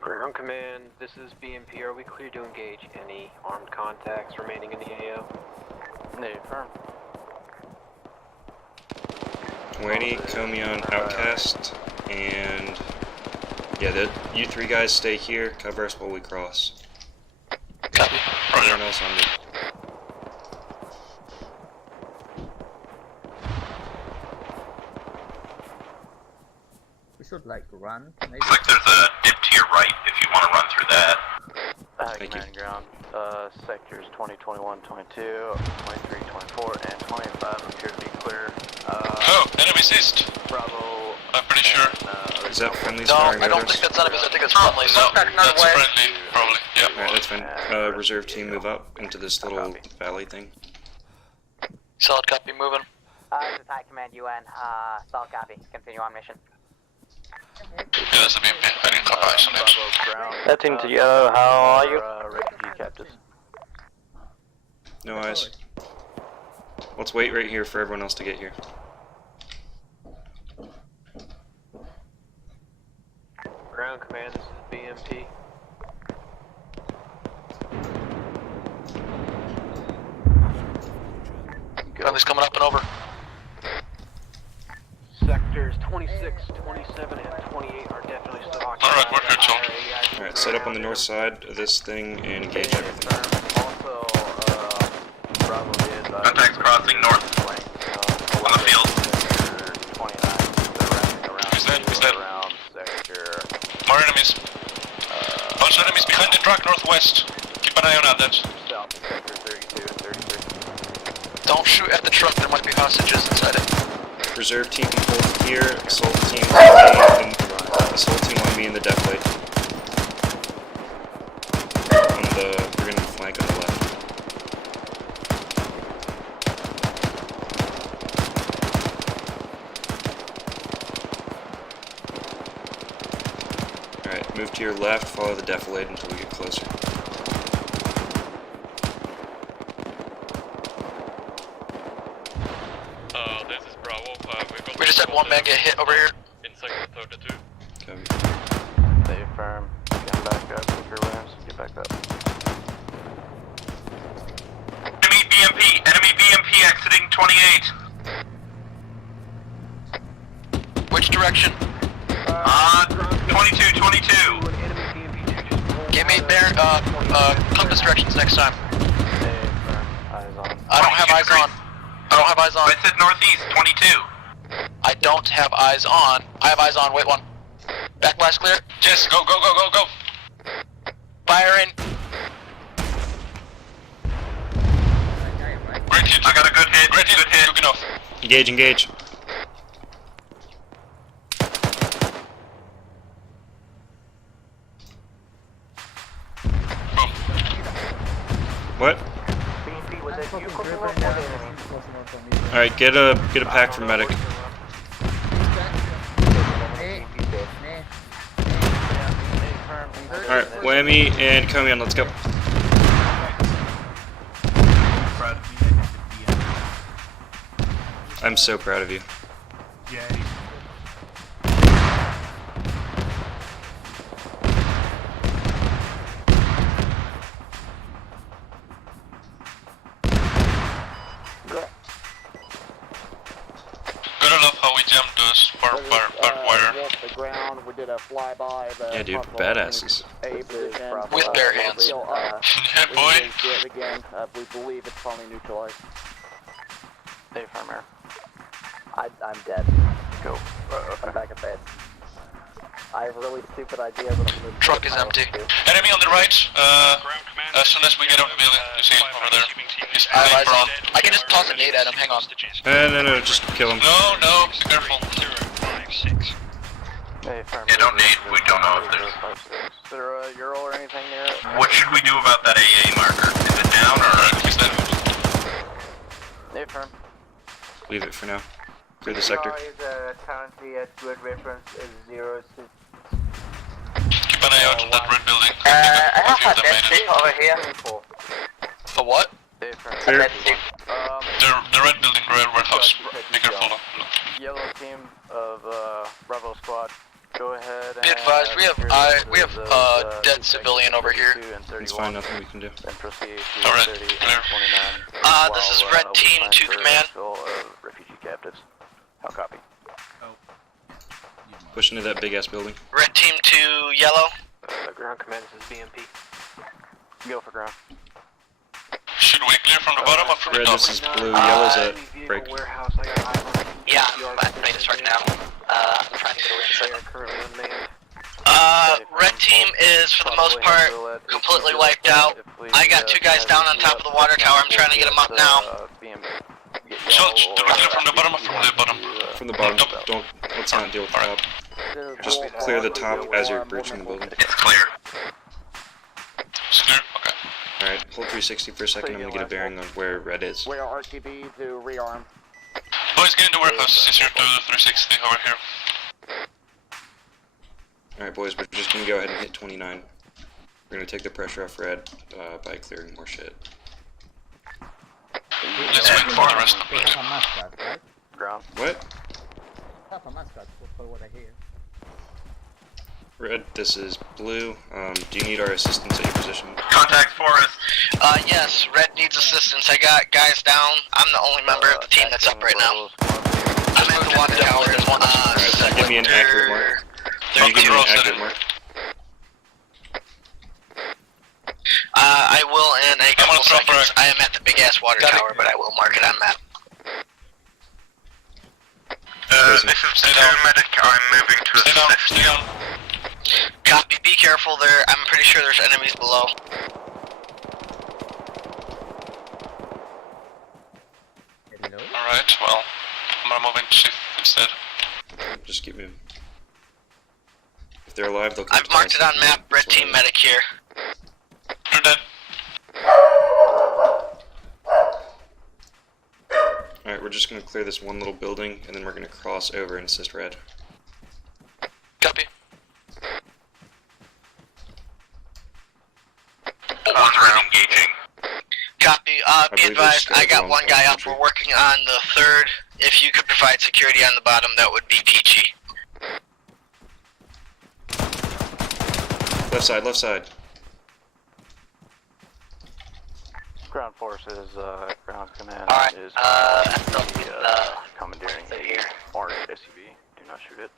Ground command, this is BMP. Are we clear to engage any armed contacts remaining in the AO? Native firm. Wayne, Comion, Outcast, and yeah, you three guys stay here, cover us while we cross. Copy. Everyone else on me. We should like run, maybe. Looks like there's a dip to your right if you want to run through that. Command ground. Sectors 20, 21, 22, 23, 24, and 25 appear to be clear. Oh, enemies east. Bravo. I'm pretty sure. Is that friendly's No, firing I don't orders? think that's enemies. I think it's friendlies. No, that's friendly, probably. Yeah. Alright, that's fine. Reserve team, move up into this little valley thing. Solid copy, moving. This is High Command UN. Solid copy. Continue on mission. Yeah, that's a BMP. I didn't copy isolate. 13 to yellow, how are you? Refugee captives. No eyes. Let's wait right here for everyone else to get here. Ground command, this is BMP. Friendly's coming up and over. Sectors 26, 27, and 28 are definitely still occupied. Alright, we're here, Joel. Alright, set up on the north side of this thing and engage everything. Also, Bravo is Contacts crossing north. On the field. Who's that? Who's that? More enemies. Bunch of enemies behind the truck northwest. Keep an eye on that. South sector 32 and 33. Don't shoot at the truck, there might be hostages inside it. Reserve team hold here, assault team on me, and assault team on me in the death blade. We're gonna flank on the left. Alright, move to your left, follow the defilade until we get closer. This is Bravo. We just had one man get hit over here. In sector 32. Copy. Stay firm. Get back up. Take your rooms. Get back up. Enemy BMP. Enemy BMP exiting 28. Which direction? 22. Give me their compass directions next time. I don't have eyes on. I don't have eyes on. I said northeast, 22. I don't have eyes on. I have eyes on. Wait one. Back blast clear. Just go. Firing. Great hit. I got a good hit. Good hit. Good enough. Engage. What? Alright, get a pack for medic. Alright, whammy and come in, let's go. I'm so proud of you. Good enough how we jammed this barbed wire. The ground, we did a flyby. Yeah, dude, badasses. With bare hands. Yeah, boy. Again, we believe it's finally neutralized. Hey, farmer. I'm dead. Go. I'm back at base. I have a really stupid idea, but I'm gonna... Truck is empty. Enemy on the right. As soon as we get over the building, you see him over there. He's I have eyes brown. on. I can just toss a nade at him. Hang on. No, just kill him. No, be careful. Hey, farmer. Yeah, don't need. We don't know if there's. Is there a Euro or anything near it? What should we do about that AA marker? Is it down or is that? Hey, firm. Leave it for now. Clear the sector. is currently at good reference 06. Keep an eye out on that red building. I have a dead ship over here. A what? Hey, firm. Clear. The red building, red warehouse. Be careful. Yellow team of Bravo squad. Go ahead and... Be advised, we have dead civilian over here. It's fine, nothing we can do. And proceed to Alright, 30 and clear. 29. This is Red Team to command. Refugee captives. How copy? Push into that big ass building. Red Team to yellow. Ground command is BMP. Go for ground. Should we clear from the bottom or from the Red, top? this is blue, yellow's at break. Yeah, I'm at Venus right now. I'm trying to get a Currently unmanned. Red Team is, for the most part, completely wiped out. I got 2 guys down on top of the water tower. I'm trying to get them up now. Schultz, do we clear from the bottom or from the bottom? From the bottom, let's not deal with the top. Just clear the top as you're breaching the building. It's clear. It's clear? Okay. Alright, hold 360 for a second, I'm gonna get a bearing on where red is. We are RTB to rearm. Boys, get in the warehouse. It's here to 360 over here. Alright boys, we're just gonna go ahead and hit 29. We're gonna take the pressure off red by clearing more shit. Let's wait for the rest of the building. Right? Ground. What? Half a mascot, for what I hear. Red, this is blue. Do you need our assistance at your position? Contact Forest. Yes, Red needs assistance. I got guys down. I'm the only member of the team that's up right now. I'm at the water tower. There's one. Alright, give me an accurate mark. Can you give me an accurate mark? I will in a couple seconds. I am at the big ass water tower, but I will mark it on map. This is the medic. I'm moving to assist. Stay down. Copy. Be careful there. I'm pretty sure there's enemies below. Alright, well, I'm gonna move into shift instead. Just keep moving. If they're alive, they'll come. I've marked it on map. Red Team medic here. You're dead. Alright, we're just gonna clear this one little building, and then we're gonna cross over and assist red. Copy. One's red engaging. Copy. Be believe advised, there's I got one one guy up. infantry. We're working on the 3rd. If you could provide security on the bottom, that would be peachy. Left side, left side. Ground forces, ground command Alright, is commandeering a orange SUV. Do not shoot it.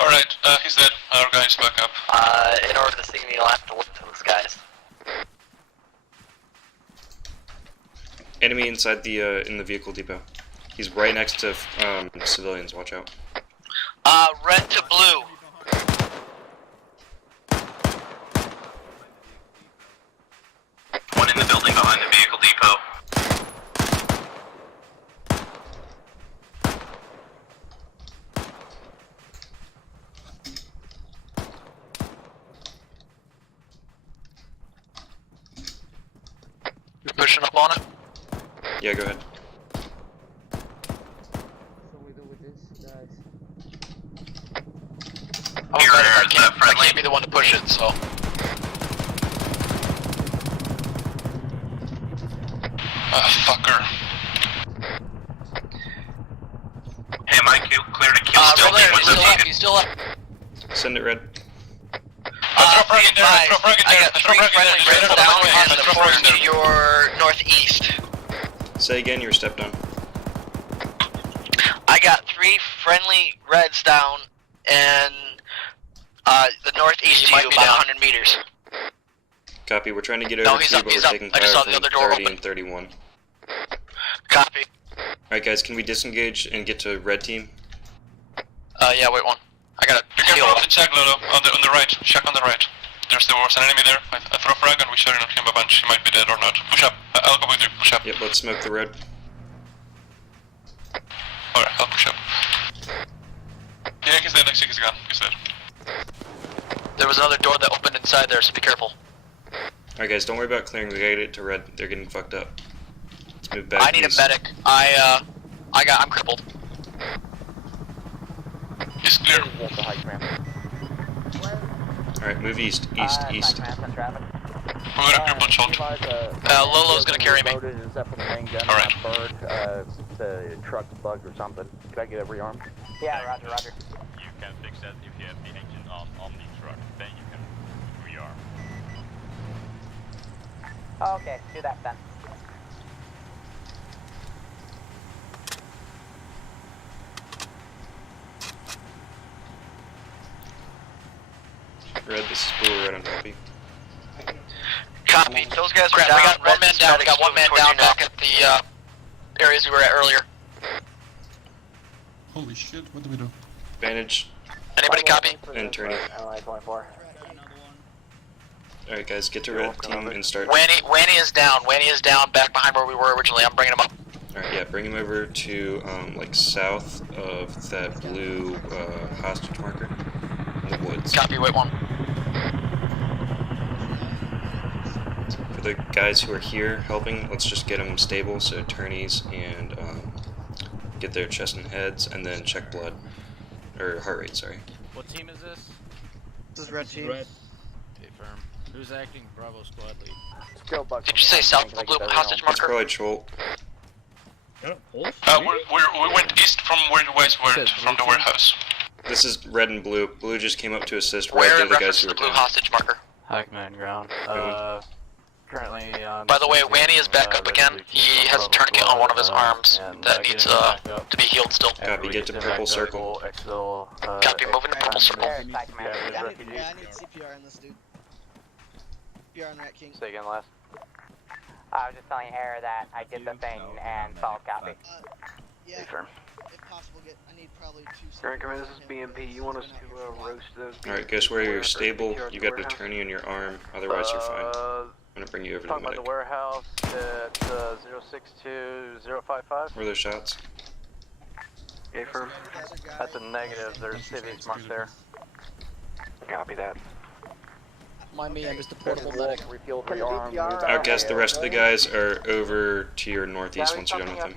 Alright, he's dead. Our guy's back up. In order to see me, you'll have to look to the skies. Enemy inside the in the vehicle depot. He's right next to civilians. Watch out. Red to blue. One in the building behind the vehicle depot. You're pushing up on it? Yeah, go ahead. I'm a medic, I can't be the one to push it, so. Fucker. Hey, Mike, you clear to kill still. He's still up. Send it red. I got 3 friendly reds down on the force to your northeast. Say again, you were stepped on. I got 3 friendly reds down and the northeast to you, about 100 meters. Copy, we're trying to get over to you, but we're taking fire from 30 and 31. Copy. Alright guys, can we disengage and get to red team? Yeah, wait one. I got Be careful of the check, Lolo. On the right. Check on the right. There was an enemy there. I throw a frag and we shot him a bunch. He might be dead or not. Push up. I'll go with you. Push up. Yep, let's smoke the red. Alright, I'll push up. Yeah, he's dead. I see his gun. He's dead. There was another door that opened inside there, so be careful. Alright guys, don't worry about clearing. We gotta get it to red. They're getting fucked up. Let's move back. I need a medic. I'm crippled. He's clear. Alright, move east. East. Moving up your bunch hold. Lolo's gonna carry me. Alright. The truck's bugged or something. Can I get it rearmed? Yeah, roger. You can fix that if you have the engine on the truck. Then you can rearm. Okay, do that then. Red, this is blue, red on copy. Copy. Those guys are down. We got 1 man down. We got 1 man down back at the areas we were at earlier. Holy shit, what do we do? Bandage. Anybody copy? And turn it. LA 24. Alright guys, get to red team and start. Wanny is down. Wanny is down back behind where we were originally. I'm bringing him up. Alright, yeah, bring him over to, like, south of that blue, hostage marker in the woods. Copy, wait one. For the guys who are here helping, let's just get them stable, so attorneys and, get their chest and heads, and then check blood. Or heart rate, sorry. What team is this? This is red team. Red. Okay, firm. Who's acting Bravo squad lead? Did you say south of the blue hostage That's marker? probably Troll. We went east from where you guys were, from the warehouse. This is red and blue. Blue just came up to assist red. Where They're in the guys reference who to were the blue down. hostage marker? High command ground. Currently By the way, Wanny is back up again. He has a tourniquet on one of his arms that needs to be healed still. Copy, get to purple circle. Copy, moving to purple circle. I need CPR on this dude. CPR on Rat King. Say again, last. I was just telling Air that I did the thing and solid copy. Yeah, Confirm. if possible, I need probably 2 seconds. Current command, this is BMP. You want us to roast those? Alright, guess where you're stable. You got an attorney in your arm, otherwise you're fine. I'm gonna bring you over to the Talking about medic. the warehouse at 062055. Where are those shots? Okay, firm. That's a negative. There's civics marked there. Copy that. Mind me, I'm just a portable medic. Refuel, rearm, Outcast, the rest of the guys are over to your northeast once you're done with them.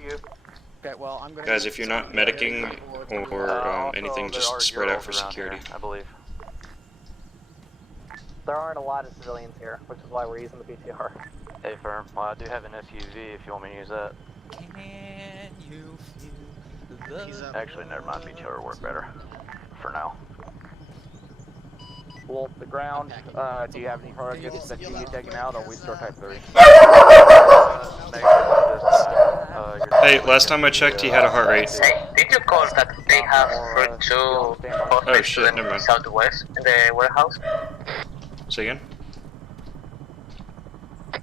Okay, well, I'm gonna... Guys, if you're not medicing or anything, just spread out for security. I believe. There aren't a lot of civilians here, which is why we're using the BTR. Hey, firm. Well, I do have an SUV if you want me to use that. Can you feel Actually, never mind. BTR will work better. For now. Wolf, the ground. Do you have any targets that you need taken out, or we start type 3? Hey, last time I checked, he had a heart rate. Hey, you call that they have two hostiles shit, to never the mind. southwest in the warehouse? Say again?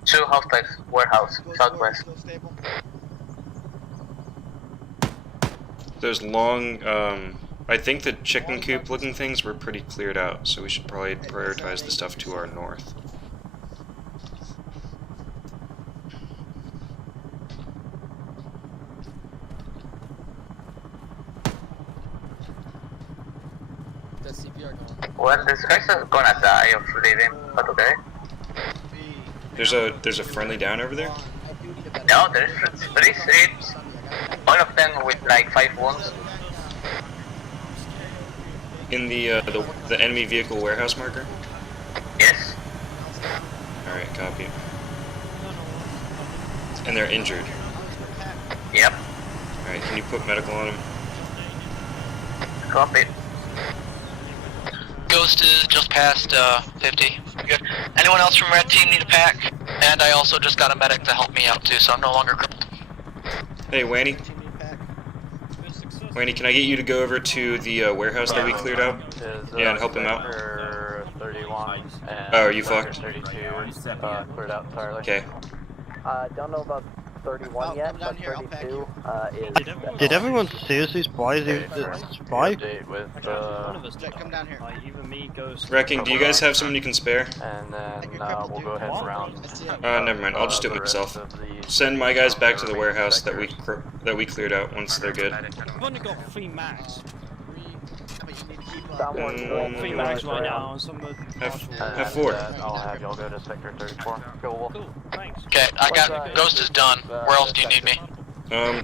Two hostiles warehouse southwest. Those long, I think the chicken coop looking things were pretty cleared out, so we should probably prioritize the stuff to our north. That's CPR going. Well, this guy's gonna die of bleeding, but okay. There's a friendly down over there? No, there's three. All of them with like 5 wounds. In the enemy vehicle warehouse marker? Yes. Alright, copy. And they're injured? Yep. Alright, can you put medical on them? Copy. Ghost is just past 50. Good. Anyone else from Red Team need a pack? And I also just got a medic to help me out too, so I'm no longer crippled. Hey, Wanny. Wanny, can I get you to go over to the warehouse that we cleared out? Yeah, and help him out. 31 and Oh, are you fucked? 32 cleared out entirely. Okay. Don't know about 31 yet, but 32 is... Did everyone seriously spy? Spy? One of us come down here. Even me, Ghost. Wrecking, do you guys have someone you can spare? And then we'll go ahead and round. Never mind. I'll just do it myself. Send my guys back to the warehouse that we cleared out once they're good. I've only got 3 mags. 3 mags right now. And some have 4. I'll have y'all go to sector 34. Go Wolf. Cool, thanks. Okay, I got Ghost is done. Where else do you need me?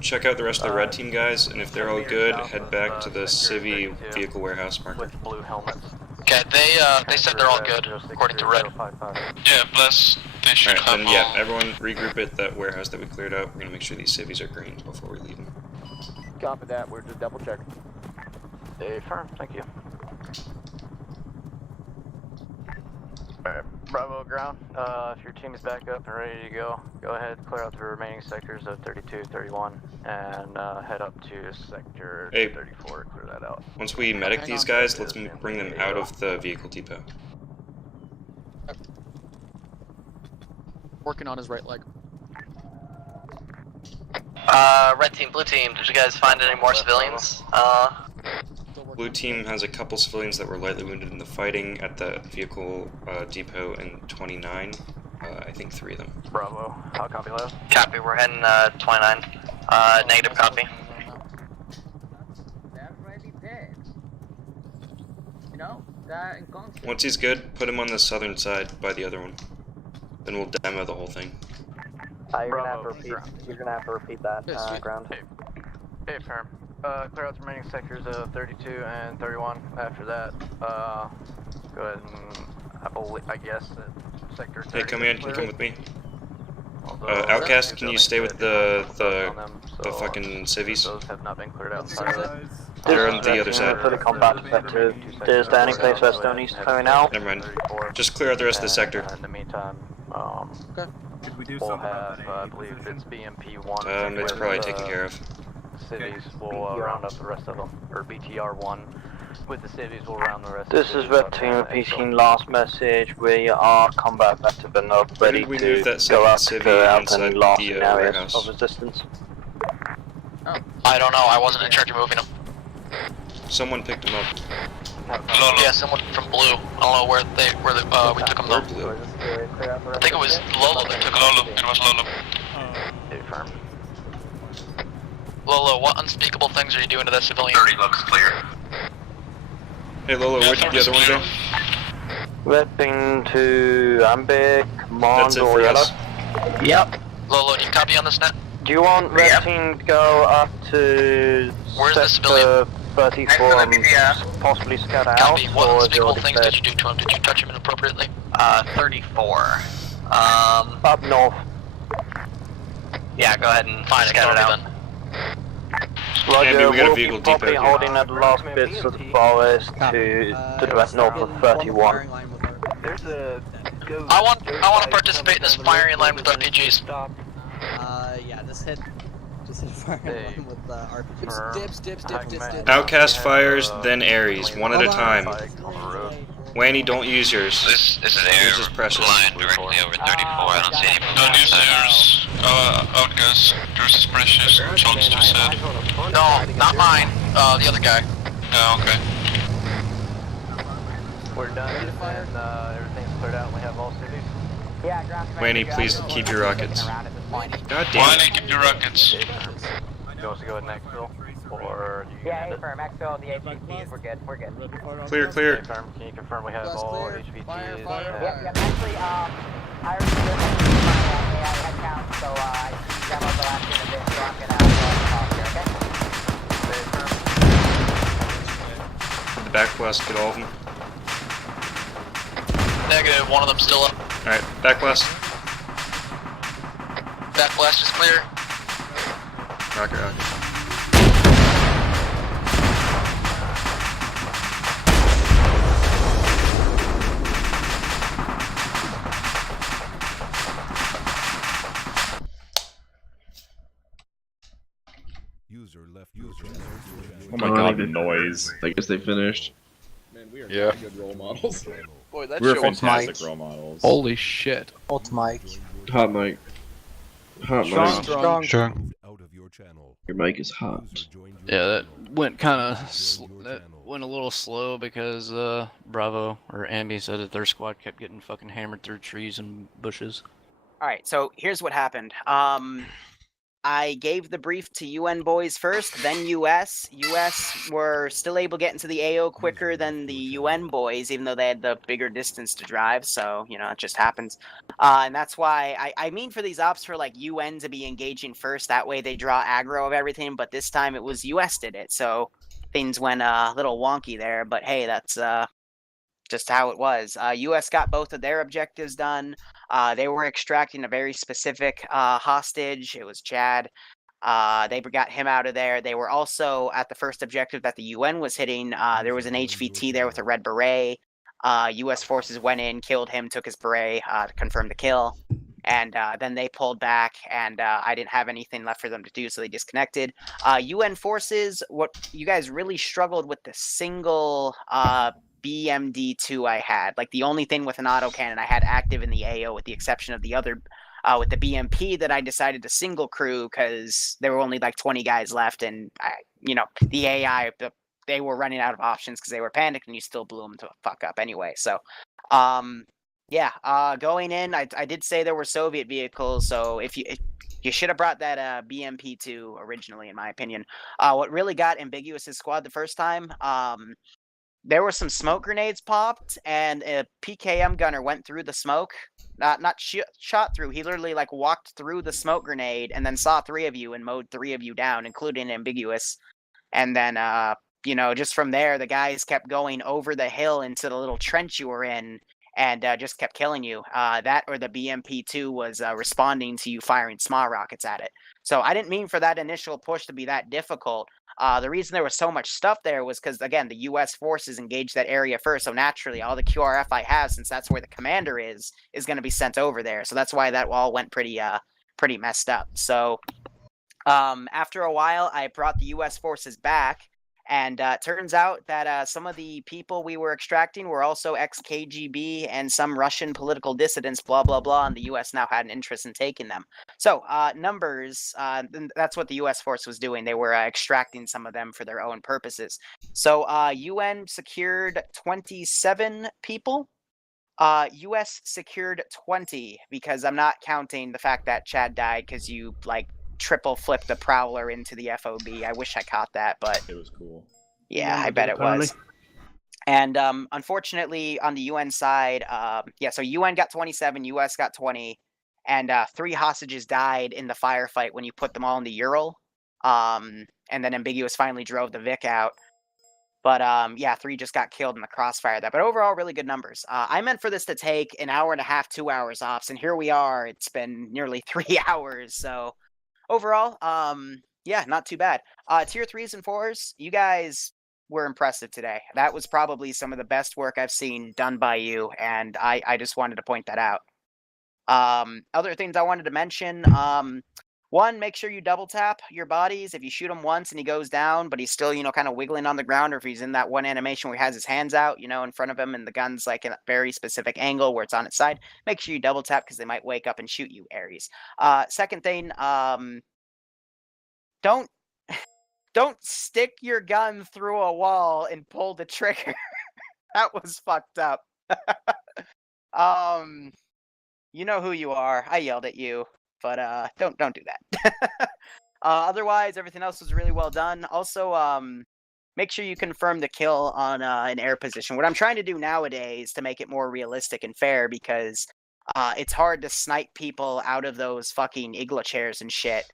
Check out the rest of the red team guys, and if they're all good, head back to the Civi vehicle warehouse marker. With blue helmets. Okay, they said they're all good, according to Red. Yeah, bless. They should have Alright, then yeah, everyone regroup at that warehouse that we cleared out. We're gonna make sure these civvies are green before we leave them. Copy that, we're just double checking. Affirm, thank you. Alright, Bravo ground. If your team is back up and ready to go, go ahead, clear out the remaining sectors of 32, 31, and head up to sector 34, clear that out. Once we medic these guys, let's bring them out of the vehicle depot. Working on his right leg. Red team, blue team, did you guys find any more civilians? Blue team has a couple civilians that were lightly wounded in the fighting at the vehicle depot in 29. I think 3 of them. Bravo, how copy low? Copy, we're heading 29. Negative copy. They're already dead. You know, they're in constant. Once he's good, put him on the southern side by the other one. Then we'll demo the whole thing. You're gonna have to repeat that ground. Hey, firm. Clear out the remaining sectors of 32 and 31. After that, go ahead and I guess sector 30. Hey, come in. Can you come with me? Outcast, can you stay with the fucking civvies? Those have not been cleared out entirely. They're on the other side. For the combat sector, is there any place where stone needs clearing out? Never mind. Just clear out the rest of the sector. In the meantime, we'll have, I believe it's BMP 1. It's probably taken care of. Cities will round up the rest of them, or BTR 1. With the cities, we'll round the rest. This is Red Team repeating last message. We are combat better but not ready to go out to clear out any lost areas of resistance. I don't know, I wasn't in charge of moving them. Someone picked them up. Yeah, someone from Blue. I don't know where we took them though. I think it was Lolo that took them. Lolo, it was Lolo. Affirm. Lolo, what unspeakable things are you doing to that civilian? 30 looks clear. Hey Lolo, where'd the other one go? Repping to Amber, That's it Command, or for Yellow. us. Yep. Lolo, do you copy on this net? Do you want Red Team to go up to Where's the civilian? 34 and possibly scatter out? Copy. What or unspeakable things did you do to him? Did you touch him inappropriately? 34. Up north. Yeah, go ahead and Fine, scout it out. Roger, we got a we'll vehicle be probably depot holding at the last bits of the forest to the west north of 31. There's a I want to participate in this firing line with RPGs. Yeah, just hit Just hit fire one with RPG. Outcast fires, then Ares, one at a time. Wanny, don't use yours. This is air. Yours is precious. Flying directly over 34. I don't see any. Don't use yours. Outcast. Yours is precious. Chunks just said. No, not mine. The other guy. Oh, okay. We're done, and everything's cleared out, and we have all cities. Yeah, Wanny, please keep your rockets. God damn Wanny, it. keep your rockets. You want to go ahead and exfil? Or you yeah, A-firm, exfil, the HVTs, we're good, we're good. Clear, clear. A-firm, can you confirm we have all HVTs? Yep, actually, I already did my AI head count, so I demoed the last unit bit, so I'm gonna pause here, okay? Backblast, get all of them. Negative, one of them still up. Alright, backblast. Backblast is clear. Rocket, rocket. Oh my god, the noise. I guess they finished. Man, we are Yeah. not good role models. Boy, that We're show fantastic was role models. Holy shit. Alt mic. Hot mic. Hot Strong, mic. strong. Sure. Your mic is hot. Yeah, that went kind of that went a little slow because Bravo or Ambi said that their squad kept getting fucking hammered through trees and bushes. Alright, so here's what happened. I gave the brief to UN boys first, then US. US were still able to get into the AO quicker than the UN boys, even though they had the bigger distance to drive, so, you know, it just happens. And that's why, I mean for these ops for, like, UN to be engaging first, that way they draw aggro of everything, but this time it was US did it, so things went a little wonky there, but hey, that's just how it was. US got both of their objectives done. They were extracting a very specific hostage. It was Chad. They got him out of there. They were also at the first objective that the UN was hitting. There was an HVT there with a red beret. US forces went in, killed him, took his beret, confirmed the kill. And then they pulled back, and I didn't have anything left for them to do, so they disconnected. UN forces, what you guys really struggled with the single BMD2 I had. Like, the only thing with an autocannon I had active in the AO, with the exception of the other, with the BMP that I decided to single crew, because there were only like 20 guys left, and, the AI, they were running out of options because they were panicked, and you still blew them to fuck up anyway. So, going in, I did say there were Soviet vehicles, so if you should have brought that BMP2 originally, in my opinion. What really got Ambiguous's squad the first time, there were some smoke grenades popped, and a PKM gunner went through the smoke. Not shot through. He literally, like, walked through the smoke grenade and then saw 3 of you and mowed 3 of you down, including Ambiguous. And then, just from there, the guys kept going over the hill into the little trench you were in, and just kept killing you. That or the BMP2 was responding to you firing small rockets at it. So I didn't mean for that initial push to be that difficult. The reason there was so much stuff there was because, again, the U.S. forces engaged that area first, so naturally all the QRF I have, since that's where the commander is going to be sent over there. So that's why that all went pretty messed up. So after a while, I brought the U.S. forces back, and it turns out that some of the people we were extracting were also ex-KGB and some Russian political dissidents, blah, blah, blah, and the U.S. now had an interest in taking them. So, numbers, that's what the U.S. force was doing. They were extracting some of them for their own purposes. So, UN secured 27 people. U.S. secured 20, because I'm not counting the fact that Chad died because you, like, triple flipped the Prowler into the FOB. I wish I caught that, but it was cool. Yeah, I bet it was. And unfortunately, on the UN side, so UN got 27, US got 20, and 3 hostages died in the firefight when you put them all in the Ural. And then Ambiguous finally drove the Vic out. But 3 just got killed in the crossfire there. But overall, really good numbers. I meant for this to take an hour and a half, 2 hours ops, and here we are. It's been nearly 3 hours, so overall, not too bad. Tier 3s and 4s, you guys were impressive today. That was probably some of the best work I've seen done by you, and I just wanted to point that out. Other things I wanted to mention, one, make sure you double tap your bodies. If you shoot him once and he goes down, but he's still, kind of wiggling on the ground, or if he's in that one animation where he has his hands out, in front of him and the gun's like in a very specific angle where it's on its side, make sure you double tap because they might wake up and shoot you, Ares. Second thing, don't stick your gun through a wall and pull the trigger. That was fucked up. You know who you are. I yelled at you. But don't do that. Otherwise, everything else was really well done. Also, make sure you confirm the kill on an air position. What I'm trying to do nowadays to make it more realistic and fair, because it's hard to snipe people out of those fucking igloo chairs and shit.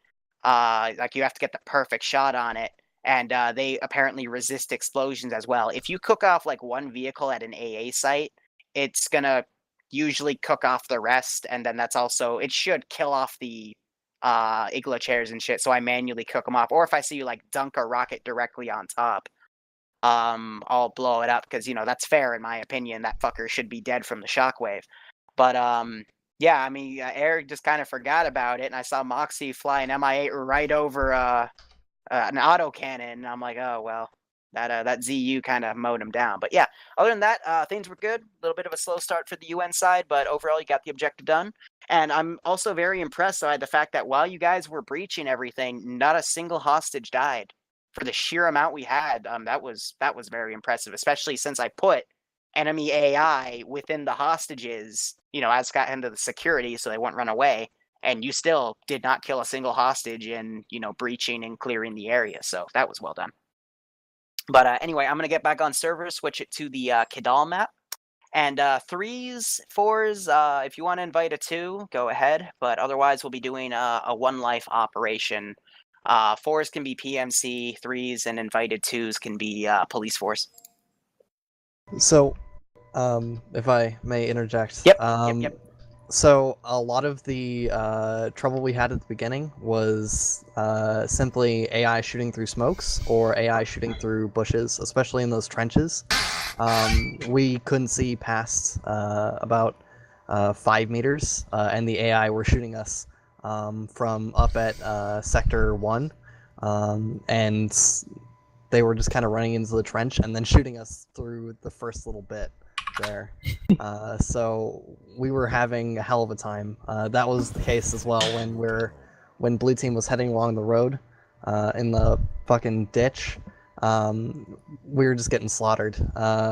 Like, you have to get the perfect shot on it, and they apparently resist explosions as well. If you cook off like one vehicle at an AA site, it's gonna usually cook off the rest, and then that's also, it should kill off the igloo chairs and shit, so I manually cook them off. Or if I see you like dunk a rocket directly on top, I'll blow it up, because that's fair in my opinion. That fucker should be dead from the shockwave. But yeah, I mean, Eric just kind of forgot about it, and I saw Moxie fly an Mi-8 right over an autocannon, and I'm like, oh well, that ZU kind of mowed him down. But yeah, other than that, things were good. A little bit of a slow start for the UN side, but overall you got the objective done. And I'm also very impressed by the fact that while you guys were breaching everything, not a single hostage died. For the sheer amount we had, that was very impressive, especially since I put enemy AI within the hostages, as got into the security so they won't run away. And you still did not kill a single hostage in, breaching and clearing the area. So that was well done. But anyway, I'm going to get back on server, switch it to the Kidal map. And 3s, 4s, if you want to invite a 2, go ahead. But otherwise, we'll be doing a one-life operation. 4s can be PMC, 3s and invited 2s can be police force. So, if I may interject. Yep. So a lot of the trouble we had at the beginning was simply AI shooting through smokes or AI shooting through bushes, especially in those trenches. We couldn't see past about 5 meters, and the AI were shooting us from up at Sector 1, and they were just kind of running into the trench and then shooting us through the first little bit there. So we were having a hell of a time. That was the case as well when Blue Team was heading along the road in the fucking ditch. We were just getting slaughtered.